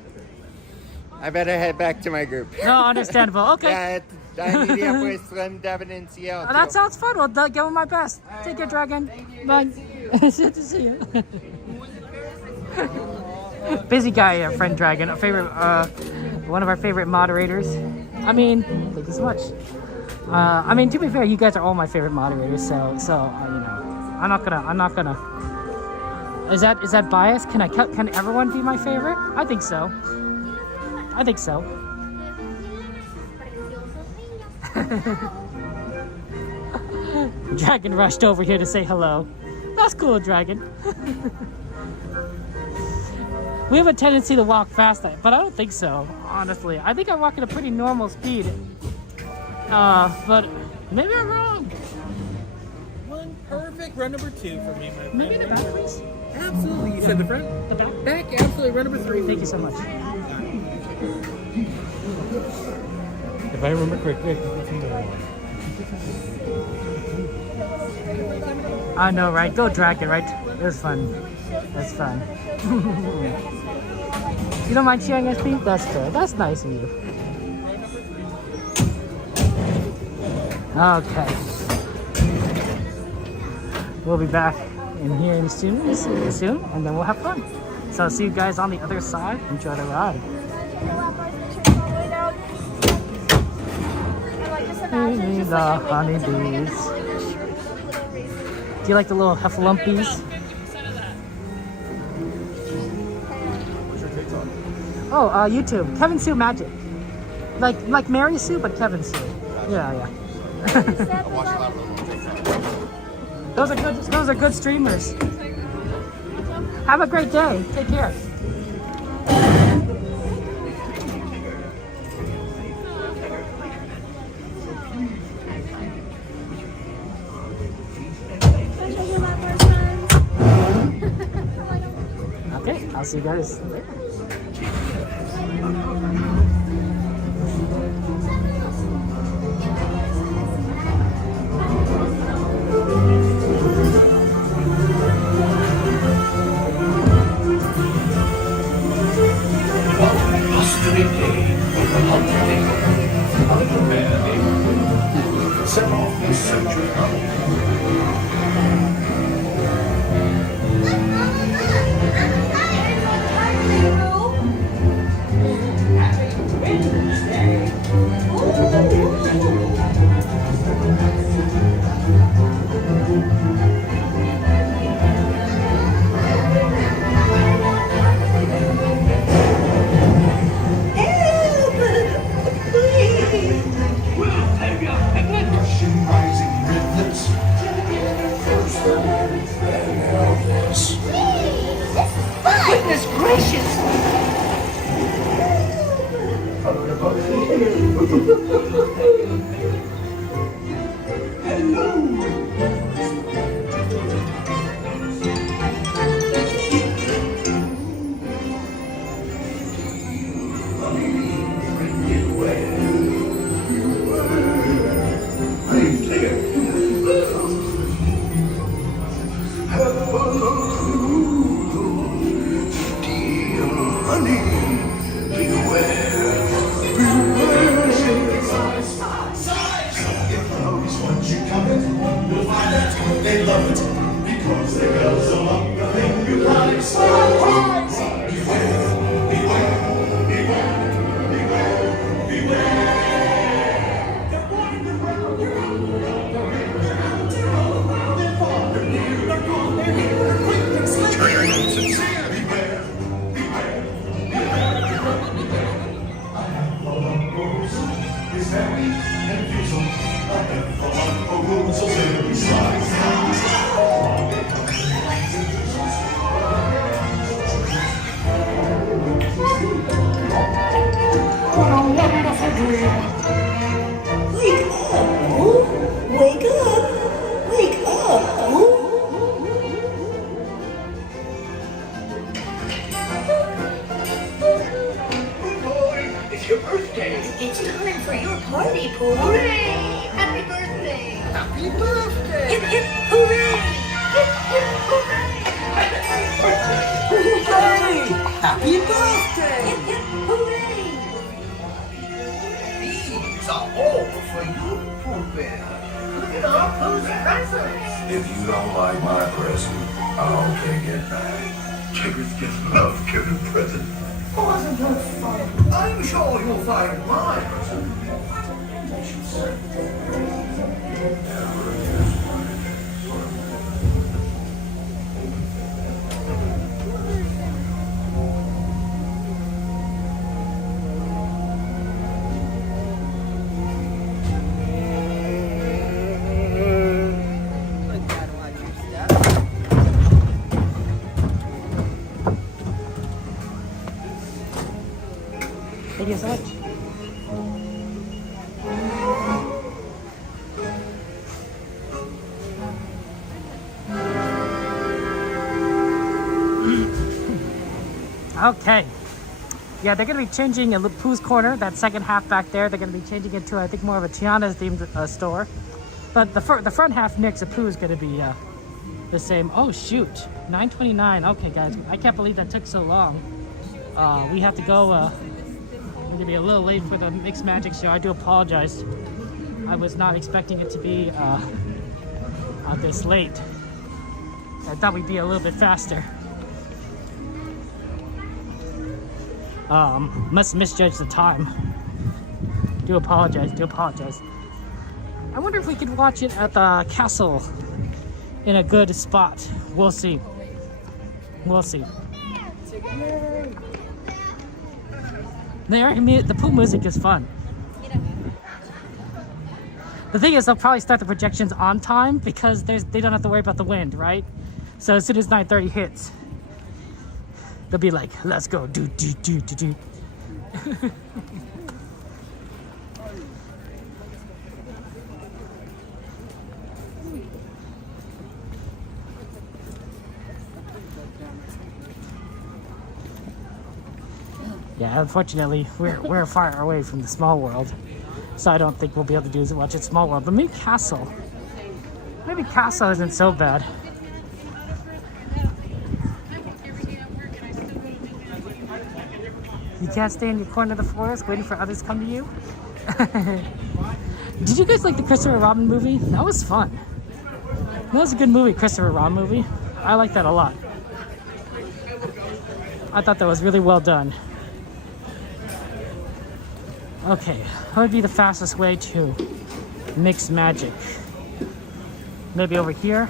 I better head back to my group. No, understandable. Okay. Yeah, I need you up with Slim Devin and CL. That sounds fun. Well, give him my best. Take care, Dragon. Bye. Good to see you. Busy guy, friend Dragon, one of our favorite moderators. I mean, thank you so much. I mean, to be fair, you guys are all my favorite moderators, so you know, I'm not gonna. Is that biased? Can everyone be my favorite? I think so. Dragon rushed over here to say hello. That's cool, Dragon. We have a tendency to walk fast, but I don't think so, honestly. I think I walk at a pretty normal speed. But maybe I'm wrong. One perfect run number 2 for me, my friend. Maybe the back, please? Absolutely. You said the front? The back? Back, absolutely. Run number 3. Thank you so much. If I remember correctly, I think it's in the one. I know, right? Go Dragon, right? It was fun. That's fun. You don't mind cheering us, Pete? That's good. That's nice of you. Okay. We'll be back in here soon, and then we'll have fun. So I'll see you guys on the other side. Enjoy the ride. The honeybees. Do you like the little heffalumpies? Oh, YouTube. Kevin Sue Magic. Like Mary Sue, but Kevin Sue. Yeah. Those are good streamers. Have a great day. Take care. Okay, I'll see you guys later. Set off this century. carousels and empty slides. What a wonderful dream! Wake up, Pooh! Wake up! Wake up, Pooh! It's your birthday. It's time for your party, Pooh! Hooray! Happy birthday! Happy birthday! Hip hip hooray! Hip hip hooray! Hooray! Happy birthday! Hip hip hooray! These are all for you, Pooh Bear. Look at all Pooh's presents. If you don't like my present, I'll take it back. Chickens just love giving presents. Wasn't that fun? I'm sure you'll find my present. Thank you so much. Okay. Yeah, they're going to be changing Pooh's Corner, that second half back there. They're going to be changing it to, I think, more of a Tiana's themed store. But the front half next to Pooh is going to be the same. Oh, shoot. 9:29. Okay, guys. I can't believe that took so long. We have to go. We're going to be a little late for the Mixed Magic show. I do apologize. I was not expecting it to be this late. I thought we'd be a little bit faster. Must misjudge the time. Do apologize. I wonder if we could watch it at the castle in a good spot. We'll see. The Pooh music is fun. The thing is, they'll probably start the projections on time because they don't have to worry about the wind, right? So as soon as 9:30 hits, they'll be like, let's go, do. Yeah, unfortunately, we're far away from the small world, so I don't think we'll be able to do is watch it small world. But maybe Castle isn't so bad. You can't stay in your corner of the forest waiting for others to come to you. Did you guys like the Christopher Robin movie? That was fun. That was a good movie, Christopher Robin movie. I like that a lot. I thought that was really well done. Okay, what would be the fastest way to Mixed Magic? Maybe over here?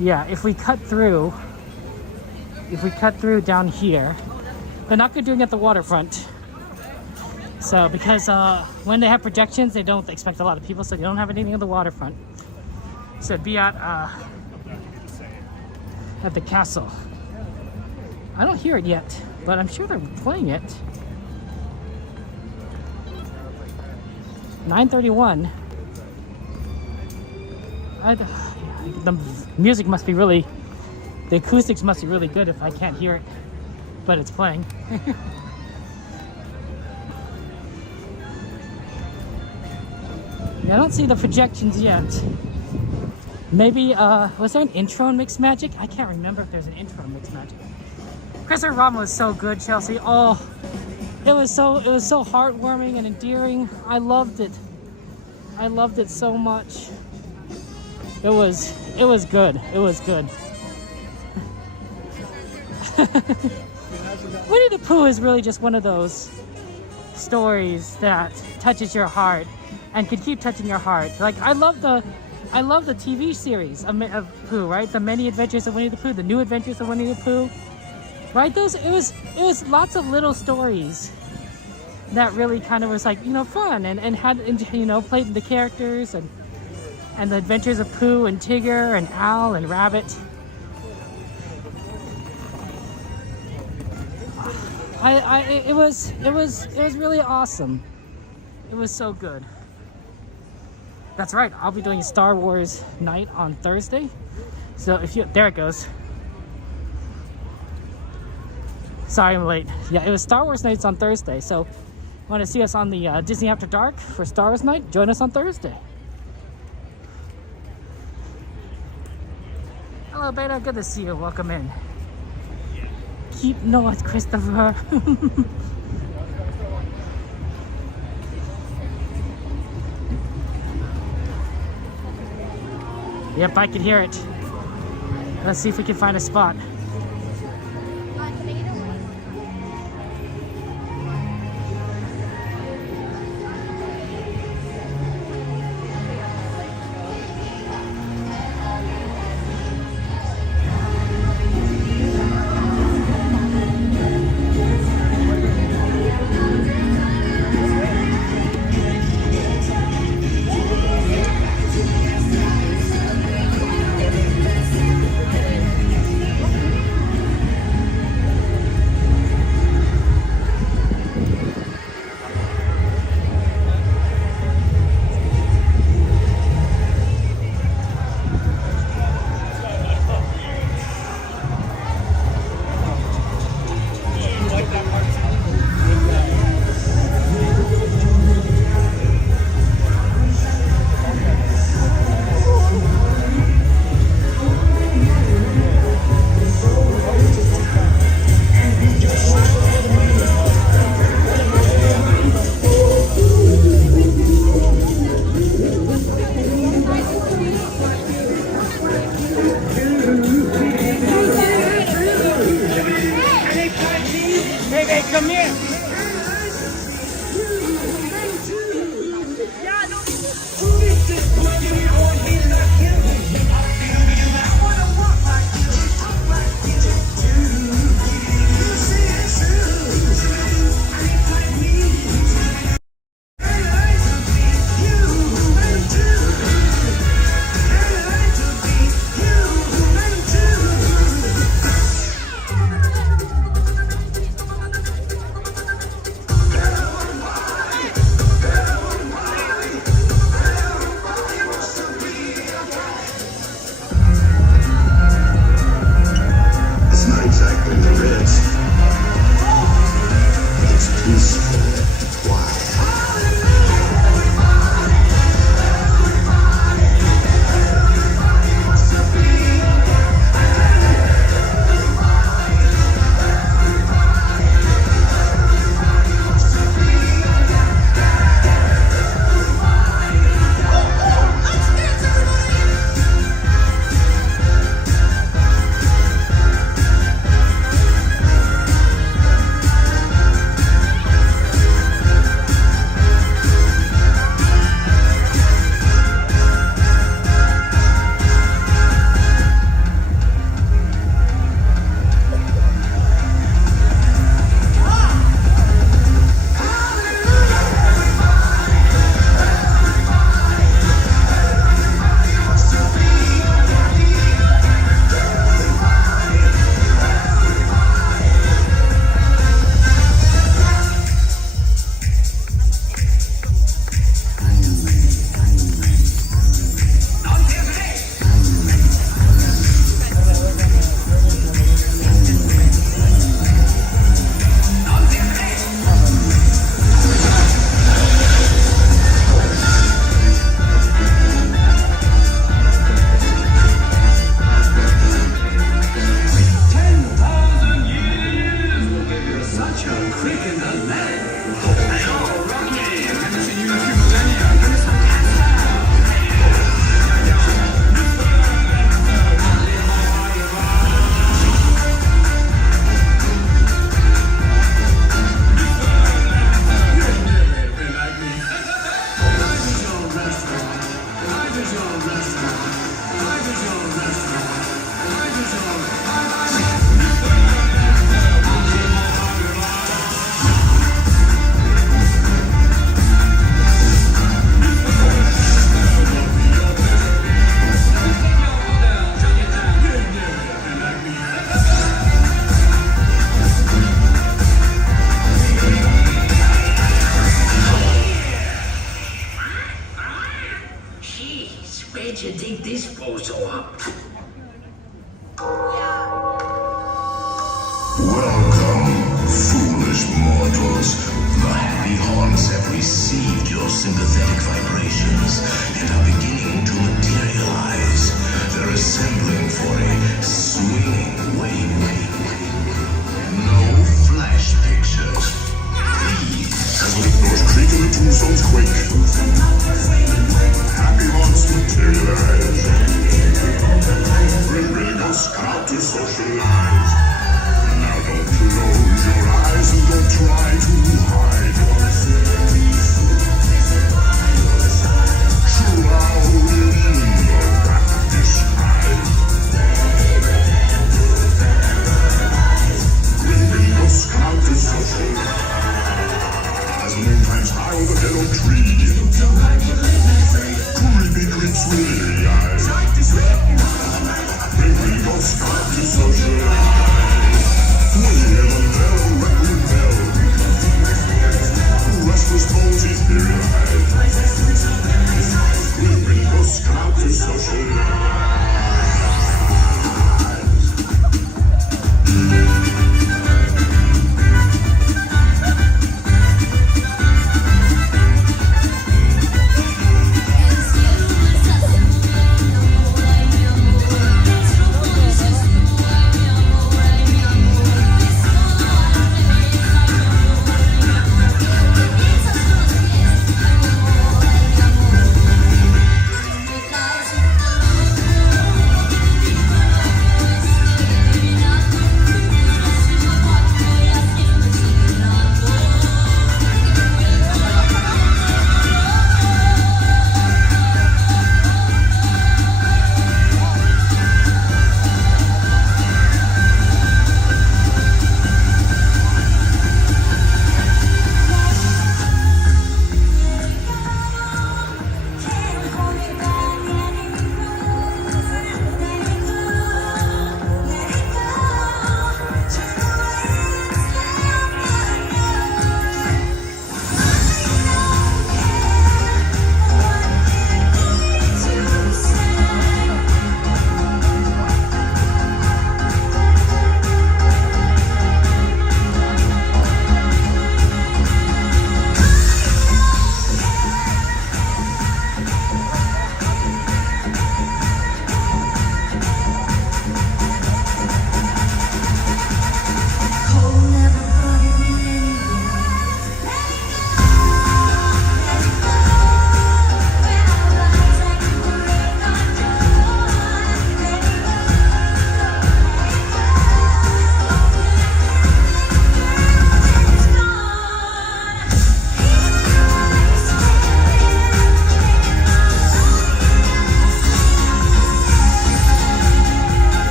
Yeah, if we cut through down here, they're not good doing it at the waterfront. So, because when they have projections, they don't expect a lot of people, so they don't have anything at the waterfront. So it'd be at the castle. I don't hear it yet, but I'm sure they're playing it. 9:31. The music must be really, the acoustics must be really good if I can't hear it, but it's playing. I don't see the projections yet. Maybe, was there an intro in Mixed Magic? I can't remember if there's an intro in Mixed Magic. Christopher Robin was so good, Chelsea. Oh, it was so heartwarming and endearing. I loved it. I loved it so much. It was good. It was good. Winnie the Pooh is really just one of those stories that touches your heart and can keep touching your heart. Like, I love the TV series of Pooh, right? The Many Adventures of Winnie the Pooh, the New Adventures of Winnie the Pooh, right? It was lots of little stories that really kind of was like, you know, fun and had, you know, played the characters and the adventures of Pooh and Tigger and Owl and Rabbit. It was really awesome. It was so good. That's right, I'll be doing Star Wars night on Thursday. So if you, there it goes. Sorry I'm late. Yeah, it was Star Wars nights on Thursday. So if you want to see us on the Disney After Dark for Star Wars night, join us on Thursday. Hello, Beta. Good to see you. Welcome in. Keep north, Christopher. Yep, I can hear it. Let's see if we can find a spot. foolish mortals. The happy haunts have received your sympathetic vibrations and are beginning to materialize. They're assembling for a swinging wake. No flash pictures. Please. As the doors creak and the tombstones quake, happy haunts materialize. Bring really ghosts come out to socialize. Now don't close your eyes and don't try to hide. Shrouded in the black disguise.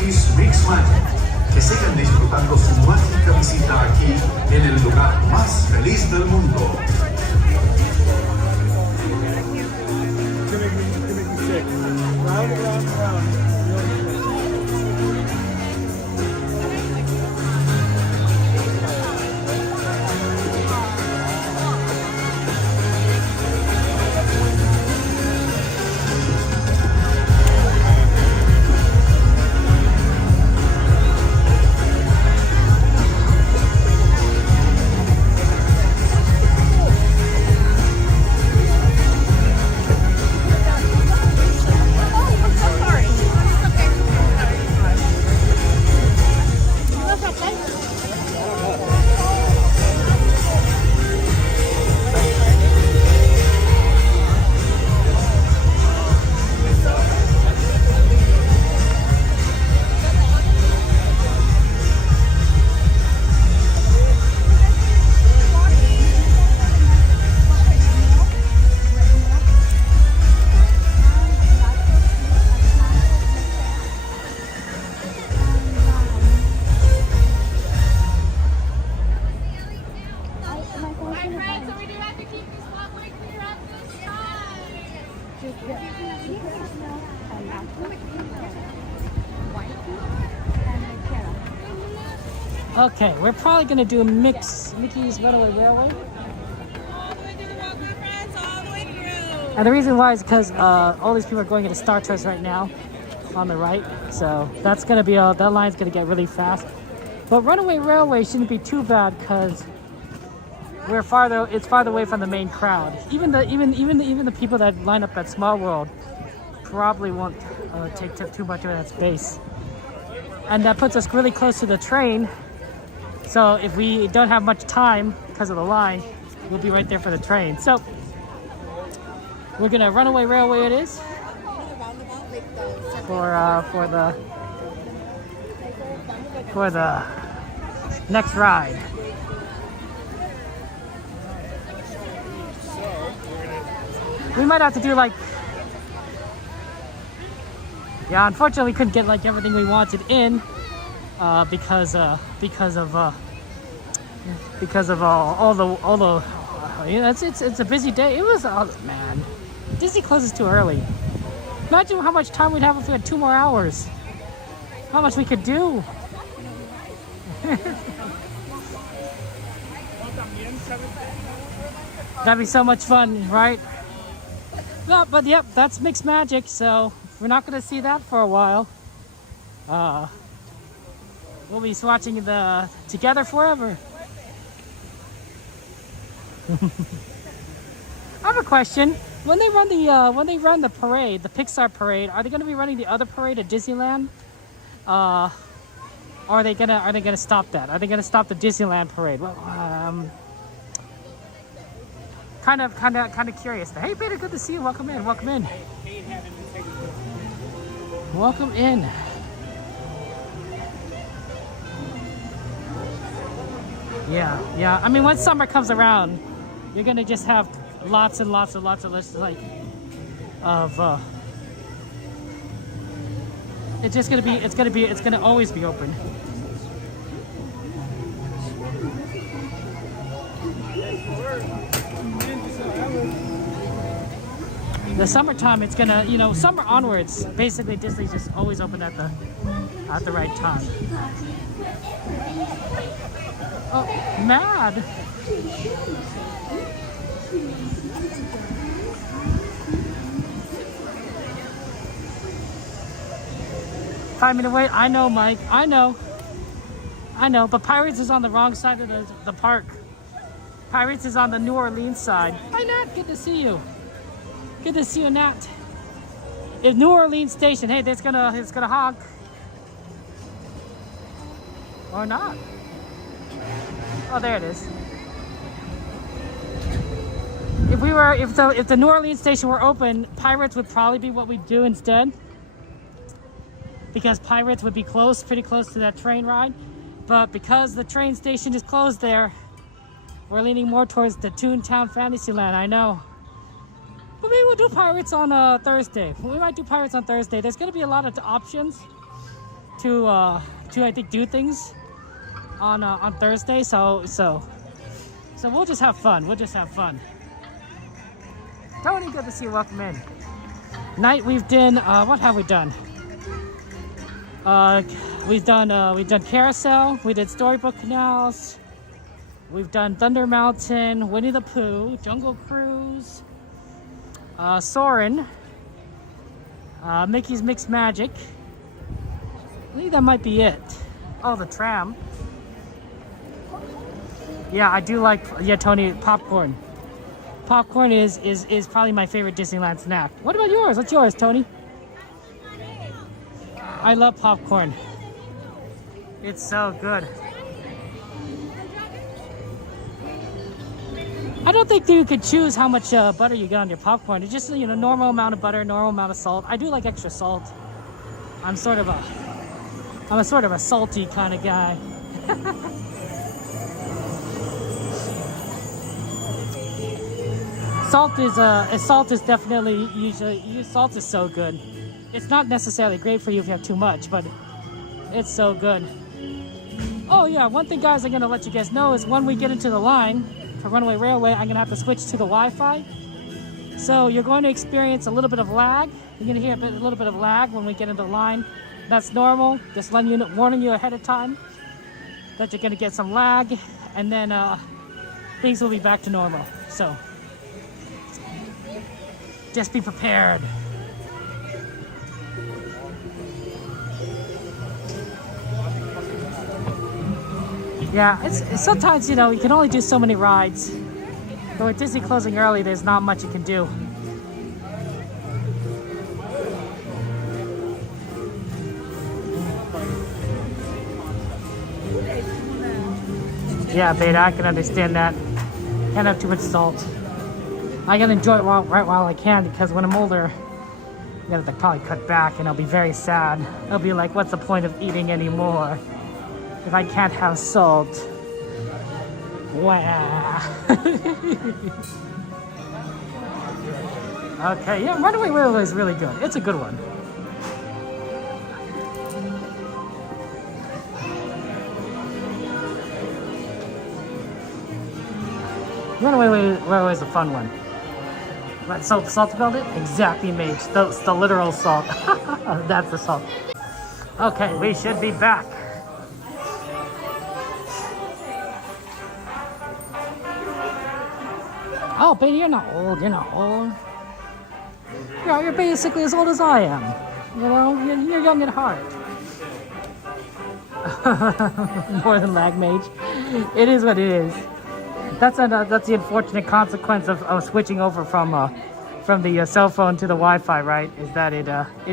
Mickey's Mix Magic, que sigan disfrutando su mágica visita aquí en el lugar más feliz del mundo. Round and round and round. Okay, we're probably gonna do Mickey's Runaway Railway. And the reason why is because all these people are going into Star Tours right now on the right. So that's gonna be that line's gonna get really fast. But Runaway Railway shouldn't be too bad because it's farther away from the main crowd. Even the people that line up at Small World probably won't take too much of that space. And that puts us really close to the train. So if we don't have much time because of the line, we'll be right there for the train. So we're gonna Runaway Railway it is for the next ride. We might have to do unfortunately we couldn't get everything we wanted in because of all the it's a busy day. It was man, Disney closes too early. Imagine how much time we'd have if we had 2 more hours. How much we could do. That'd be so much fun, right? No, but yep, that's Mixed Magic, so we're not going to see that for a while. We'll be watching the Together Forever. I have a question. When they run the parade, the Pixar parade, are they going to be running the other parade at Disneyland? Or are they gonna stop that? Are they gonna stop the Disneyland parade? Well, kind of curious. Hey, Peter, good to see you. Welcome in. Welcome in. Welcome in. Yeah. I mean, once summer comes around, you're gonna just have lots and lots of lists it's gonna always be open. The summertime, it's gonna, summer onwards, basically Disney's just always open at the right time. Oh, mad. Five-minute wait. I know, Mike. I know. But Pirates is on the wrong side of the park. Pirates is on the New Orleans side. Hi, Nat. Good to see you. Good to see you, Nat. If New Orleans Station, hey, it's gonna honk. Or not. Oh, there it is. If the New Orleans Station were open, Pirates would probably be what we'd do instead. Because Pirates would be pretty close to that train ride. But because the train station is closed there, we're leaning more towards the Toontown Fantasyland, I know. But maybe we'll do Pirates on Thursday. We might do Pirates on Thursday. There's going to be a lot of options to I think do things on Thursday. So we'll just have fun. We'll just have fun. Tony, good to see you. Welcome in. Nite, we've done what have we done? We've done Carousel. We did Storybook Canals. We've done Thunder Mountain, Winnie the Pooh, Jungle Cruise, Soarin, Mickey's Mixed Magic. I think that might be it. Oh, the Tram. Yeah, I do like, yeah, Tony, popcorn. Popcorn is probably my favorite Disneyland snack. What about yours? What's yours, Tony? I love popcorn. It's so good. I don't think you could choose how much butter you get on your popcorn. It's just, you know, normal amount of butter, normal amount of salt. I do like extra salt. I'm a sort of a salty kind of guy. Salt is definitely salt is so good. It's not necessarily great for you if you have too much, but it's so good. Oh yeah, one thing guys I'm gonna let you guys know is when we get into the line for Runaway Railway, I'm gonna have to switch to the Wi-Fi. So you're going to experience a little bit of lag. You're gonna hear a little bit of lag when we get into the line. That's normal. Just warning you ahead of time that you're gonna get some lag, and then things will be back to normal. So just be prepared. Yeah, it's sometimes, you know, you can only do so many rides. But with Disney closing early, there's not much you can do. Yeah, Beta, I can understand that. Can't have too much salt. I gotta enjoy it right while I can, because when I'm older, I'm gonna probably cut back and I'll be very sad. I'll be like, what's the point of eating anymore if I can't have salt? Wow. Okay, yeah, Runaway Railway is really good. It's a good one. Runaway Railway is a fun one. Right, so salt about it? Exactly, mate. It's the literal salt. That's the salt. Okay, we should be back. Oh, baby, you're not old. You're not old. You're basically as old as I am. You know, you're young at heart. More than lag mage. It is what it is. That's the unfortunate consequence of switching over from the cell phone to the Wi-Fi, right? Is that it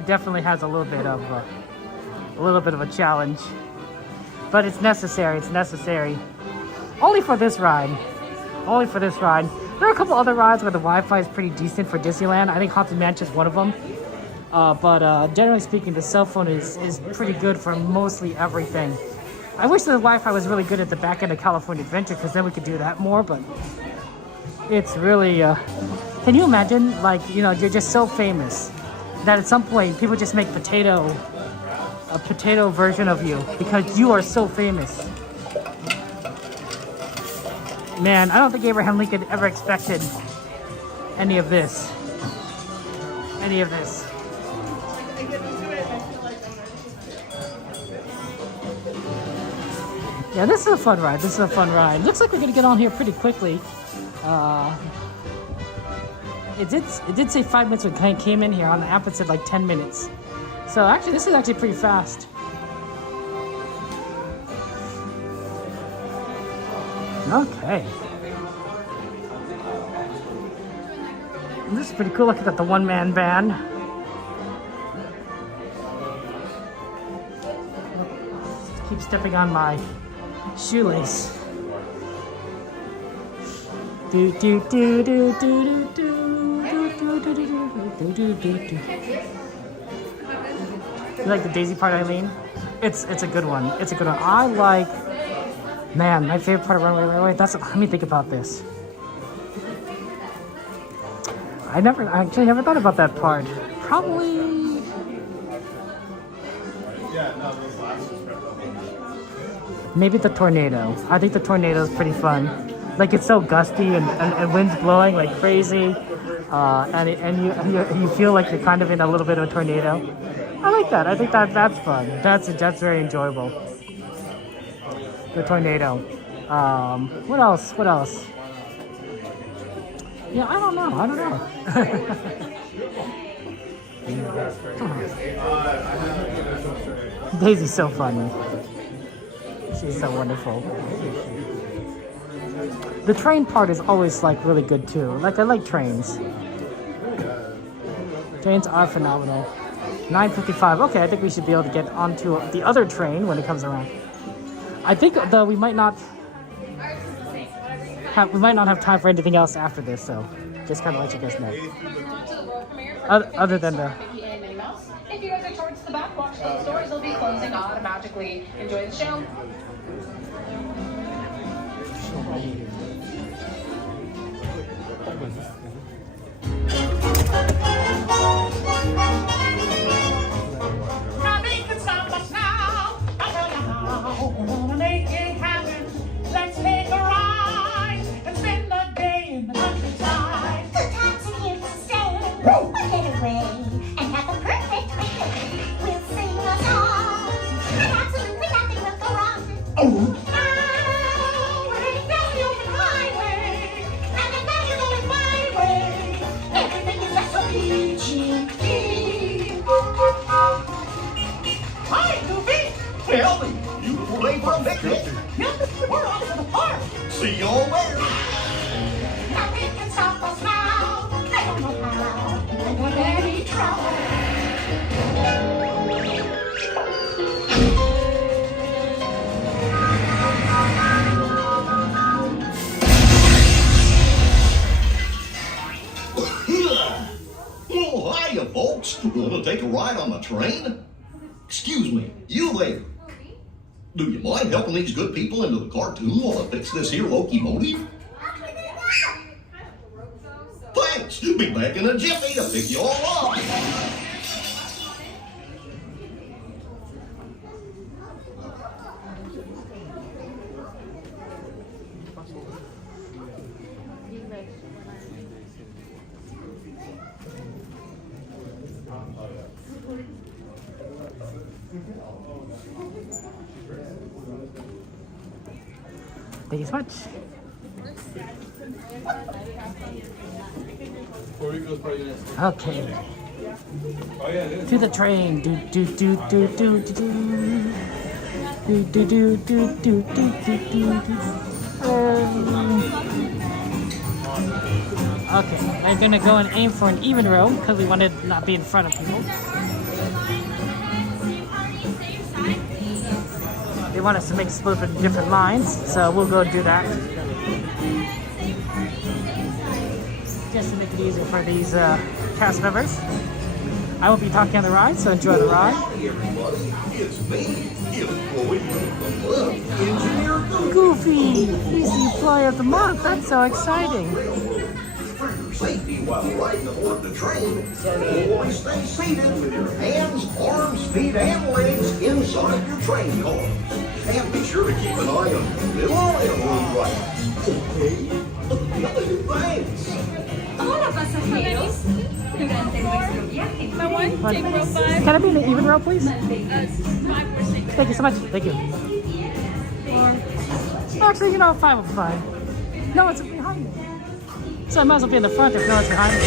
definitely has a little bit of a challenge, but it's necessary. It's necessary. Only for this ride. Only for this ride. There are a couple other rides where the Wi-Fi is pretty decent for Disneyland. I think Haunted Mansion is one of them. But generally speaking, the cell phone is pretty good for mostly everything. I wish the Wi-Fi was really good at the back end of California Adventure, because then we could do that more, but it's really... can you imagine, like, you know, you're just so famous that at some point people just make a potato version of you because you are so famous. Man, I don't think Abraham Lincoln ever expected any of this. Any of this. Yeah, this is a fun ride. This is a fun ride. Looks like we're gonna get on here pretty quickly. It did say 5 minutes when I came in here. On the app it said like 10 minutes. So actually, this is actually pretty fast. Okay. This is pretty cool. Look at the one-man band. Keep stepping on my shoelace. Do do do do do do do do do do do do do. You like the Daisy part, Eileen? It's a good one. It's a good one. I like. Man, my favorite part of Runaway Railway. Let me think about this. I actually never thought about that part. Probably. Maybe the tornado. I think the tornado is pretty fun. Like it's so gusty and wind's blowing like crazy, and you feel like you're kind of in a little bit of a tornado. I like that. I think that's fun. That's very enjoyable. The tornado. What else? What else? Yeah, I don't know. Daisy's so funny. She's so wonderful. The train part is always like really good too. Like I like trains. Trains are phenomenal. 9:55. Okay, I think we should be able to get onto the other train when it comes around. I think though we might not have time for anything else after this, so just kind of let you guys know. Other than the. If you guys are towards the back, watch those doors. They'll be closing automatically. Enjoy the show. Nothing can stop us now. Wanna make it happen. Let's take a ride and spend the day in the countryside. Good times are here to stay. We'll get away and have a perfect day. We'll sing a song and absolutely nothing will go wrong. Oh, we're down the open highway, and now you're going my way. Everything is just so peachy. Hi, Goofy. Tell me, beautiful day for a picnic. Yep, we're off to the park. See y'all there. Nothing can stop us now. I don't know how. We're in any trouble. Oh, hiya, folks. Want to take a ride on the train? Excuse me, you there. Do you mind helping these good people into the cartoon while I fix this here locomotive? Thanks. Be back in a jiffy to pick you all up. Thank you so much. Okay. To the train. Do do do do do do do do do do do do do do. Okay, we're gonna go and aim for an even row because we want to not be in front of people. They want us to make split with different lines, so we'll go do that. Just to make it easier for these cast members. I will be talking on the ride, so enjoy the ride. It's me, employee of the month, Engineer Goofy! He's the employee of the month. That's so exciting. For your safety while riding aboard the train, always stay seated with your hands, arms, feet, and legs inside your train cars. And be sure to keep an eye on your little railroad riders. Okay? Thanks. Hola, pasajeros. Durante nuestro viaje, take row 5. Can I be in the even row, please? 5 or 6. Thank you so much. Thank you. Actually, 5 will be fine. No, it's behind me. So I might as well be in the front if no one's behind me.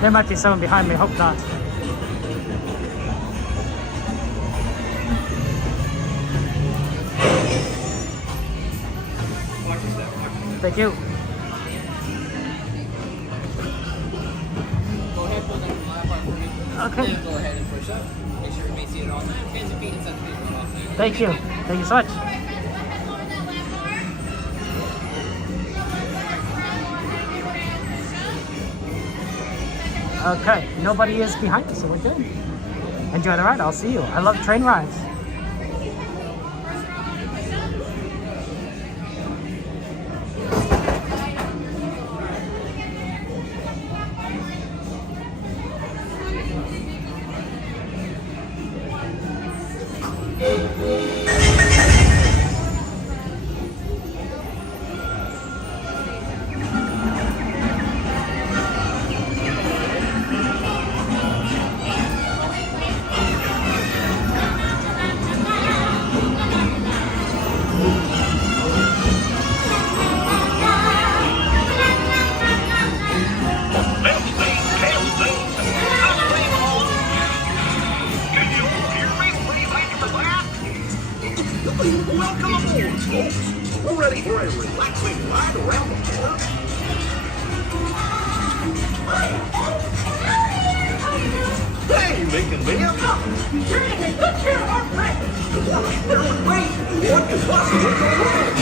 There might be someone behind me, hope not. Thank you. Go ahead, pull down the line part for me. Okay. Then go ahead and push up. Make sure you remain seated all time. Hands and feet inside the vehicle all time. Thank you. Thank you so much. Okay, nobody is behind us, so we're good. Enjoy the ride. I'll see you. I love train rides. Welcome aboard, folks. We're ready for a relaxing ride around the park. Hey, making me up. You're going to take good care of our friends. Wait, what could possibly go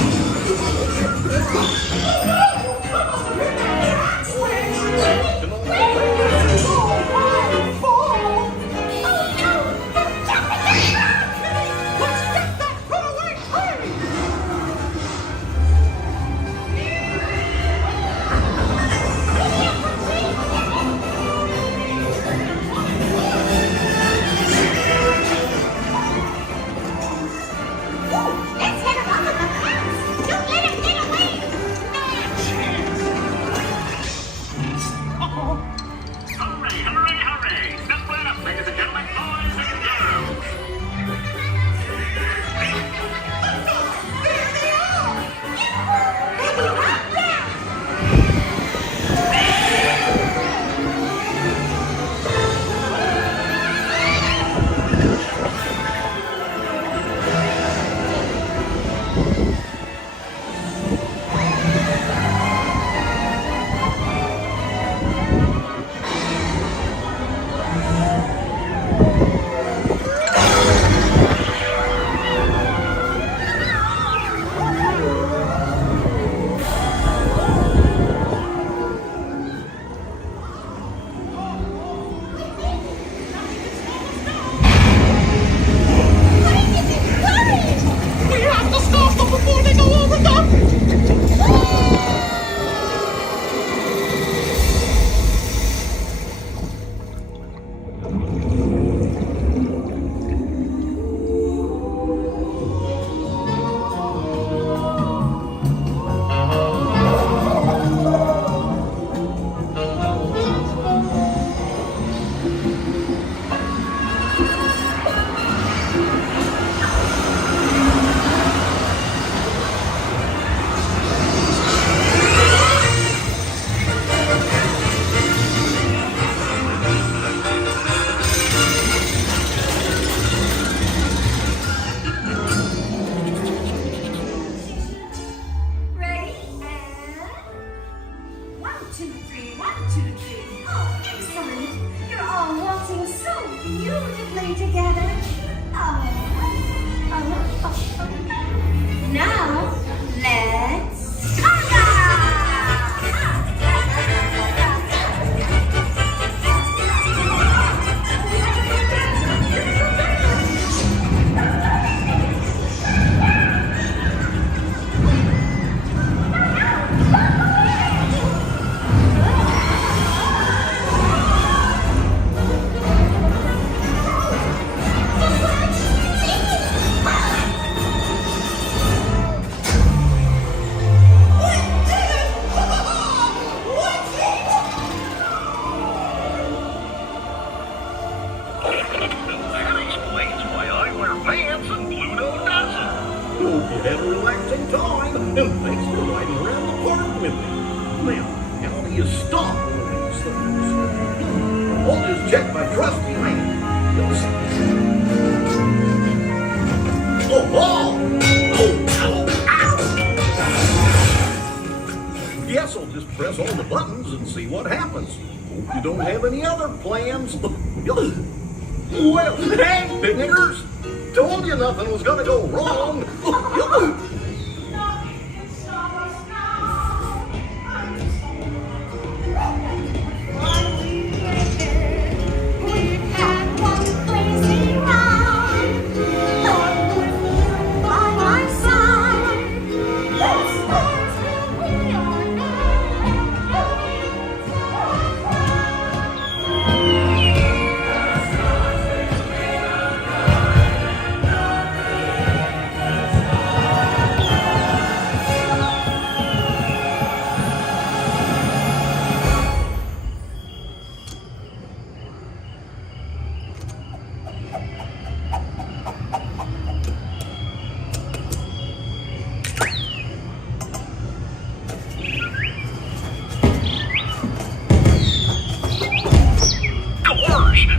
Well, hey, niggers! Told you nothing was gonna go wrong!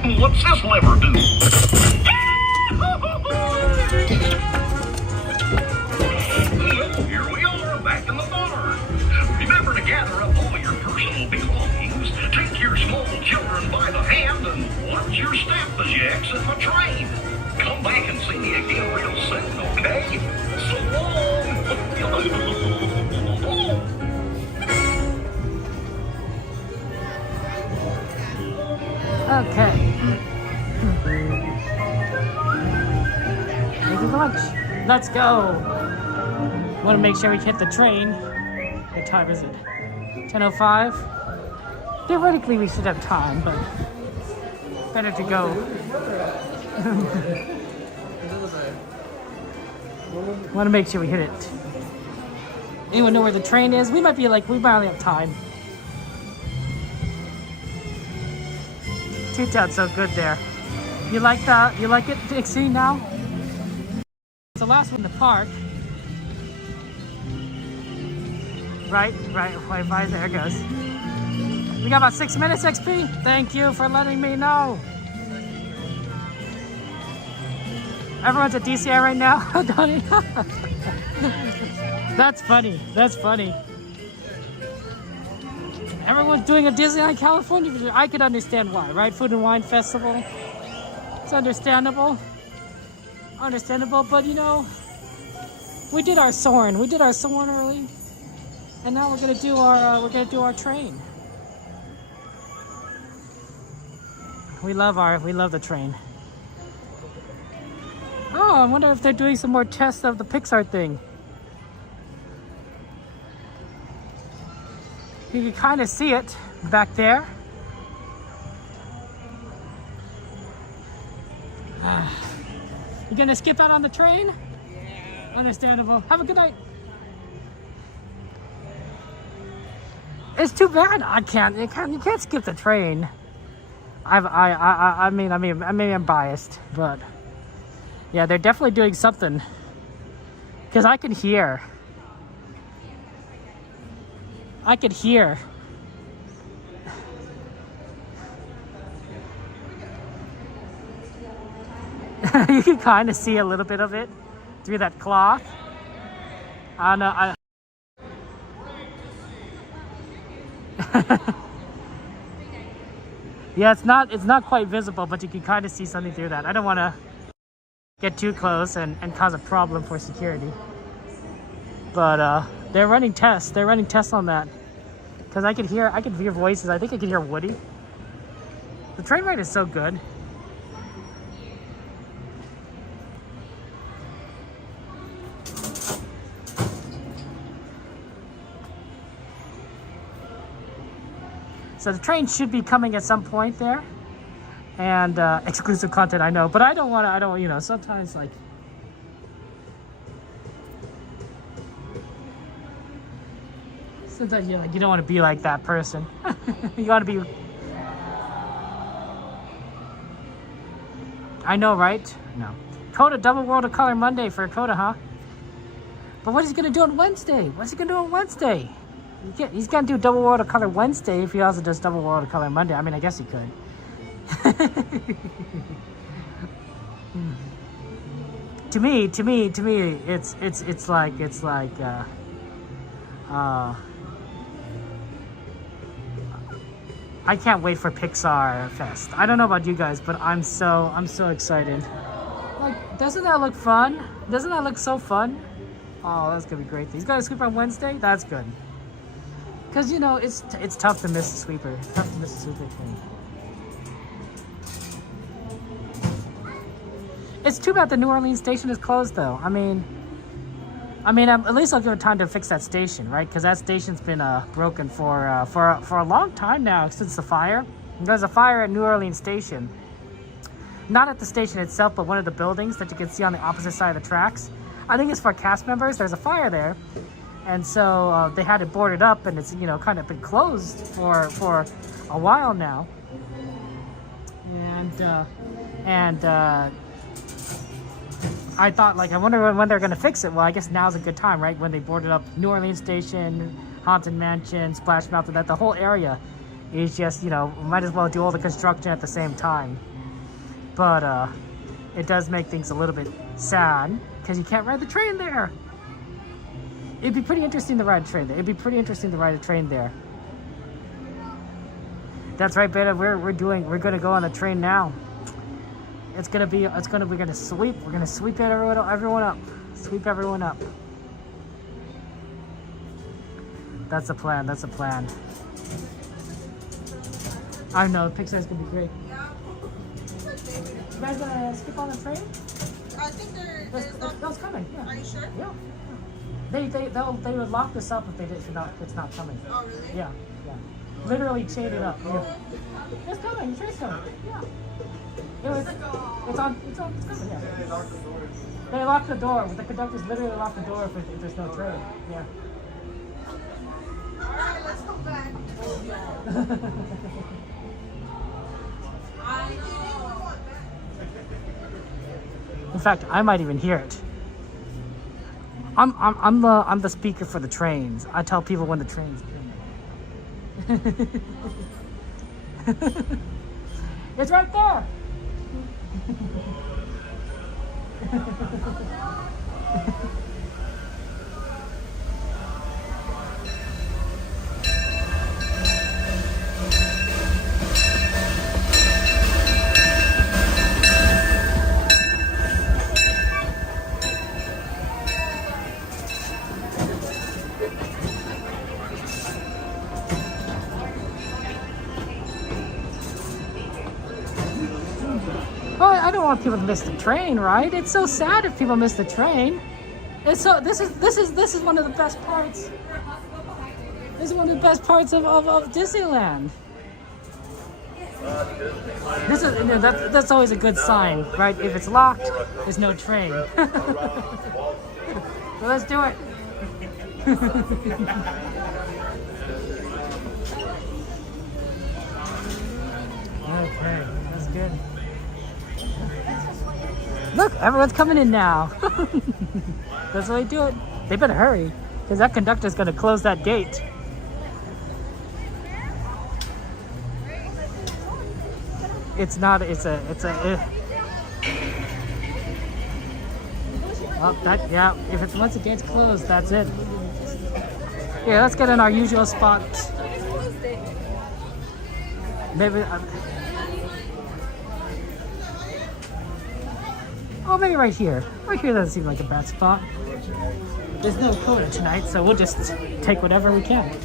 What's this lever do? Here we are, back in the barn. Remember to gather up all your personal belongings, take your small children by the hand, and watch your step as you exit the train. Come back and see me again real soon, okay? So long! Okay. Making lunch. Let's go. Want to make sure we hit the train. What time is it? 10:05. Theoretically, we should have time, but better to go. Want to make sure we hit it. Anyone know where the train is? We might only have time. Toot's so good there. You like that? You like it, Dixie, now? It's the last one in the park. Right, Wi-Fi, there it goes. We got about 6 minutes, XP. Thank you for letting me know. Everyone's at DCI right now, Donnie. That's funny. That's funny. Everyone's doing a Disneyland California. I could understand why, right? Food and Wine Festival. It's understandable. Understandable, but you know, we did our Soarin. We did our Soarin early, and now we're gonna do our train. We love the train. Oh, I wonder if they're doing some more tests of the Pixar thing. You can kind of see it back there. You gonna skip out on the train? Yeah. Understandable. Have a good night. It's too bad. You can't skip the train. I mean, I'm biased, but yeah, they're definitely doing something. Because I could hear. You can kind of see a little bit of it through that cloth. I know. Yeah, it's not quite visible, but you can kind of see something through that. I don't want to get too close and cause a problem for security. But they're running tests. They're running tests on that. Because I could hear voices. I think I could hear Woody. The train ride is so good. So the train should be coming at some point there. And exclusive content, I know. But I don't, you know, sometimes like, sometimes you don't want to be like that person. You want to be. I know, right? No. Coda, Double World of Color Monday for Coda, huh? But what is he gonna do on Wednesday? What's he gonna do on Wednesday? He's gonna do Double World of Color Wednesday if he also does Double World of Color Monday. I mean, I guess he could. To me, it's like. I can't wait for Pixar Fest. I don't know about you guys, but I'm so excited. Like, doesn't that look fun? Doesn't that look so fun? Oh, that's gonna be great. He's got a sweeper on Wednesday. That's good. Cause you know it's tough to miss the sweeper. It's tough to miss the sweeper thing. It's too bad the New Orleans station is closed, though. I mean, at least I'll give it time to fix that station, right? Because that station's been broken for a long time now since the fire. There's a fire at New Orleans Station, not at the station itself, but one of the buildings that you can see on the opposite side of the tracks. I think it's for cast members. There's a fire there, and so they had it boarded up, and it's kind of been closed for a while now. And I thought, like, I wonder when they're going to fix it. Well, I guess now's a good time, right? When they boarded up New Orleans Station, Haunted Mansion, Splash Mountain, that the whole area is just, might as well do all the construction at the same time. But it does make things a little bit sad because you can't ride the train there. It'd be pretty interesting to ride a train there. It'd be pretty interesting to ride a train there. That's right, Beta. We're gonna go on the train now. We're gonna sweep everyone up. Sweep everyone up. That's the plan. That's the plan. I know Pixar's gonna be great. You guys gonna skip on the train? I think they're That's coming. Yeah. Are you sure? Yeah. They would lock this up if it's not coming. Oh really? Yeah. Literally chain it up. Yeah. It's coming. The train's coming. Yeah. It's coming. Yeah. They lock the door. The conductors literally lock the door if there's no train. Yeah. All right, let's go back. In fact, I might even hear it. I'm the speaker for the trains. I tell people when the train's coming. It's right there. Well, I don't want people to miss the train, right? It's so sad if people miss the train. It's so this is one of the best parts. This is one of the best parts of Disneyland. That's always a good sign, right? If it's locked, there's no train. So let's do it. Okay, that's good. Look, everyone's coming in now. That's how they do it. They better hurry, because that conductor's gonna close that gate. It's not. It's a. Oh, that. Yeah. If it's once the gate's closed, that's it. Yeah, let's get in our usual spot. Maybe. Oh, maybe right here. Right here doesn't seem like a bad spot. There's no quota tonight, so we'll just take whatever we can.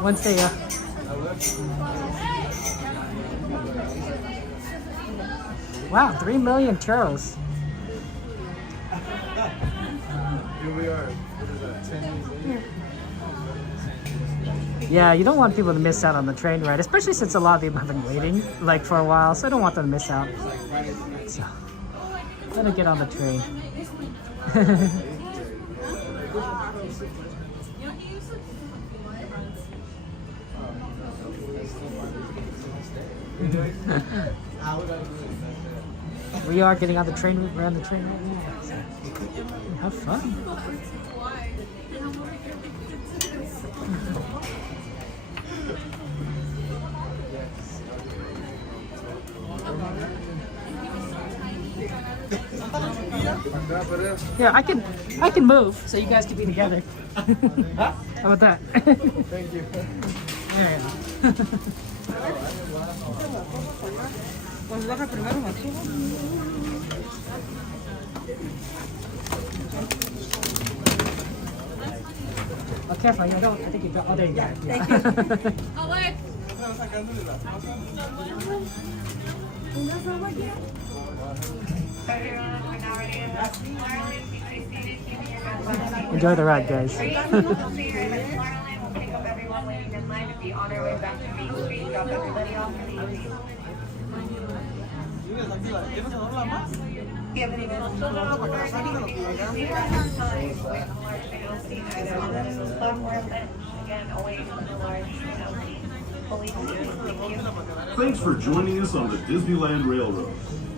Once they wow, 3 million churros. Here we are. What is that, 10 years later? Yeah, you don't want people to miss out on the train ride, especially since a lot of people have been waiting like for a while, so I don't want them to miss out. So, let me get on the train. We are getting on the train. We're on the train right now. So have fun. Yeah, I can move, so you guys can be together. How about that? Thank you. There you go. Oh, careful, I think you got, oh, there you go. Thank you. Alex! Enjoy the ride, guys. Thanks for joining us on the Disneyland Railroad.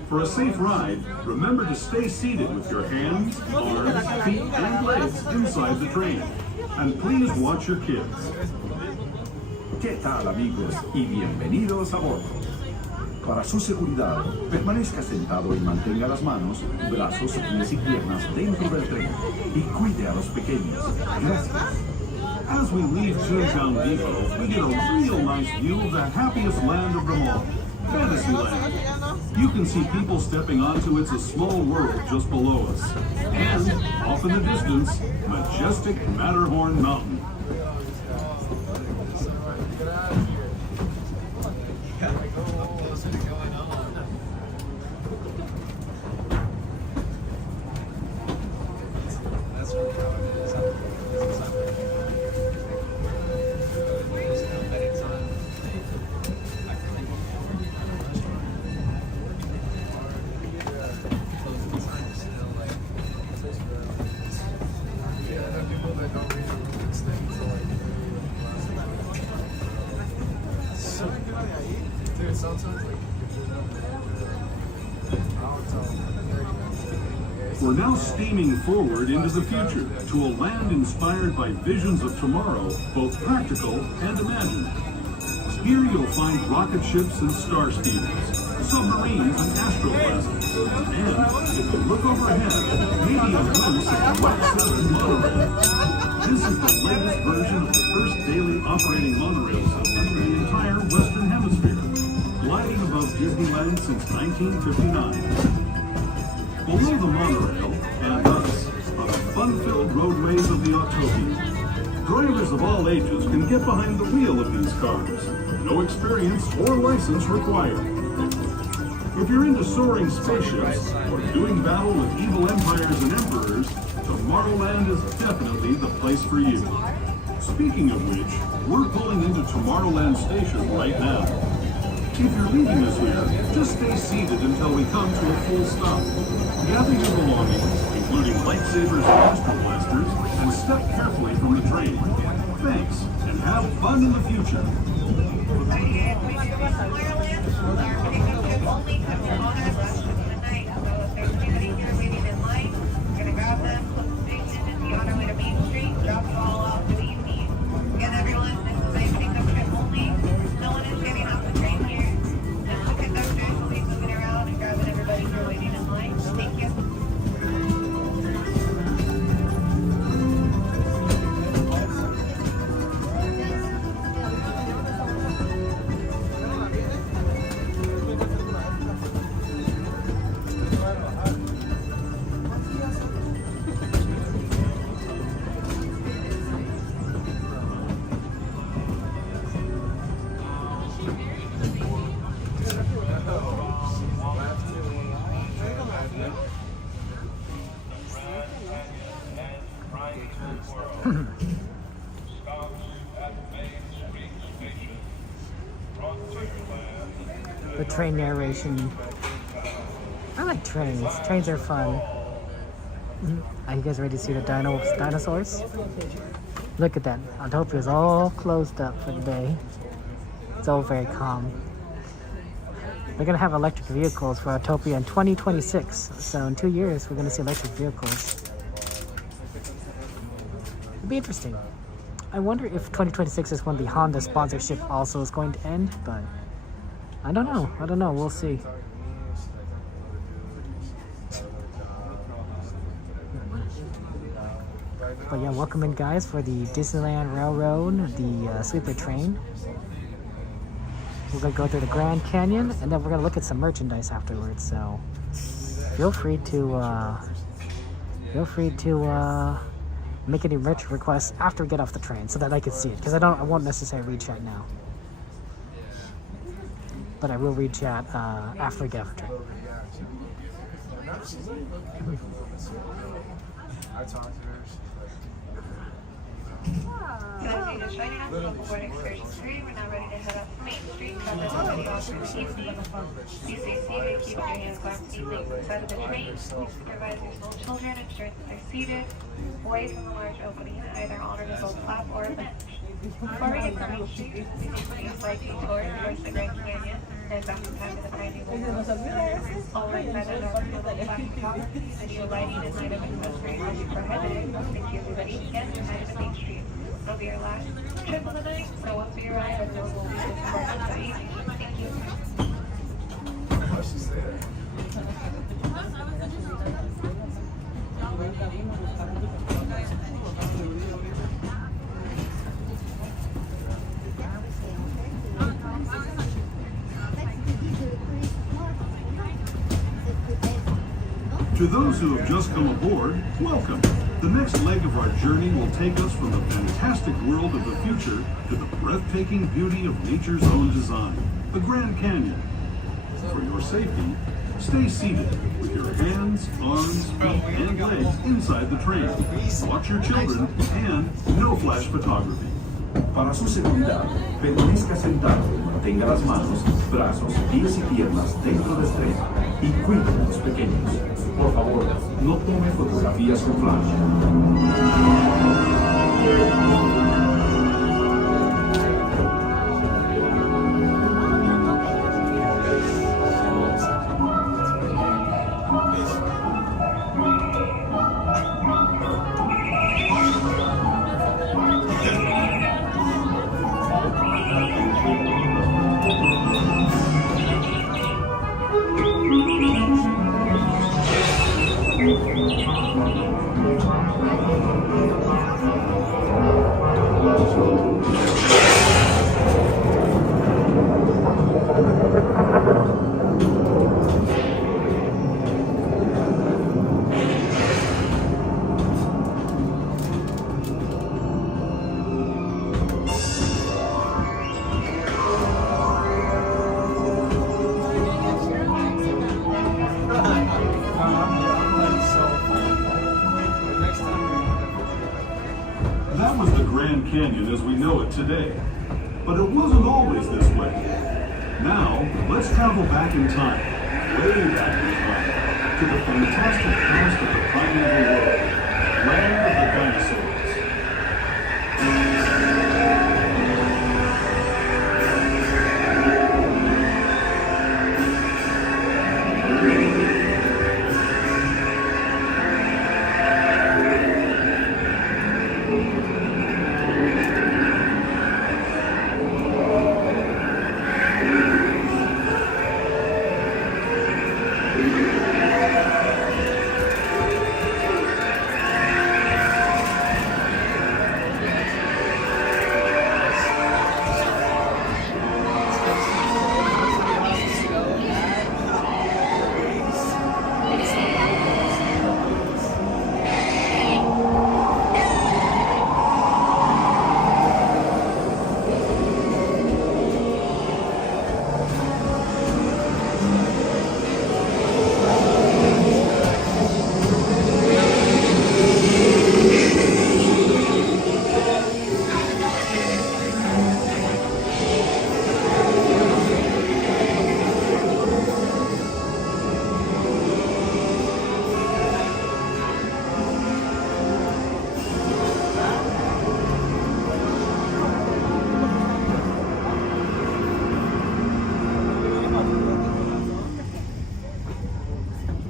For a safe ride, remember to stay seated with your hands, arms, feet, and legs inside the train. And please watch your kids. ¿Qué tal, amigos? Y bienvenidos a bordo. Para su seguridad, permanezca sentado y mantenga las manos, brazos, pies y piernas dentro del tren. Y cuide a los pequeños. Gracias. As we leave Toontown Depot, we get a real nice view of the happiest land of them all, Fantasyland. You can see people stepping onto It's a Small World just below us. And, off in the distance, majestic Matterhorn Mountain. We're now steaming forward into the future to a land inspired by visions of tomorrow, both practical and imagined. Here you'll find rocket ships and star steamers, submarines and astroplasmas, and if you look overhead, maybe a glimpse of the Wax 7 monorail. This is the latest version of the first daily operating monorail system in the entire Western Hemisphere, gliding above Disneyland since 1959. Below the monorail, and us, are the fun-filled roadways of the Autopia. Drivers of all ages can get behind the wheel of these cars. No experience or license required. If you're into soaring spaceships or doing battle with evil empires and emperors, Tomorrowland is definitely the place for you. Speaking of which, we're pulling into Tomorrowland Station right now. If you're leaving us here, just stay seated until we come to a full stop. Gather your belongings, including lightsabers and astro blasters, and step carefully from the train. Thanks, and have fun in the future. The train narration. I like trains. Trains are fun. Are you guys ready to see the dinosaurs? Look at that. Autopia is all closed up for the day. It's all very calm. They're gonna have electric vehicles for Autopia in 2026. So in 2 years, we're gonna see electric vehicles. It'll be interesting. I wonder if 2026 is when the Honda sponsorship also is going to end, but I don't know. We'll see. But yeah, welcome in, guys, for the Disneyland Railroad, the sleeper train. We're gonna go through the Grand Canyon, and then we're gonna look at some merchandise afterwards. So feel free to make any merch requests after we get off the train, so that I can see it. Because I won't necessarily read chat now, but I will read chat after we get off the train. I talked to her. Just right now, board excursion 3. We're now ready to head up Main Street. Cover already off for the evening. You stay seated, keep your hands clasped evenly inside of the train. Please supervise your small children, ensure that they're seated away from the large opening, either on a middle flap or a bench. Before we get to Main Street, please like detour to go to the Grand Canyon and back in time to the Pioneer Railroad. All right, side of our platform, visual lighting and night of accessories is prohibited. Thank you everybody again for night of Main Street. It'll be our last trip of the night, so once we arrive, the door will be disembarked by 8. Thank you. To those who have just come aboard, welcome. The next leg of our journey will take us from the fantastic world of the future to the breathtaking beauty of nature's own design, the Grand Canyon. For your safety, stay seated with your hands, arms, feet, and legs inside the train. Watch your children and no flash photography. Para su seguridad, permanezca sentado y mantenga las manos, brazos, pies y piernas dentro del tren y cuide a los pequeños. Por favor, no tome fotografías con flash. That was the Grand Canyon as we know it today. But it wasn't always this way. Now, let's travel back in time, way back in time, to the fantastic past of the primeval world, land of the dinosaurs.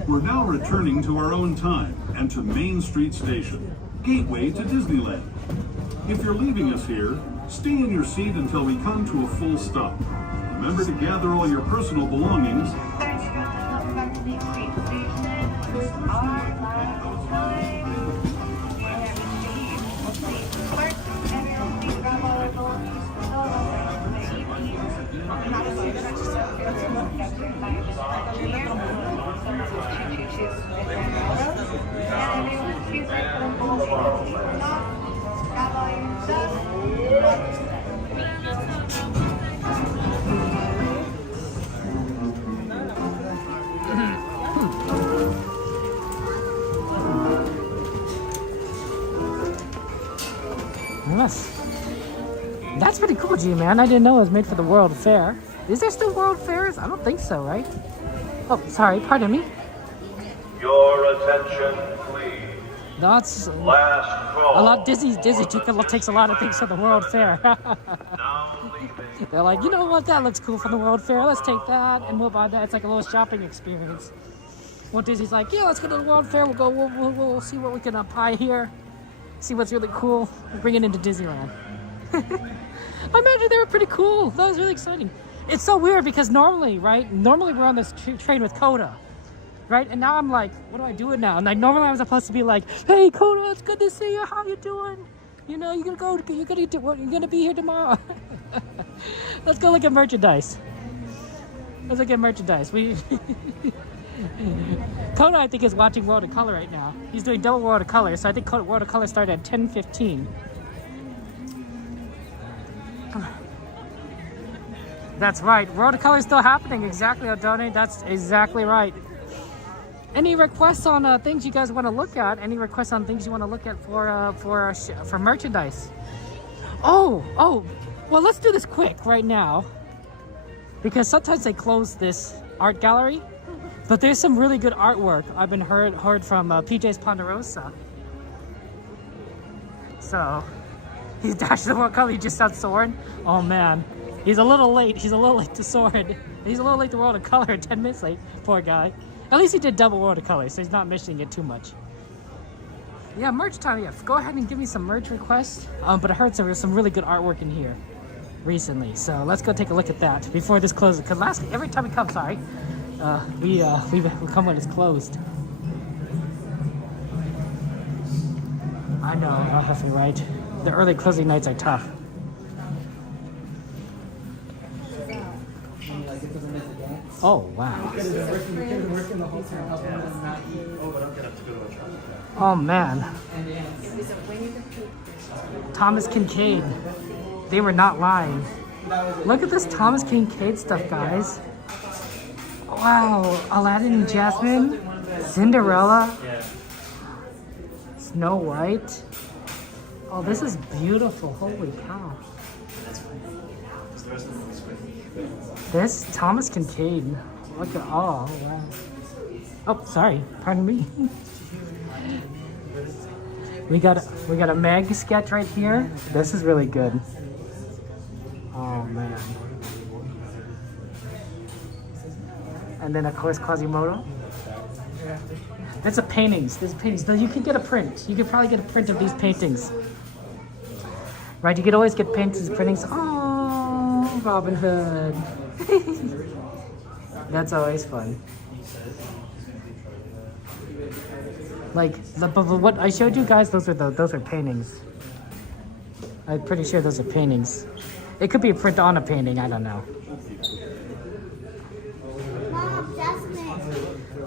We're now returning to our own time and to Main Street Station, gateway to Disneyland. If you're leaving us here, stay in your seat until we come to a full stop. Remember to gather all your personal belongings. Yes. That's pretty cool, G-Man. I didn't know it was made for the World Fair. Is there still World Fairs? I don't think so, right? Oh, sorry, pardon me. Your attention, please. That's Last call. a lot. Disney takes a lot of things for the World Fair. Now They're like, you know what, that looks cool from the World Fair. Let's take that and we'll buy that. It's like a little shopping experience. Walt Disney's like, yeah, let's go to the World Fair. We'll see what we can buy here. See what's really cool. We'll bring it into Disneyland. I imagine they were pretty cool. That was really exciting. It's so weird because normally, right? Normally we're on this train with Coda, right? And now I'm like, what do I do it now? And like normally I'm supposed to be like, hey Coda, it's good to see you. How you doing? You know, you're gonna be here tomorrow. Let's go look at merchandise. Let's look at merchandise. Coda, I think, is watching World of Color right now. He's doing double World of Color, so I think World of Color started at 10:15. That's right. World of Color is still happening. Exactly, Odone. That's exactly right. Any requests on things you guys want to look at? Any requests on things you want to look at for merchandise? Oh. Well, let's do this quick right now, because sometimes they close this art gallery, but there's some really good artwork I've been heard from PJ's Ponderosa. So he's dashing the World Color. He just saw Soarin. Oh man. He's a little late. He's a little late to Soarin. He's a little late to World of Color. 10 minutes late. Poor guy. At least he did double World of Color, so he's not missing it too much. Yeah, merch time. Yeah, go ahead and give me some merch requests. But I heard there's some really good artwork in here recently, so let's go take a look at that before this closes. Because every time we come, we come when it's closed. I know, you're right. The early closing nights are tough. Oh, wow. Oh, man. Thomas Kincaid. They were not lying. Look at this Thomas Kincaid stuff, guys. Wow. Aladdin and Jasmine. Cinderella. Snow White. Oh, this is beautiful. Holy cow. This Thomas Kincaid. Look at wow. Oh, sorry. Pardon me. We got a Meg sketch right here. This is really good. Oh man. And then of course Quasimodo. That's a paintings. There's paintings. But you could get a print. You could probably get a print of these paintings. Right? You could always get paintings, printings. Oh, Robin Hood. That's always fun. Like, but what I showed you guys, those are paintings. I'm pretty sure those are paintings. It could be a print on a painting. I don't know.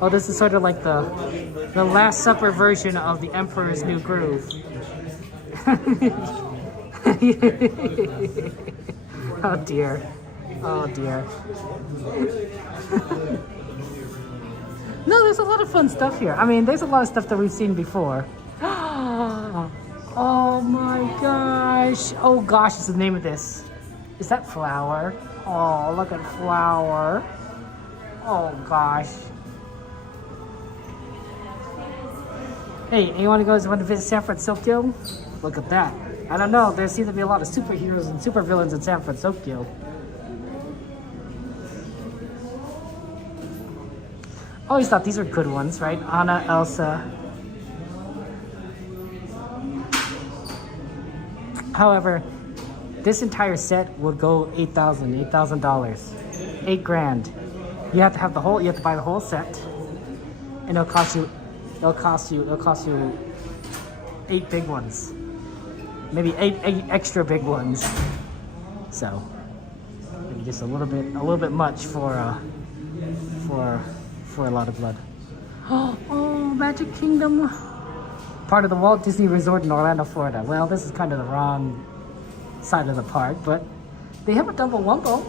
Oh, this is sort of like the Last Supper version of the Emperor's New Groove. Oh dear. Oh dear. No, there's a lot of fun stuff here. I mean, there's a lot of stuff that we've seen before. Oh my gosh. Oh gosh, is the name of this. Is that Flower? Oh, look at Flower. Oh gosh. Hey, you want to visit San Francisco? Look at that. I don't know, there seems to be a lot of superheroes and supervillains in San Francisco. I always thought these were good ones, right? Anna, Elsa. However, this entire set would go $8,000. $8 grand. You have to have you have to buy the whole set. And it'll cost you 8 big ones. Maybe eight extra big ones. So maybe just a little bit much for a lot of blood. Oh, Magic Kingdom. Part of the Walt Disney Resort in Orlando, Florida. Well, this is kind of the wrong side of the park, but they have a double wumbo.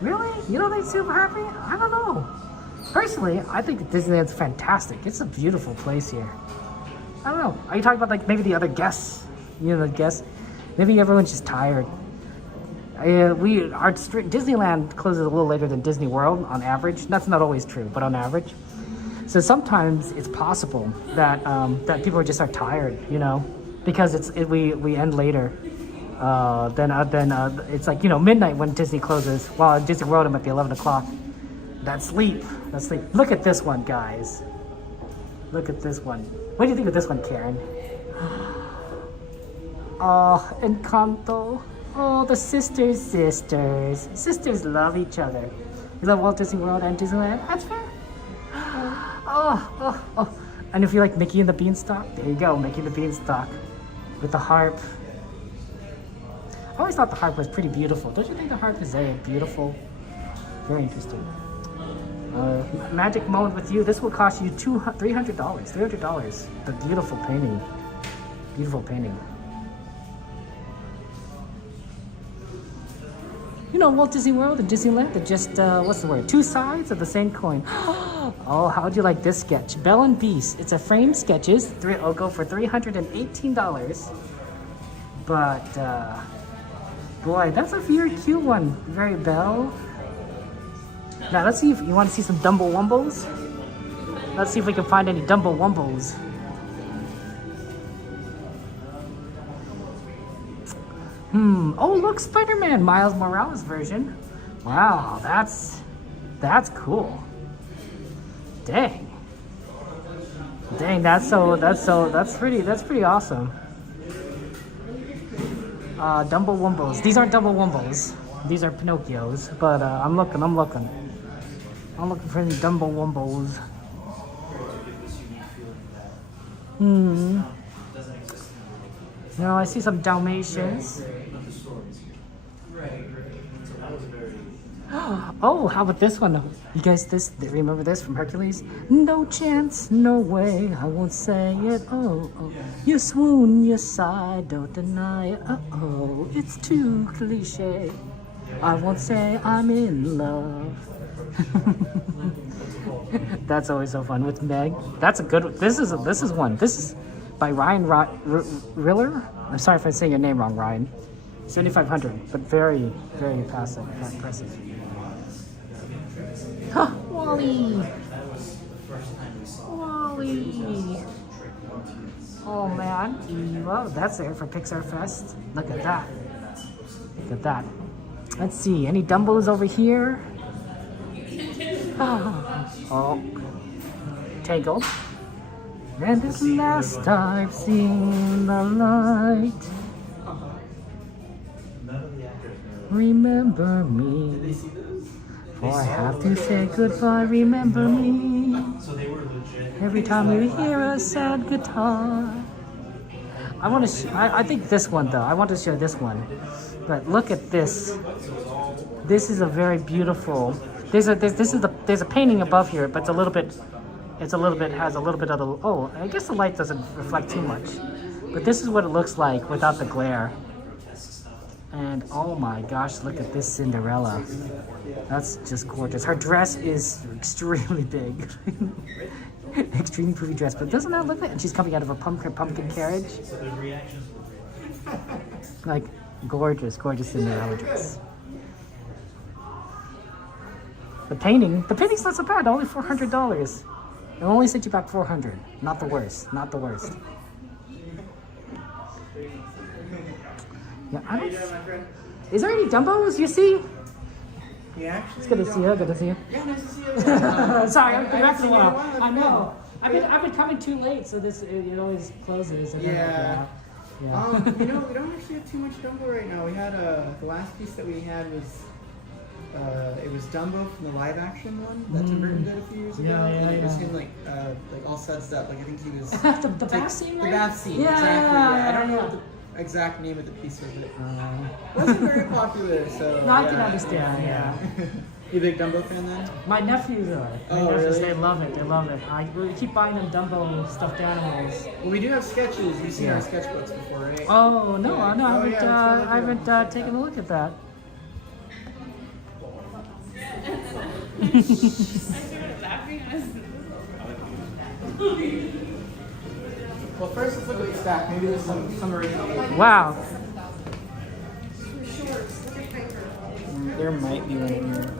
Really? You don't think super happy? I don't know. Personally, I think Disneyland's fantastic. It's a beautiful place here. I don't know. Are you talking about like maybe the other guests? You know, the guests? Maybe everyone's just tired. Disneyland closes a little later than Disney World on average. That's not always true, but on average. So sometimes it's possible that that people just are tired, you know, because we end later. Then it's like, you know, midnight when Disney closes. Well, at Disney World I'm at the 11 o'clock. That's sleep. Look at this one, guys. Look at this one. What do you think of this one, Karen? Oh, Encanto. Oh, the sisters. Sisters love each other. You love Walt Disney World and Disneyland? That's fair. Oh. And if you like Mickey and the Beanstalk, there you go, Mickey and the Beanstalk with the harp. I always thought the harp was pretty beautiful. Don't you think the harp is very beautiful? Very interesting. Magic Moment with You. This will cost you $300. $300. The beautiful painting. Beautiful painting. You know, Walt Disney World and Disneyland, they're just, what's the word? Two sides of the same coin. Oh, how'd you like this sketch? Belle and Beast. It's a framed sketches. It'll go for $318. But, boy, that's a very cute one. Very Belle. Now, let's see if you want to see some Dumbo Wumbos. Let's see if we can find any Dumbo Wumbos. Oh, look, Spider-Man, Miles Morales version. Wow, that's cool. Dang, that's pretty awesome. Dumbo Wumbos. These aren't Dumbo Wumbos. These are Pinocchios. But I'm looking for any Dumbo Wumbos. No, I see some Dalmatians. Oh, how about this one? You guys, remember this from Hercules? No chance, no way, I won't say it. Oh, you swoon, you sigh, don't deny it. Oh, it's too cliche. I won't say I'm in love. That's always so fun with Meg. That's a good one. This is one. This is by Ryan Riller. I'm sorry if I say your name wrong, Ryan. 7,500, but very, very impressive. Huh, Wally. Oh man, well, that's there for Pixar Fest. Look at that. Let's see, any Dumbos over here? Oh, Tangled. And at last I've seen the light. Remember me, for I have to say goodbye. Remember me, every time you hear a sad guitar. I think this one though. I want to share this one. But look at this. This is a very beautiful. There's a painting above here, but has a little bit of the. Oh, I guess the light doesn't reflect too much. But this is what it looks like without the glare. And oh my gosh, look at this Cinderella. That's just gorgeous. Her dress is extremely big. Extremely pretty dress, but doesn't that look like? And she's coming out of a pumpkin carriage. Like gorgeous Cinderella dress. The painting's not so bad. Only $400. It'll only set you back $400. Not the worst. Yeah, is there any Dumbos you see? Yeah, it's good to see you. Yeah, nice to see you. Sorry, I've been back for a while. I know. I've been coming too late, so it always closes. Yeah. We don't actually have too much Dumbo right now. We had the last piece that we had was it was Dumbo from the live action one that Tim Burton did a few years ago. And it was him like all sudsed up. Like I think he was the bath scene, right? The bath scene. Yeah. Exactly. Yeah. I don't know what the exact name of the piece was. It wasn't very popular, so. No, I can understand. Yeah. You a big Dumbo fan then? My nephews are. Really? They love it. We keep buying them Dumbo stuffed animals. Well, we do have sketches. You've seen our sketchbooks before, right? Oh no, I haven't taken a look at that. Well, first let's look at the stack. Maybe there's some original. Wow. There might be one in here.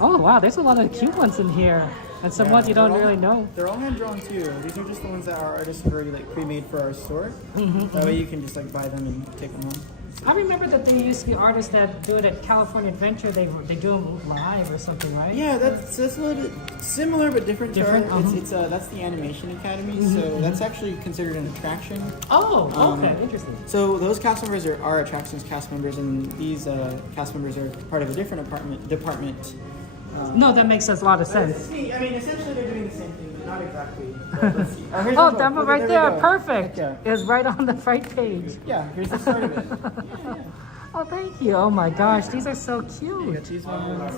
Oh wow, there's a lot of cute ones in here. And some Yeah, ones you don't they're all- really know. They're all hand drawn too. These are just the ones that our artists have already like pre-made for our store. Mhm, That way you can just like buy them and take them home. I remember that there used to be artists that do it at California Adventure. They do them live or something, right? Yeah, that's a little bit similar but different. Different, To our, It's that's the Animation Academy. Mhm, So mhm. that's actually considered an attraction. Oh, okay, interesting. So those cast members are attractions cast members, and these cast members are part of a different department. No, that makes a lot of sense. It's neat. I mean, essentially they're doing the same thing, but not exactly. But let's see. Here's Oh, the that book. one right we there, go. perfect. Yeah. It's right on the front page. Yeah, here's the start of it. Oh, thank you. Oh my gosh, these are so cute. These ones.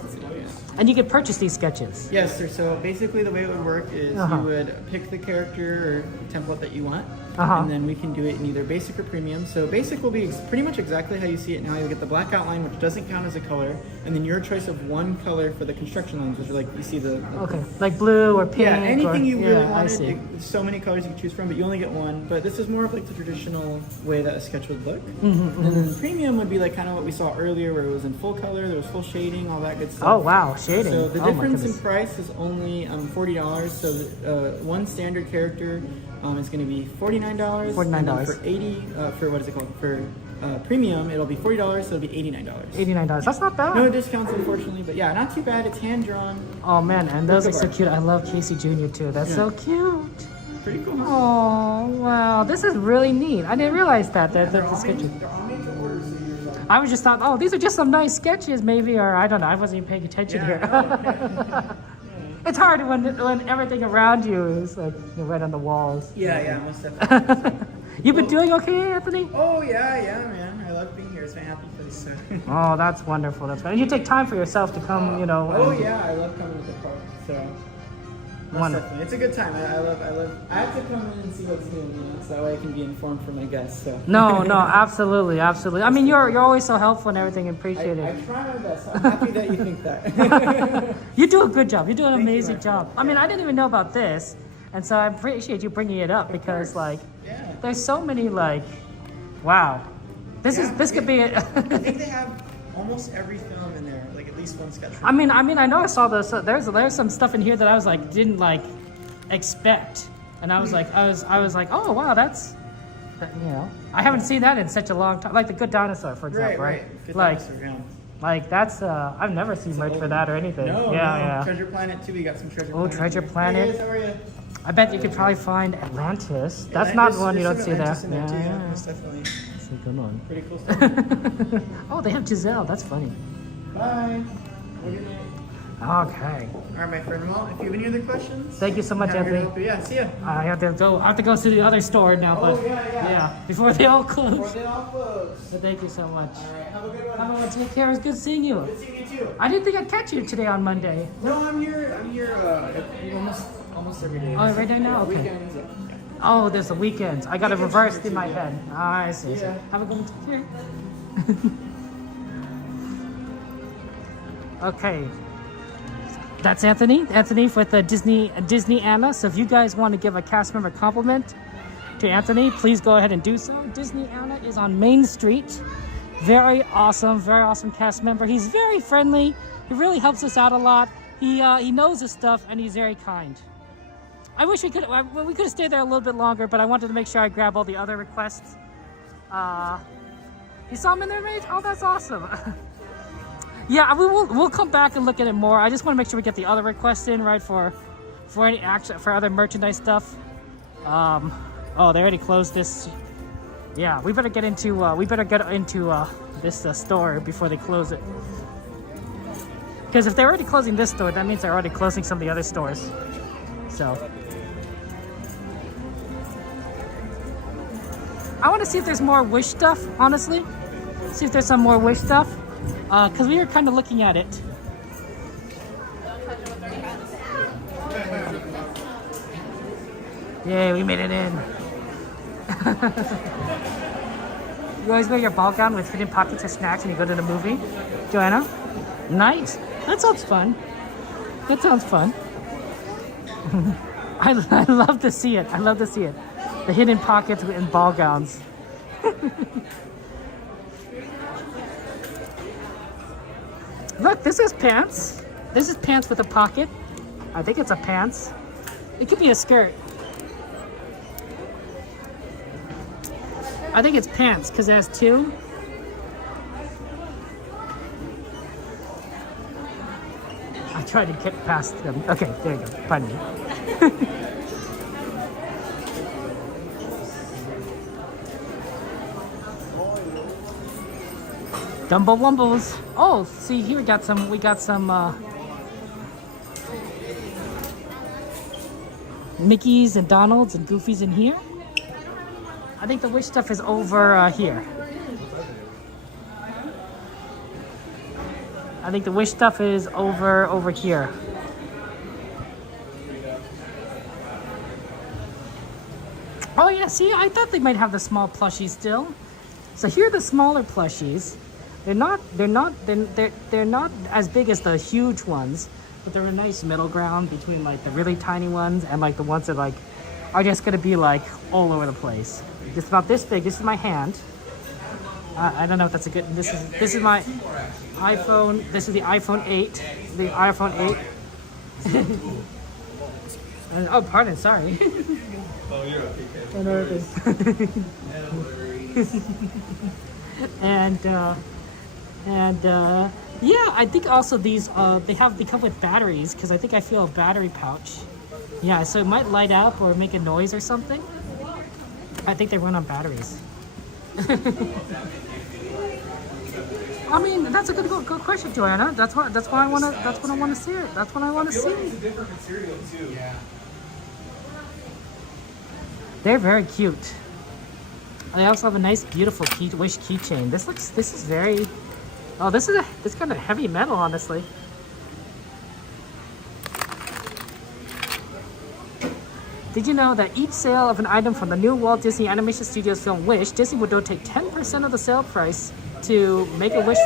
And you can purchase these sketches. Yes, sir. So basically, the way it would work is Uh-huh. you would pick the character or template that you want, Uh-huh. and then we can do it in either basic or premium. So basic will be pretty much exactly how you see it now. You'll get the black outline, which doesn't count as a color, and then your choice of one color for the construction lines, which are like you see the. Okay, like blue or pink. Yeah, anything or, you really yeah, I wanted. see. There's so many colors you can choose from, but you only get one. But this is more of like the traditional way that a sketch would look. Mhm, And then premium would be like kind of what we saw earlier, where it was in full color, there was full shading, all that good stuff. Oh, wow, shading. So the Oh, my difference in goodness. price is only $40. So one standard character is going to be $49. $49. And then for for what is it called? For premium, it'll be $40, so it'll be $89. $89. That's not bad. No discounts, unfortunately, but yeah, not too bad. It's hand drawn. Oh man, and those are Work of so art. cute. I love Casey Jr. too. That's Yeah. so cute. Pretty cool. Oh wow, this is really neat. I didn't realize that. That They're the all sketches. made to order, so you're I was just thought, oh, these are just some nice sketches, maybe, or I don't know. I wasn't even paying attention here. It's hard when everything around you is like right on the walls. Yeah, most definitely. You've been doing okay, Anthony? Oh yeah, man. I love being here. It's my happy place. So. Oh, that's wonderful. That's good. And you take time for yourself to come, you know. Oh and- yeah, I love coming to the park. So. Most Wonderful. definitely. It's a good time. I love. I have to come in and see what's new, so that way I can be informed for my guests. So. No, absolutely. I mean, you're always so helpful and everything. Appreciate I it. try my best. I'm happy that you think that. You do a good job. You do an Thank you, amazing my job. I mean, I didn't even know about this, and so I appreciate you bringing it up because, like, there's so many like, wow, this could be. I think they have almost every film in there, like at least one sketch. I mean, I know I saw this. There's some stuff in here that I was like didn't like expect, and I was like, oh wow, that's, you know, I haven't seen that in such a long time. Like the Good Dinosaur, for example, right? Good Like, Dinosaur, yeah. like that's I've never seen much for that or anything. No, yeah. Treasure Planet too. We got some Treasure Oh, Planet. Treasure here. Planet. Hey guys, how are you? I bet you could probably find Atlantis. That's not one you don't see there. Atlantis in there too, yeah, most definitely. That's a good one. Pretty cool stuff. Oh, they have Giselle. That's funny. Bye. Have a good night. Okay. All right, my friend. Well, if you have any other questions, Thank you so much, I'm here to Anthony. help you. Yeah, see ya. I have to go to the other store now, but Oh, yeah. before they all close. Before they all close. So thank you so much. All right, have a good one. Have a good one. Take care. It's good seeing you. Good seeing you too. I didn't think I'd catch you today on Monday. No, I'm here. Almost every day. Oh, right now? Okay. Weekends. Yeah. Oh, there's the weekends. I got it reversed in my head. I see. Yeah. Have a good one. Take care. Okay. That's Anthony. Anthony with the Disney Anna. So if you guys want to give a cast member compliment to Anthony, please go ahead and do so. Disney Anna is on Main Street. Very awesome cast member. He's very friendly. He really helps us out a lot. He knows his stuff and he's very kind. I wish we could have stayed there a little bit longer, but I wanted to make sure I grab all the other requests. You saw him in there, mate? Oh, that's awesome. Yeah, we'll come back and look at it more. I just want to make sure we get the other requests in, right, for any action, for other merchandise stuff. Oh, they already closed this. Yeah, we better get into this store before they close it. Because if they're already closing this store, that means they're already closing some of the other stores. So I want to see if there's more Wish stuff, honestly. See if there's some more Wish stuff. Because we were kind of looking at it. Yay, we made it in. You always wear your ball gown with hidden pockets or snacks when you go to the movie? Joanna? Nice. That sounds fun. That sounds fun. I love to see it. I love to see it. The hidden pockets and ball gowns. Look, this is pants. This is pants with a pocket. I think it's a pants. It could be a skirt. I think it's pants because it has two. I tried to get past them. Okay, there you go. Pardon me. Dumbo Wumbles. Oh, see here we got some Mickeys and Donalds and Goofies in here. I think the Wish stuff is over here. I think the Wish stuff is over here. Oh yeah, see, I thought they might have the small plushies still. So here are the smaller plushies. They're not as big as the huge ones, but they're a nice middle ground between like the really tiny ones and like the ones that like are just gonna be like all over the place. It's about this big. This is my hand. I don't know if that's a good. This is my iPhone. This is the iPhone 8. The iPhone 8. And, oh, pardon. Sorry. Oh, you're okay. And yeah, I think also these they come with batteries because I think I feel a battery pouch. Yeah, so it might light up or make a noise or something. I think they run on batteries. I mean, that's a good question, Tiana. That's what I want to see. That's what I want to see. It's a different material too. Yeah. They're very cute. They also have a nice, beautiful Wish keychain. This is very. Oh, this kind of heavy metal, honestly. Did you know that each sale of an item from the new Walt Disney Animation Studios film Wish, Disney would donate 10% of the sale price to Make a Wish.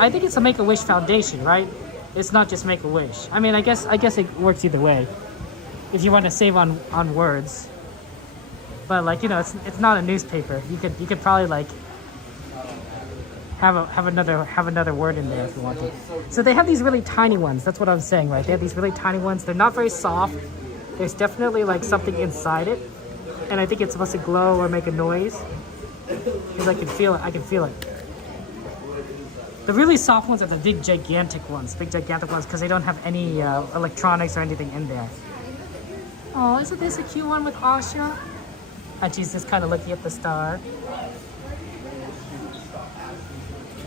I think it's a Make a Wish Foundation, right? It's not just Make a Wish. I mean, I guess it works either way. If you want to save on words, but like it's not a newspaper. You could probably like have another word in there if you want to. So they have these really tiny ones. That's what I'm saying, right? They have these really tiny ones. They're not very soft. There's definitely like something inside it, and I think it's supposed to glow or make a noise. Because I can feel it. The really soft ones are the big gigantic ones because they don't have any electronics or anything in there. Oh, isn't this a cute one with Asha? And she's just kind of looking at the star.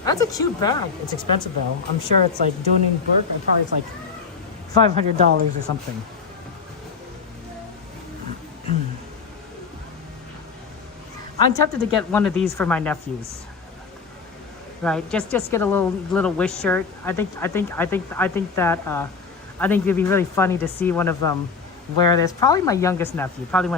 That's a cute bag. It's expensive though. I'm sure it's like doing in work. Probably it's like $500 or something. I'm tempted to get one of these for my nephews. Right? Just get a little Wish shirt. I think it'd be really funny to see one of them wear this. Probably my youngest nephew. Get him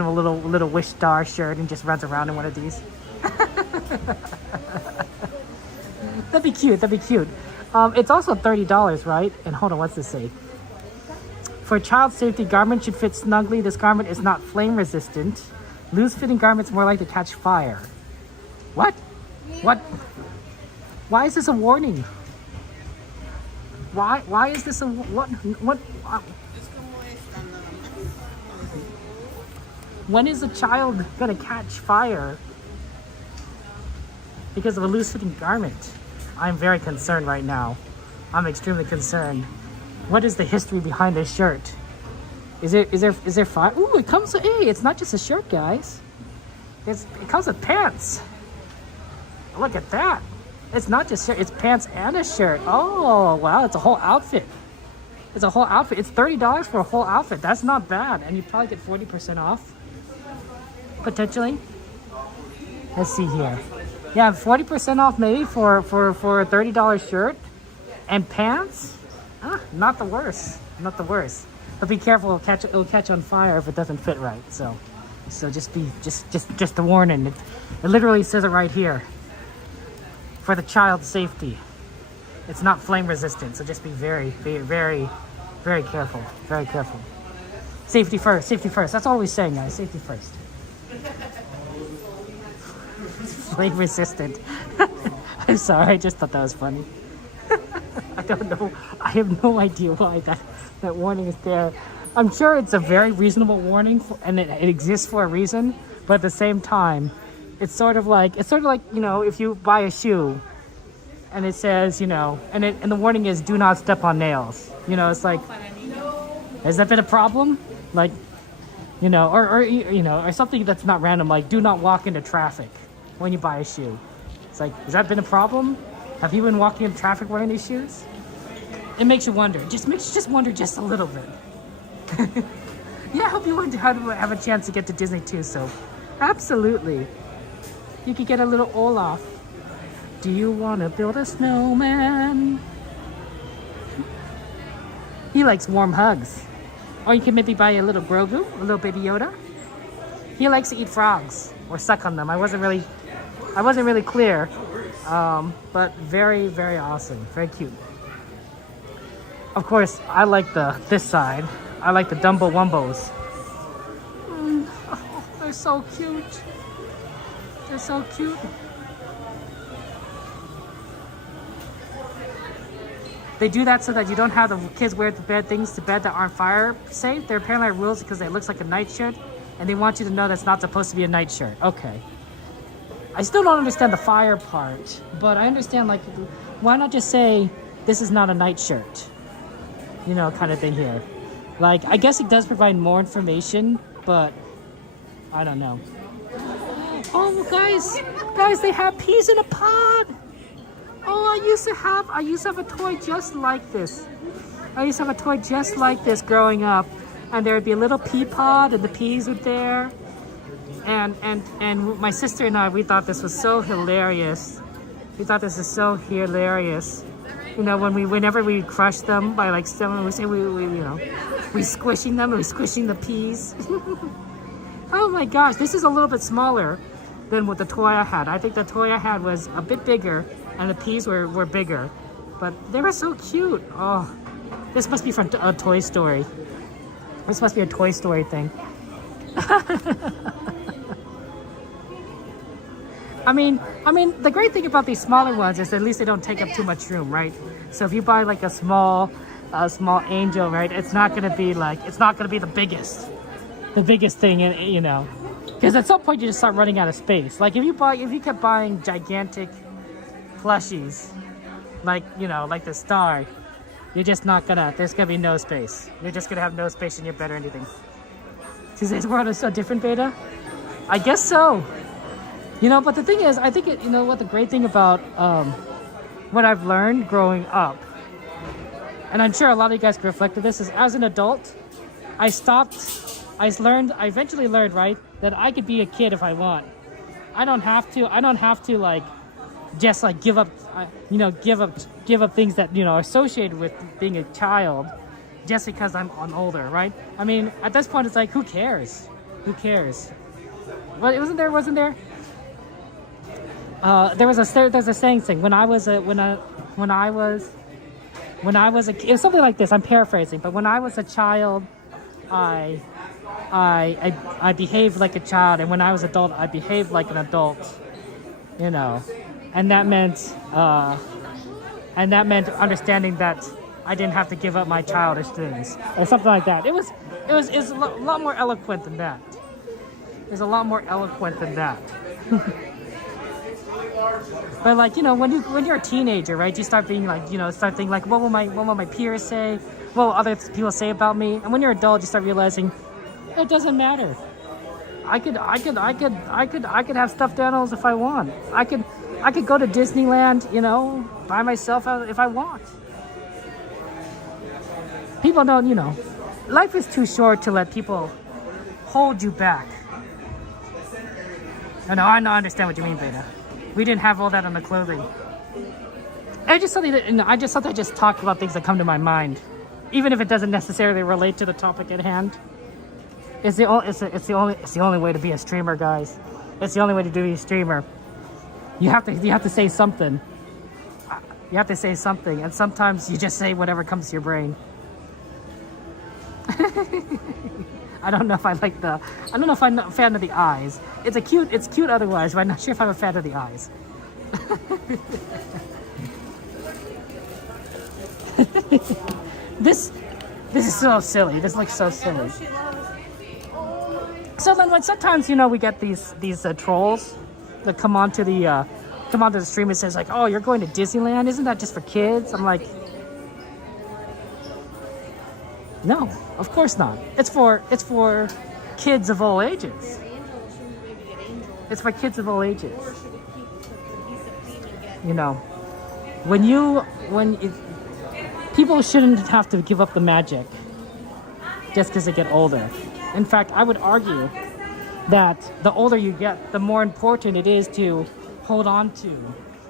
a little Wish star shirt and just runs around in one of these. That'd be cute. It's also $30, right? And hold on, what's this say? For child safety, garment should fit snugly. This garment is not flame resistant. Loose-fitting garments more likely to catch fire. What? Why is this a warning? Why is this a what? When is a child gonna catch fire because of a loose-fitting garment? I'm very concerned right now. I'm extremely concerned. What is the history behind this shirt? Is there fire? Ooh, it comes. Hey, it's not just a shirt, guys. It comes with pants. Look at that. It's not just shirt. It's pants and a shirt. Oh wow, it's a whole outfit. It's $30 for a whole outfit. That's not bad, and you probably get 40% off. Potentially. Let's see here. Yeah, 40% off maybe for a $30 shirt and pants. Not the worst. But be careful, it'll catch on fire if it doesn't fit right. So just a warning. It literally says it right here. For the child's safety. It's not flame resistant, so just be very, very, very, very careful. Very careful. Safety first. That's all we're saying, guys. Safety first. Flame resistant. I'm sorry, I just thought that was funny. I don't know. I have no idea why that warning is there. I'm sure it's a very reasonable warning, and it exists for a reason. But at the same time, it's sort of like you know, if you buy a shoe, and it says, you know, and the warning is do not step on nails. You know, it's like, has that been a problem? Like, you know, or you know, or something that's not random, like do not walk into traffic when you buy a shoe. It's like, has that been a problem? Have you been walking into traffic wearing these shoes? It makes you wonder. Just makes you just wonder just a little bit. Yeah, I hope you have a chance to get to Disney too. So, absolutely, you could get a little Olaf. Do you want to build a snowman? He likes warm hugs. Or you can maybe buy a little Grogu, a little baby Yoda. He likes to eat frogs or suck on them. I wasn't really clear, but very, very awesome, very cute. Of course, I like this side. I like the Dumbo Wumbos. Oh, they're so cute. They're so cute. They do that so that you don't have the kids wear things to bed that aren't fire safe. There apparently are rules because it looks like a nightshirt, and they want you to know that's not supposed to be a nightshirt. Okay. I still don't understand the fire part, but I understand, like, why not just say this is not a nightshirt? You know, kind of thing here. Like, I guess it does provide more information, but I don't know. Oh, guys, they have peas in a pod. Oh, I used to have a toy just like this. I used to have a toy just like this growing up, and there would be a little pea pod, and the peas were there. And my sister and I, we thought this was so hilarious. We thought this is so hilarious. You know, whenever we crush them by like someone, we say we squishing them, and we squishing the peas. Oh my gosh, this is a little bit smaller than what the toy I had. I think the toy I had was a bit bigger, and the peas were bigger, but they were so cute. Oh, this must be from a Toy Story. This must be a Toy Story thing. I mean, the great thing about these smaller ones is at least they don't take up too much room, right? So if you buy like a small angel, right, it's not gonna be the biggest thing, you know, because at some point you just start running out of space. Like if you kept buying gigantic plushies, like, you know, like the star, you're just not gonna. There's gonna be no space. You're just gonna have no space in your bed or anything. Today's world is so different, Beta. I guess so. You know, but the thing is, I think you know what the great thing about what I've learned growing up, and I'm sure a lot of you guys can reflect on this, is as an adult, I eventually learned, right, that I could be a kid if I want. I don't have to like just like give up things that, you know, are associated with being a child just because I'm older, right? I mean, at this point, it's like, who cares? Who cares? Well, wasn't there? There's a saying thing. When I was a kid, it was something like this. I'm paraphrasing, but when I was a child, I behaved like a child, and when I was adult, I behaved like an adult. You know, and that meant understanding that I didn't have to give up my childish things or something like that. It was a lot more eloquent than that. It's a lot more eloquent than that. But like, you know, when you're a teenager, right, you start being like, you know, thinking like, what will my peers say? What will other people say about me? And when you're an adult, you start realizing it doesn't matter. I could have stuffed animals if I want. I could go to Disneyland, you know, by myself if I want. People don't, you know, life is too short to let people hold you back. I understand what you mean, Beta. We didn't have all that on the clothing. I just talk about things that come to my mind, even if it doesn't necessarily relate to the topic at hand. It's the only way to be a streamer, guys. It's the only way to be a streamer. You have to say something. You have to say something, and sometimes you just say whatever comes to your brain. I don't know if I'm a fan of the eyes. It's cute otherwise, but I'm not sure if I'm a fan of the eyes. This is so silly. This looks so silly. So then, when sometimes we get these trolls that come onto the stream and says like, "Oh, you're going to Disneyland? Isn't that just for kids?" I'm like, no, of course not. It's for kids of all ages. It's for kids of all ages. People shouldn't have to give up the magic just because they get older. In fact, I would argue that the older you get, the more important it is to hold on to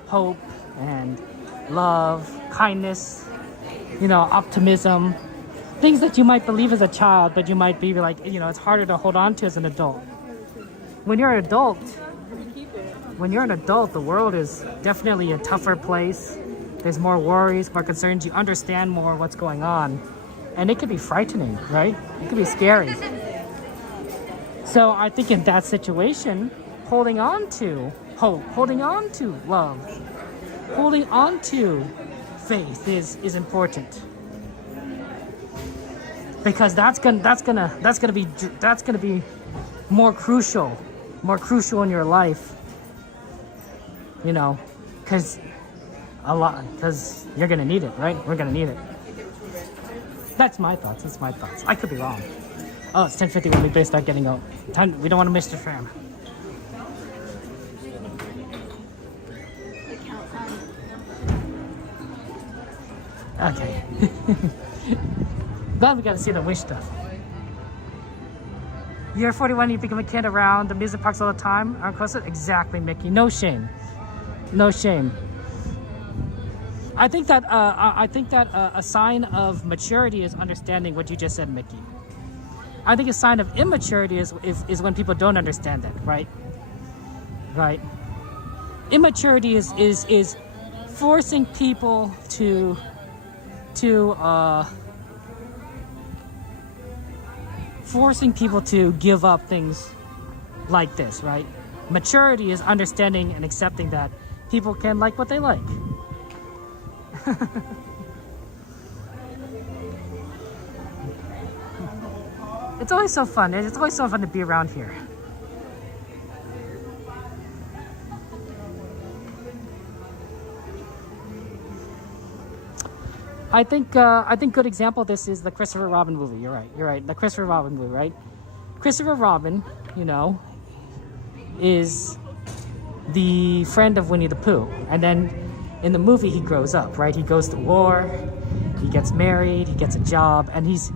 hope and love, kindness, optimism. Things that you might believe as a child, but you might be like, it's harder to hold on to as an adult. When you're an adult, the world is definitely a tougher place. There's more worries, more concerns. You understand more what's going on. And it could be frightening, right? It could be scary. So I think in that situation, holding on to hope, holding on to love, holding on to faith is important. Because that's gonna be more crucial in your life. Because you're gonna need it, right? We're gonna need it. That's my thoughts. I could be wrong. Oh, it's 10:50 when we better start getting out. Time. We don't want to miss the tram. Okay. Glad we got to see the wish stuff. You're 41, you become a kid around the amusement parks all the time. Aren't close? Exactly, Mickey. No shame. No shame. I think that a sign of maturity is understanding what you just said, Mickey. I think a sign of immaturity is when people don't understand that, right? Right. Immaturity is forcing people to give up things like this, right? Maturity is understanding and accepting that people can like what they like. It's always so fun. It's always so fun to be around here. I think good example of this is the Christopher Robin movie. You're right. The Christopher Robin movie, right? Christopher Robin, is the friend of Winnie the Pooh. And then in the movie he grows up, right? He goes to war, he gets married, he gets a job, and he's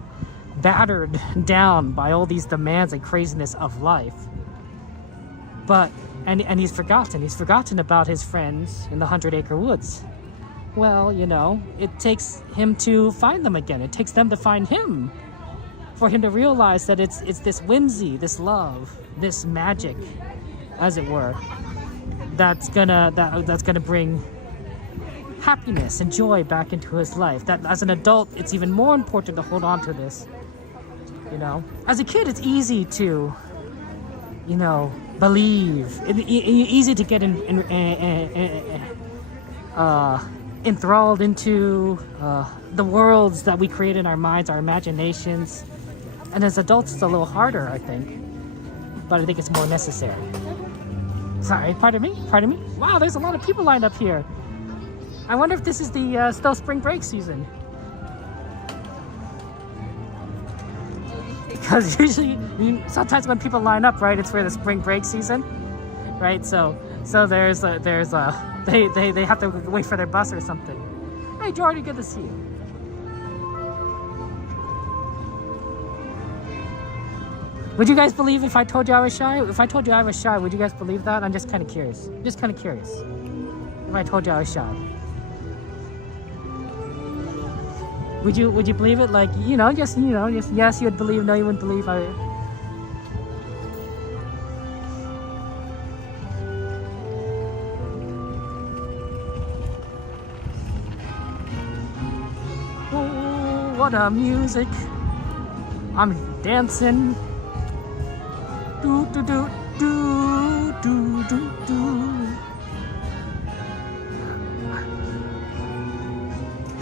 battered down by all these demands and craziness of life. But and he's forgotten about his friends in the 100-acre woods. Well, it takes him to find them again. It takes them to find him, for him to realize that it's this whimsy, this love, this magic, as it were, that's gonna bring happiness and joy back into his life. That as an adult, it's even more important to hold on to this. As a kid, it's easy to, believe. Easy to get enthralled into the worlds that we create in our minds, our imaginations. And as adults, it's a little harder, I think. But I think it's more necessary. Sorry, pardon me? Wow, there's a lot of people lined up here. I wonder if this is the still spring break season. Because usually, sometimes when people line up, right, it's for the spring break season, right? So they have to wait for their bus or something. Hey, Jordan, good to see you. Would you guys believe if I told you I was shy? If I told you I was shy, would you guys believe that? I'm just kind of curious. If I told you I was shy. Would you believe it? Like, just yes, you would believe, no, you wouldn't believe. Oh, what a music. I'm dancing. Do do do do do do do.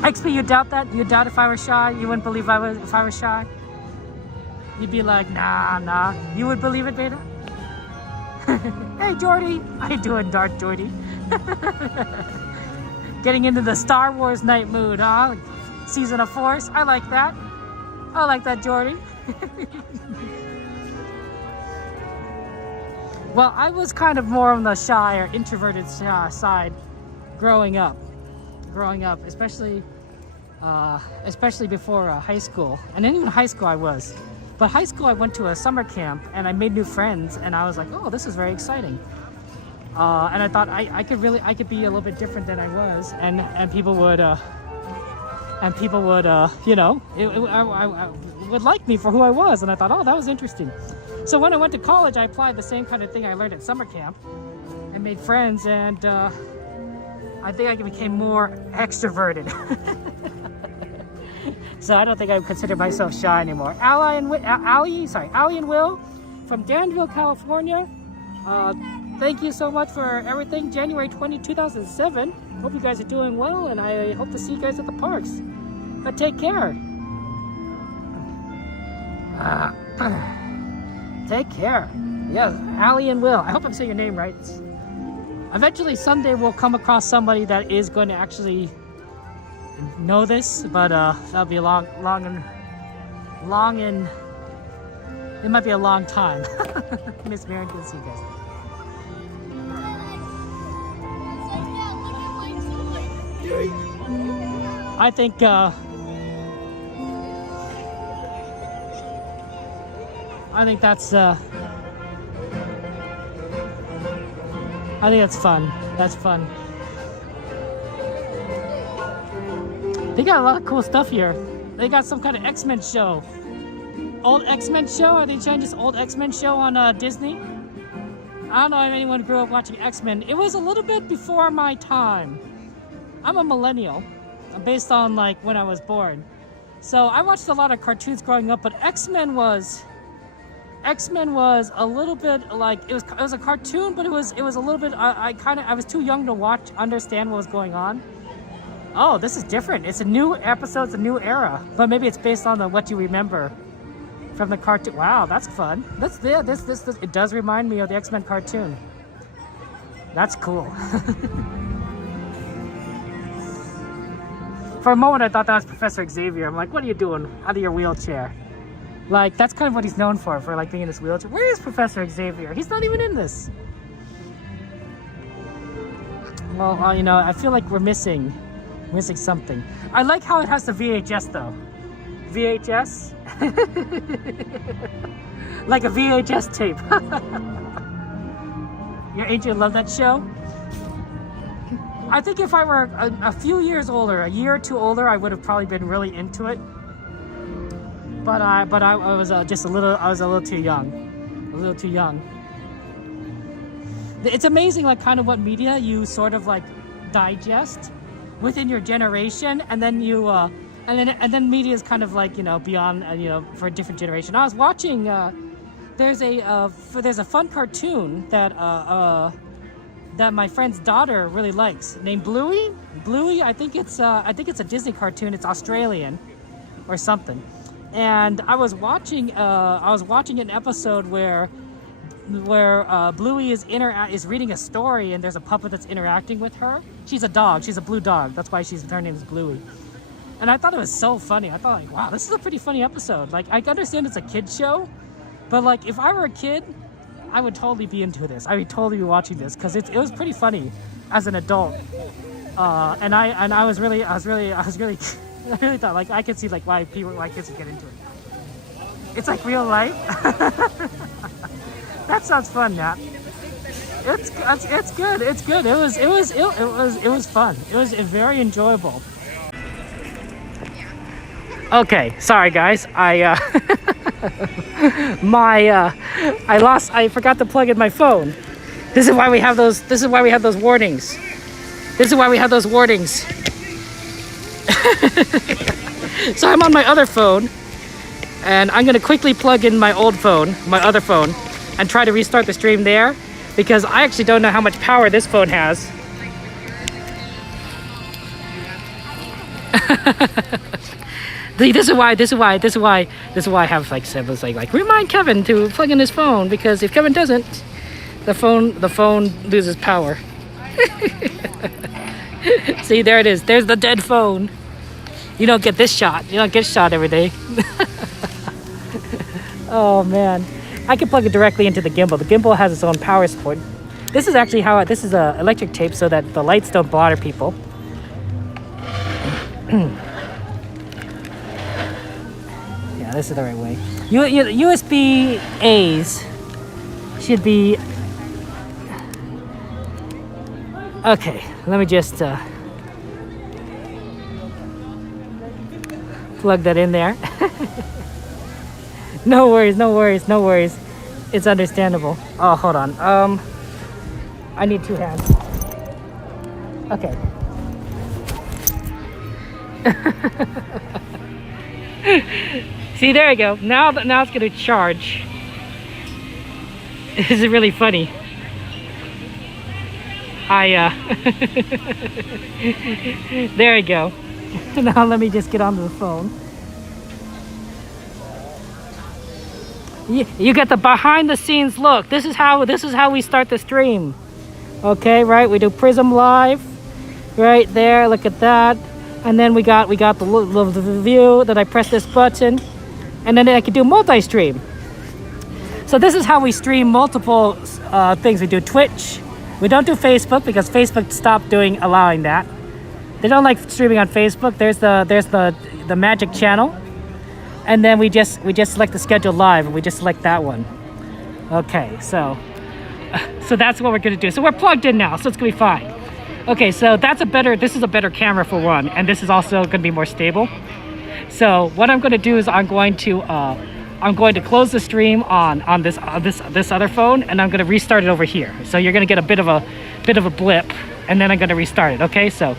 XP, you doubt that? You doubt if I was shy? You wouldn't believe if I was shy? You'd be like, nah. You would believe it, Beta? Hey, Jordy. How you doing, Darth Jordy? Getting into the Star Wars night mood, huh? Season of Force. I like that. I like that, Jordy. Well, I was kind of more on the shy or introverted side growing up, especially before high school. And then even high school I was. But high school I went to a summer camp and I made new friends and I was like, oh, this is very exciting. And I thought I could be a little bit different than I was, and people would you know, would like me for who I was. And I thought, oh, that was interesting. So when I went to college, I applied the same kind of thing I learned at summer camp and made friends, and I think I became more extroverted. So I don't think I would consider myself shy anymore. Allie and Will from Danville, California. Thank you so much for everything. January 20, 2007. Hope you guys are doing well, and I hope to see you guys at the parks. But take care. Take care. Yes, Allie and Will. I hope I'm saying your name right. Eventually, someday we'll come across somebody that is going to actually know this, but that'll be a long and it might be a long time. Miss Marion, good to see you guys. I think that's fun. That's fun. They got a lot of cool stuff here. They got some kind of X-Men show. Old X-Men show? Are they trying this old X-Men show on Disney? I don't know if anyone grew up watching X-Men. It was a little bit before my time. I'm a millennial, based on like when I was born. So I watched a lot of cartoons growing up, but X-Men was a little bit like it was a cartoon, but it was a little bit I was too young to understand what was going on. Oh, this is different. It's a new episode, it's a new era, but maybe it's based on what you remember from the cartoon. Wow, that's fun. This it does remind me of the X-Men cartoon. That's cool. For a moment, I thought that was Professor Xavier. I'm like, what are you doing out of your wheelchair? Like, that's kind of what he's known for like being in this wheelchair. Where is Professor Xavier? He's not even in this. Well, you know, I feel like we're missing something. I like how it has the VHS though. VHS? Like a VHS tape. Your agent loved that show? I think if I were a few years older, a year or two older, I would have probably been really into it. But I was just a little too young. A little too young. It's amazing, like, kind of what media you sort of like digest within your generation, and then you and then media is kind of like, you know, beyond, you know, for a different generation. I was watching there's a fun cartoon that my friend's daughter really likes, named Bluey. Bluey, I think it's a Disney cartoon. It's Australian or something. And I was watching an episode where Bluey is reading a story, and there's a puppet that's interacting with her. She's a dog. She's a blue dog. That's why her name is Bluey. And I thought it was so funny. I thought, like, wow, this is a pretty funny episode. Like, I understand it's a kid's show, but like, if I were a kid, I would totally be into this. I would totally be watching this because it was pretty funny as an adult. And I really thought, like, I could see like why kids would get into it. It's like real life. That sounds fun, Nat. It's good. It's good. It was fun. It was very enjoyable. Okay, sorry guys. I forgot to plug in my phone. This is why we have those warnings. So I'm on my other phone, and I'm gonna quickly plug in my other phone, and try to restart the stream there, because I actually don't know how much power this phone has. This is why I have like siblings like remind Kevin to plug in his phone, because if Kevin doesn't, the phone loses power. See, there it is. There's the dead phone. You don't get this shot. You don't get shot every day. Oh man, I can plug it directly into the gimbal. The gimbal has its own power support. This is actually how this is a electric tape so that the lights don't bother people. Yeah, this is the right way. USB A's should be okay. Let me just plug that in there. No worries, no worries, no worries. It's understandable. Oh, hold on. I need 2 hands. Okay. See, there you go. Now it's gonna charge. This is really funny. There you go. Now let me just get onto the phone. You get the behind the scenes look. This is how we start the stream. Okay, right? We do Prism Live right there. Look at that. And then we got the view. Then I press this button, and then I can do multi-stream. So this is how we stream multiple things. We do Twitch. We don't do Facebook because Facebook stopped allowing that. They don't like streaming on Facebook. There's the Magic channel. And then we just select the schedule live, and we just select that one. Okay, so that's what we're gonna do. So we're plugged in now, so it's gonna be fine. Okay, so this is a better camera for one, and this is also gonna be more stable. So what I'm gonna do is I'm going to close the stream on this other phone, and I'm gonna restart it over here. So you're gonna get a bit of a blip, and then I'm gonna restart it. Okay, so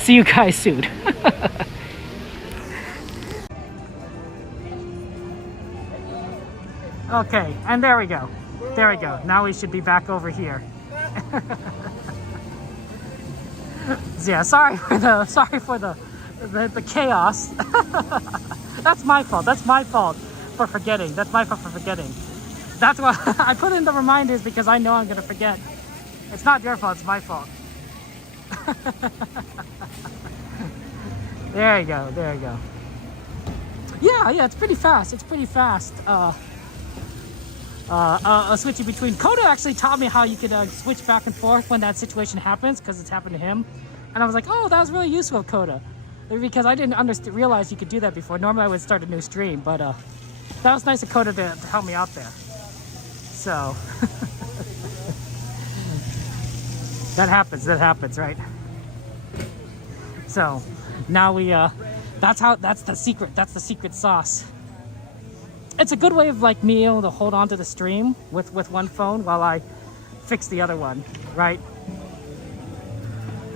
see you guys soon. Okay, and there we go. There we go. Now we should be back over here. Yeah, sorry for the chaos. That's my fault. That's my fault for forgetting. That's my fault for forgetting. That's why I put in the reminders, because I know I'm gonna forget. It's not your fault, it's my fault. There you go, there you go. Yeah, it's pretty fast. It's pretty fast. Switching between. Coda actually taught me how you could switch back and forth when that situation happens, because it's happened to him. And I was like, oh, that was really useful, Coda. Because I didn't realize you could do that before. Normally I would start a new stream, but that was nice of Coda to help me out there. So that happens, right? So now we that's the secret sauce. It's a good way of like me able to hold on to the stream with one phone while I fix the other one, right?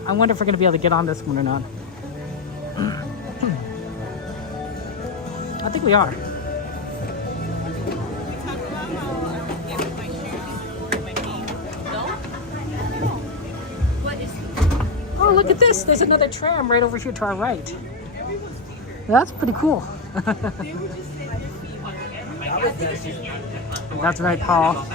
I wonder if we're gonna be able to get on this one or not. I think we are. Oh, look at this. There's another tram right over here to our right. That's pretty cool. That's right, Paul.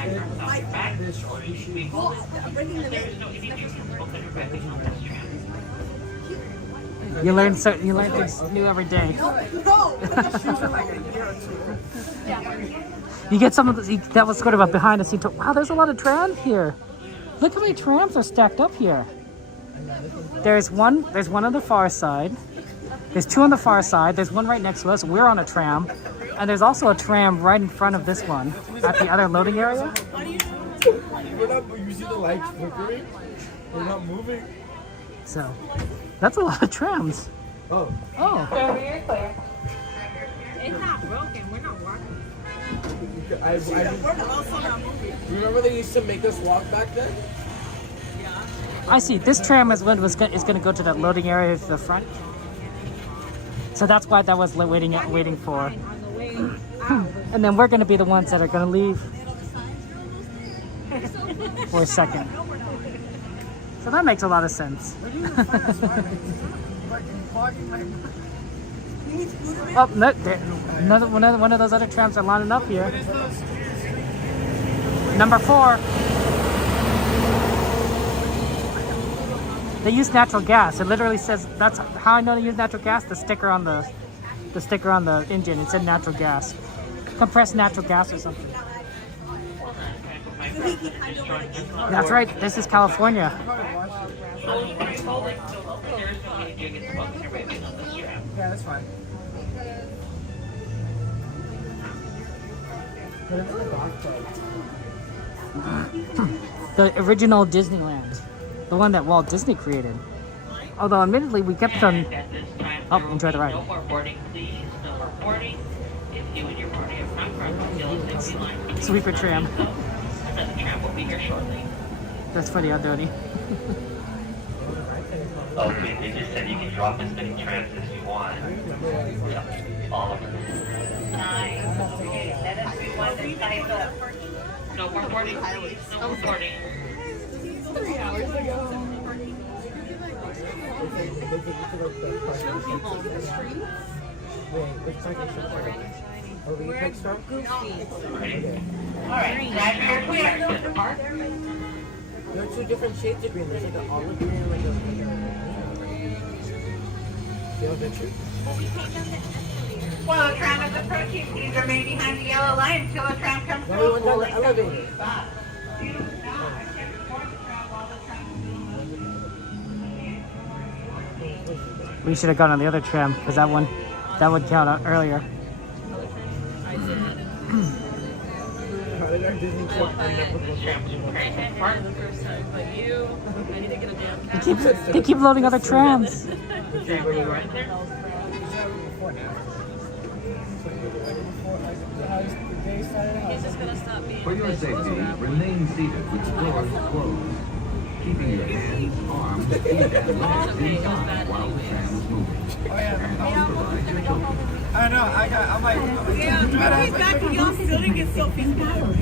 You learn things new every day. You get some of the, that was sort of a behind the scenes. Wow, there's a lot of trams here. Look how many trams are stacked up here. There's one on the far side. There's 2 on the far side. There's one right next to us. We're on a tram. And there's also a tram right in front of this one at the other loading area. You see the lights flickering? We're not moving. So, that's a lot of trams. Oh. Oh. It's not broken. We're not walking. Remember they used to make us walk back then? I see. This tram is going to go to that loading area to the front. So that's why that was waiting for. And then we're going to be the ones that are going to leave for a second. So that makes a lot of sense. Oh, no, another one of those other trams are lining up here. Number 4. They use natural gas. It literally says, that's how I know they use natural gas. The sticker on the engine, it said natural gas, compressed natural gas or something. That's right. This is California. Yeah, that's fine. The original Disneyland, the one that Walt Disney created. Although, admittedly, we kept on. Oh, enjoy the ride. No more boarding, please. No more boarding. If you and your party have come from the yellow safety line, Sweeper tram. another tram will be here shortly. That's funny, Adoni. Okay, they just said you can drop as many trams as you want. Yeah, all of them. Nice. Okay, let us be one that size up. No more boarding, please. No more boarding. 3 hours ago. We're goofy. Alright, glad you're clear. There are 2 different shades of green. There's like an olive green and like a... You have a picture? While the tram is approaching, please remain behind the yellow line until the tram comes No, we through. went down the elevator. Stop. Do not board the tram while the tram is moving. We should have gone on the other tram because that would count out earlier. They keep loading other trams. For your safety, remain seated with the doors closed, keeping your hands, arms, feet, and legs inside while the tram is moving. And supervise your children. I know, I'm like, yeah, He's back and y'all still didn't get Sophie's power.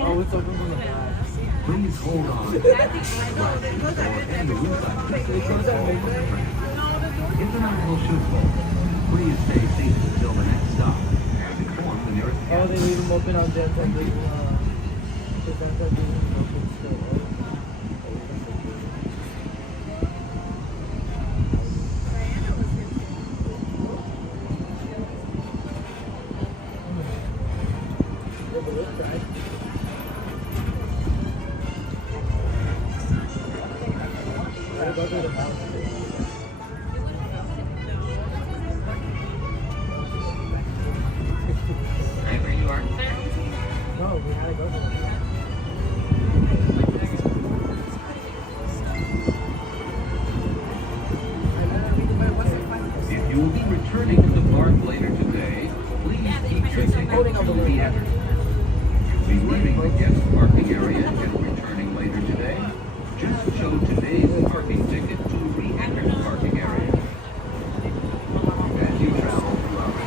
Oh, it's open from the back. Please hold on. International shoe closed. Please stay seated until the next stop and inform the nearest Oh, they leave them open out there. Remember, you aren't there? No, we had to go there. If you will be returning to the park later today, please keep your ticket to the entrance. If you'll be leaving the guest parking area and returning later today, just show today's parking ticket to re-enter the parking area. As you travel throughout the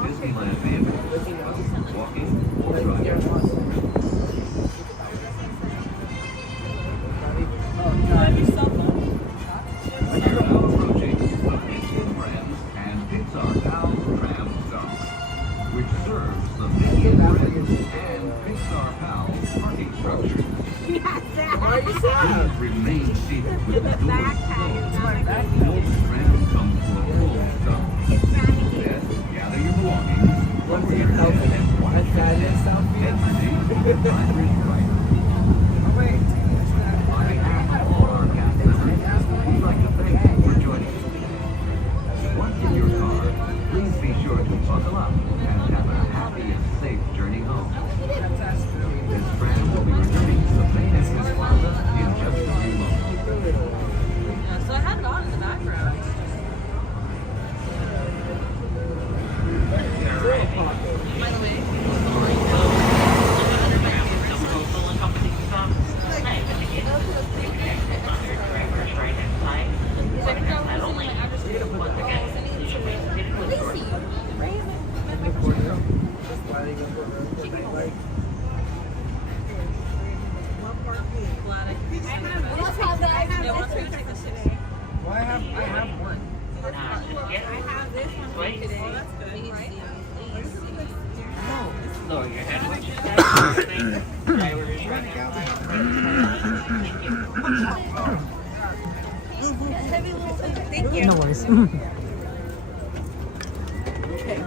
Disneyland vehicles, walking or driving. Approaching the Mickey and Friends and Pixar Pals Tram stop, which serves the Mickey and Friends and Pixar Pals parking structure. Please remain seated with the doors closed. No tram comes to a full stop. Then gather your belongings, lower your head and watch your step. Exiting the driver's right. On behalf of all our cast members, we'd like to thank you for joining us. Once in your car, please be sure to buckle up and have a happy and safe journey home. This tram will be returning to the main entrance plaza in just a few moments. So I had it on in the background. By the way, once again, please remain seated with doors closed. Well, I have one. Lower your head, watch your step. Driver is running out. Thank you. No worries.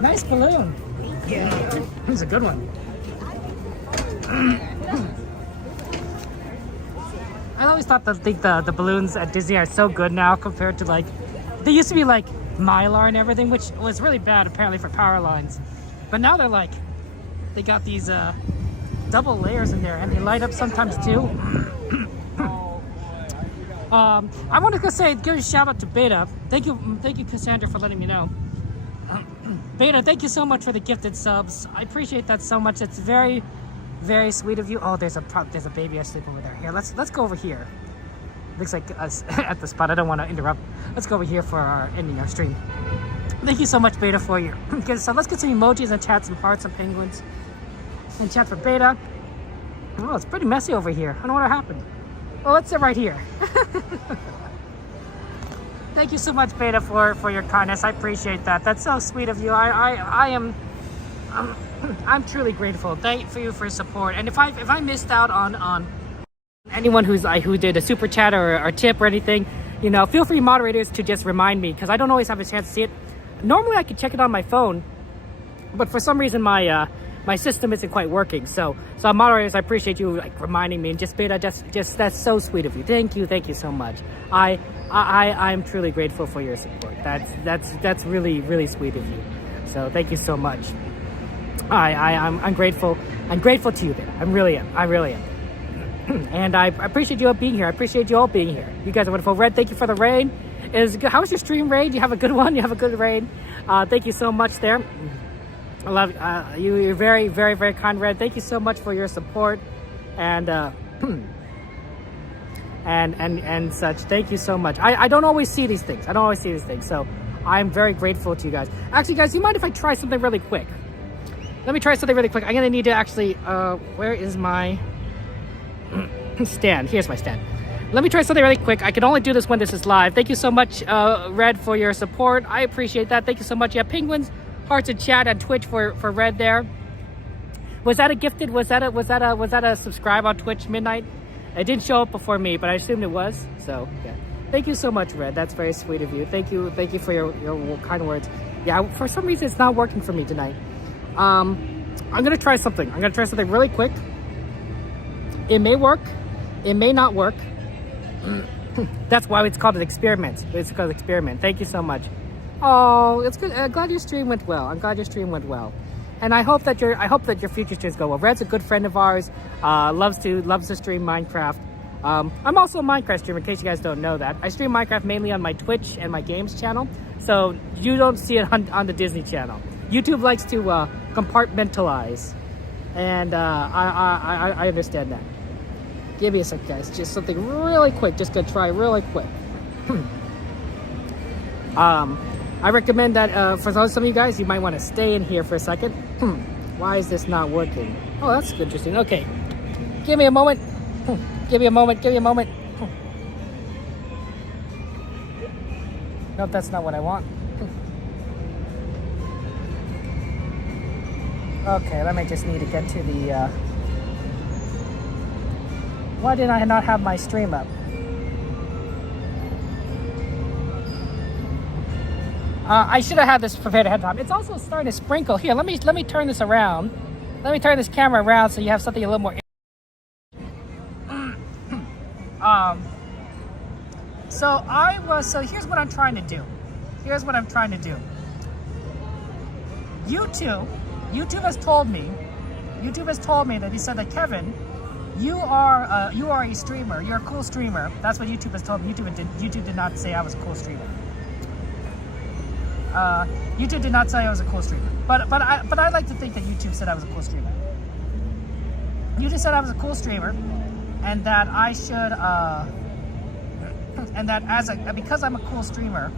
Nice balloon. Yeah. It's a good one. I always thought that the balloons at Disney are so good now compared to like, they used to be like Mylar and everything, which was really bad apparently for power lines. But now they're like, they got these double layers in there and they light up sometimes too. I want to say, give a shout out to Beta. Thank you Cassandra for letting me know. Beta, thank you so much for the gifted subs. I appreciate that so much. It's very, very sweet of you. Oh, there's a baby asleep over there. Here, let's go over here. Looks like us at the spot. I don't want to interrupt. Let's go over here for our ending our stream. Thank you so much, Beta, for your good stuff. Let's get some emojis and chat, some hearts and penguins. And chat for Beta. Oh, it's pretty messy over here. I don't know what happened. Well, let's sit right here. Thank you so much, Beta, for your kindness. I appreciate that. That's so sweet of you. I'm truly grateful. Thank you for your support. And if I missed out on anyone who did a super chat or a tip or anything, you know, feel free, moderators, to just remind me, because I don't always have a chance to see it. Normally, I could check it on my phone, but for some reason my system isn't quite working. So moderators, I appreciate you like reminding me, and just Beta, just that's so sweet of you. Thank you so much. I'm truly grateful for your support. That's really, really sweet of you. So thank you so much. I'm grateful. I'm grateful to you, Beta. I really am. And I appreciate you all being here. I appreciate you all being here. You guys are wonderful. Red, thank you for the raid. How was your stream, Raid? You have a good one? You have a good raid? Thank you so much there. I love you. You're very, very, very kind, Red. Thank you so much for your support and and such. Thank you so much. I don't always see these things. So I'm very grateful to you guys. Actually, guys, you mind if I try something really quick? Let me try something really quick. I'm gonna need to actually. Where is my stand? Here's my stand. Let me try something really quick. I can only do this when this is live. Thank you so much, Red, for your support. I appreciate that. Thank you so much. Yeah, penguins, hearts in chat, and Twitch for Red there. Was that a gifted? Was that a subscribe on Twitch, Midnight? It didn't show up before me, but I assumed it was. So yeah, thank you so much, Red. That's very sweet of you. Thank you for your kind words. Yeah, for some reason it's not working for me tonight. I'm gonna try something. I'm gonna try something really quick. It may work. It may not work. That's why it's called an experiment. It's called an experiment. Thank you so much. Oh, it's good. I'm glad your stream went well. And I hope that your future streams go well. Red's a good friend of ours. Loves to stream Minecraft. I'm also a Minecraft streamer, in case you guys don't know that. I stream Minecraft mainly on my Twitch and my games channel, so you don't see it on the Disney channel. YouTube likes to compartmentalize, and I understand that. Give me a sec, guys. Just something really quick. Just gonna try really quick. I recommend that for some of you guys, you might want to stay in here for a second. Why is this not working? Oh, that's interesting. Okay, give me a moment. Give me a moment. Nope, that's not what I want. Okay, let me just need to get to the... Why did I not have my stream up? I should have had this prepared ahead of time. It's also starting to sprinkle. Here, let me turn this around. Let me turn this camera around so you have something a little more... So here's what I'm trying to do. YouTube has told me that he said that, Kevin, you are a streamer. You're a cool streamer. That's what YouTube has told me. YouTube did not say I was a cool streamer. YouTube did not say I was a cool streamer. But I like to think that YouTube said I was a cool streamer. YouTube said I was a cool streamer, and that I should and that because I'm a cool streamer,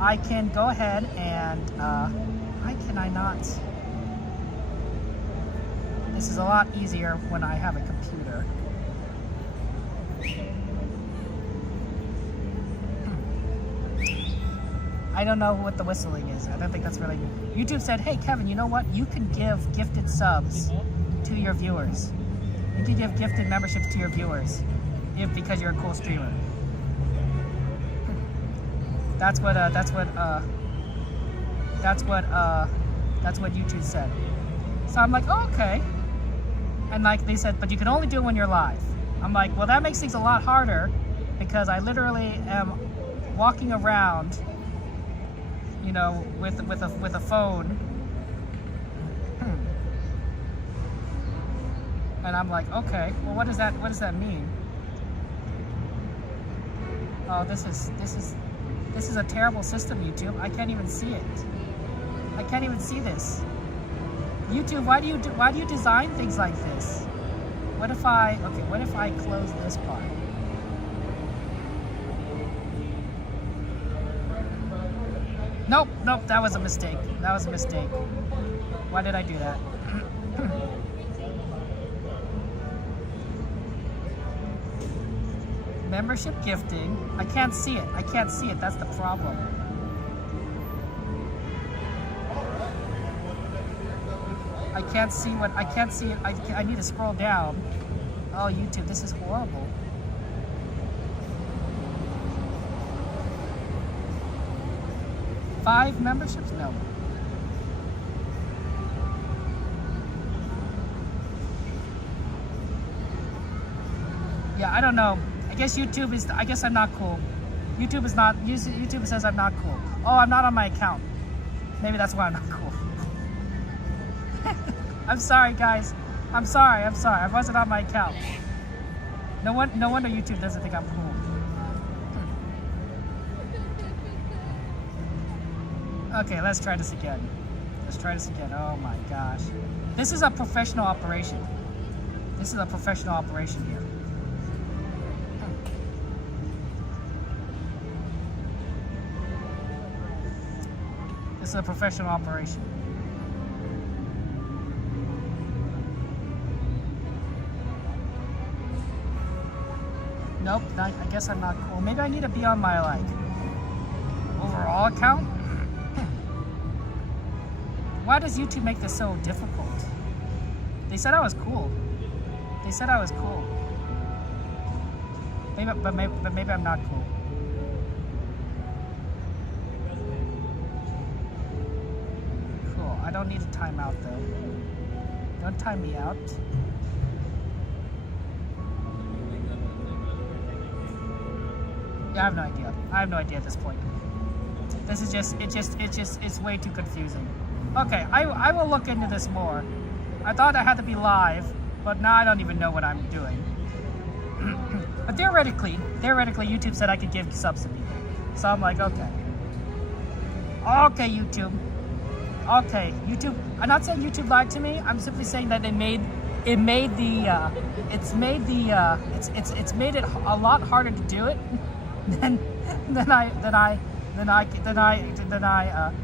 I can go ahead and, why can I not? This is a lot easier when I have a computer. I don't know what the whistling is. I don't think that's really good. YouTube said, hey Kevin, you know what? You can give gifted subs to your viewers. You can give gifted memberships to your viewers because you're a cool streamer. That's what YouTube said. So I'm like, oh, okay. And like they said, but you can only do it when you're live. I'm like, well, that makes things a lot harder because I literally am walking around, you know, with a phone. And I'm like, okay, well, what does that mean? Oh, this is a terrible system, YouTube. I can't even see it. I can't even see this. YouTube, why do you design things like this? What if I close this part? Nope, that was a mistake. That was a mistake. Why did I do that? Membership gifting. I can't see it. I can't see it. That's the problem. I can't see what I can't see it. I need to scroll down. Oh, YouTube, this is horrible. Five memberships? No. Yeah, I don't know. I guess YouTube is. I guess I'm not cool. YouTube is not. YouTube says I'm not cool. Oh, I'm not on my account. Maybe that's why I'm not cool. I'm sorry, guys. I'm sorry. I wasn't on my account. No wonder YouTube doesn't think I'm cool. Okay, let's try this again. Oh my gosh. This is a professional operation. This is a professional operation here. This is a professional operation. Nope, I guess I'm not cool. Maybe I need to be on my, like, overall account? Why does YouTube make this so difficult? They said I was cool. Maybe I'm not cool. Cool, I don't need a timeout though. Don't time me out. Yeah, I have no idea. I have no idea at this point. This is it's way too confusing. Okay, I will look into this more. I thought I had to be live, but now I don't even know what I'm doing. But theoretically, YouTube said I could give subs to people. So I'm like, okay. Okay, YouTube. Okay, YouTube. I'm not saying YouTube lied to me. I'm simply saying that it's made it a lot harder to do it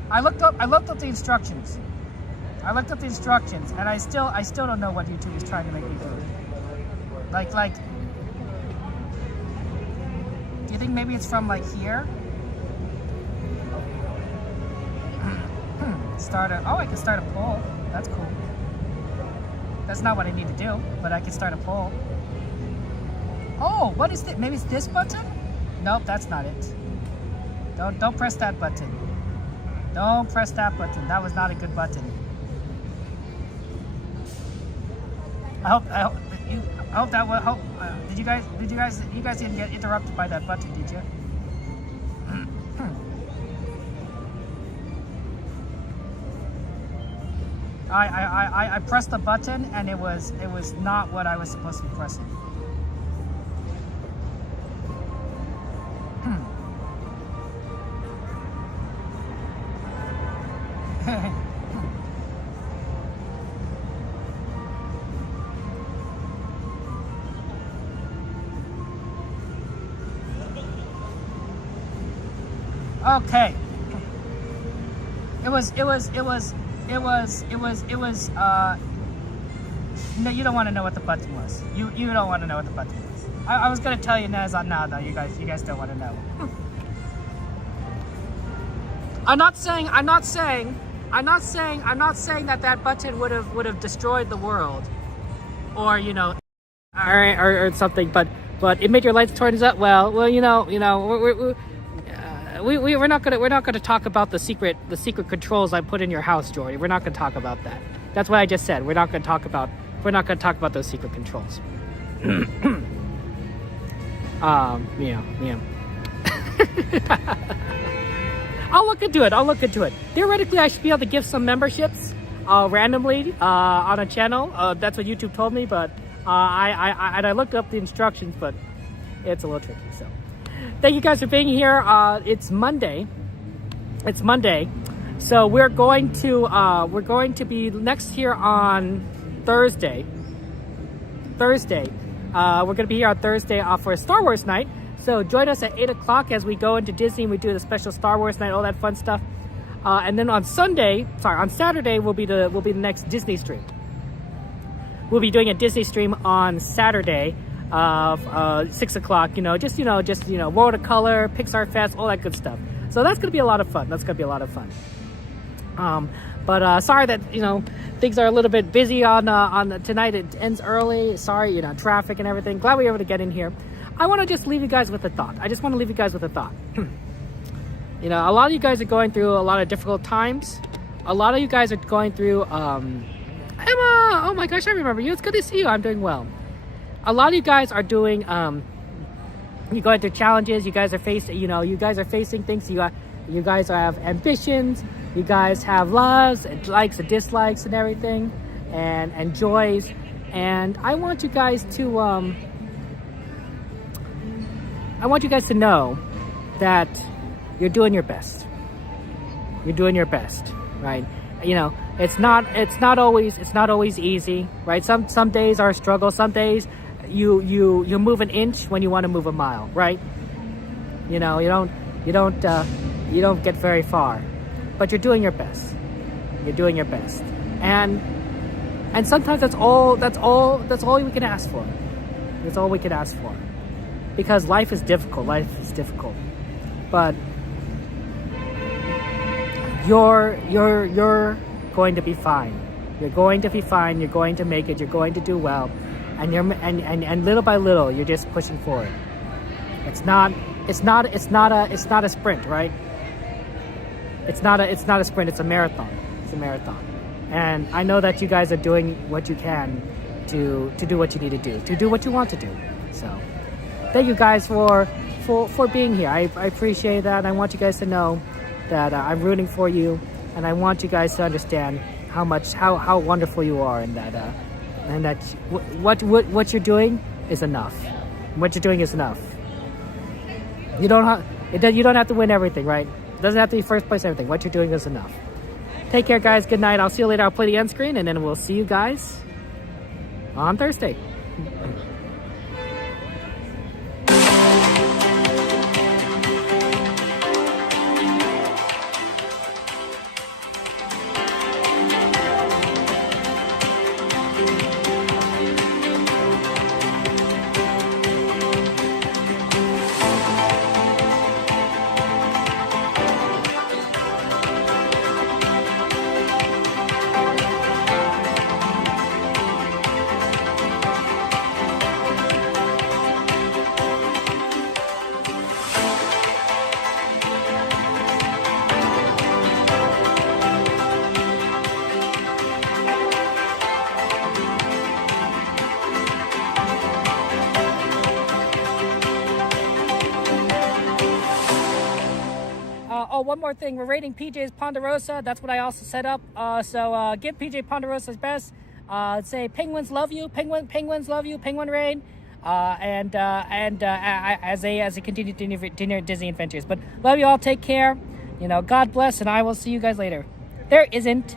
I looked up the instructions. And I still don't know what YouTube is trying to make me do. Like, do you think maybe it's from like here? I can start a poll. That's cool. That's not what I need to do, but I can start a poll. Oh, what is this? Maybe it's this button? Nope, that's not it. Don't press that button. Don't press that button. That was not a good button. I hope that will. Did you guys didn't get interrupted by that button, did you? I pressed the button and it was not what I was supposed to be pressing. Okay. No, you don't want to know what the button was. You don't want to know what the button was. I was gonna tell you now though. You guys don't want to know. I'm not saying that button would have destroyed the world, or or something. But it made your lights turn up. Well, we're not gonna talk about the secret controls I put in your house, Jordy. We're not gonna talk about that. That's what I just said. We're not gonna talk about those secret controls. I'll look into it. Theoretically, I should be able to give some memberships randomly on a channel. That's what YouTube told me, but I looked up the instructions, but it's a little tricky. So, thank you guys for being here. It's Monday. So we're going to be next here on Thursday. We're going to be here on Thursday for a Star Wars night. So join us at 8 o'clock as we go into Disney and we do the special Star Wars night, all that fun stuff. And then on Saturday will be the next Disney stream. We'll be doing a Disney stream on Saturday of 6 o'clock. Just World of Color, Pixar Fest, all that good stuff. So that's gonna be a lot of fun. But sorry that things are a little bit busy on tonight. It ends early. Sorry, traffic and everything. Glad we were able to get in here. I want to just leave you guys with a thought. A lot of you guys are going through a lot of difficult times. A lot of you guys are going through Emma, oh my gosh, I remember you. It's good to see you. I'm doing well. A lot of you guys are doing you're going through challenges. You guys are facing things. You guys have ambitions. You guys have loves and likes and dislikes and everything, and joys. And I want you guys to know that you're doing your best. Right? It's not always easy, right? Some days are a struggle. Some days you move an inch when you want to move a mile, right? You don't get very far, but you're doing your best. And sometimes that's all we can ask for. That's all we can ask for. Because life is difficult. But you're going to be fine. You're going to make it. You're going to do well. And little by little, you're just pushing forward. It's not a sprint, right? It's not a sprint. It's a marathon. And I know that you guys are doing what you can to do what you need to do what you want to do. So thank you guys for being here. I appreciate that. And I want you guys to know that I'm rooting for you, and I want you guys to understand how wonderful you are, and that what you're doing is enough. What you're doing is enough. You don't have to win everything, right? It doesn't have to be first place everything. What you're doing is enough. Take care, guys. Good night. I'll see you later. I'll play the end screen, and then we'll see you guys on Thursday. One more thing, we're rating PJ's Ponderosa. That's what I also set up. So give PJ Ponderosa's best. Say penguins love you, penguins love you, Penguin Rain, as they continue Disney adventures. But love you all. Take care. God bless, and I will see you guys later. There isn't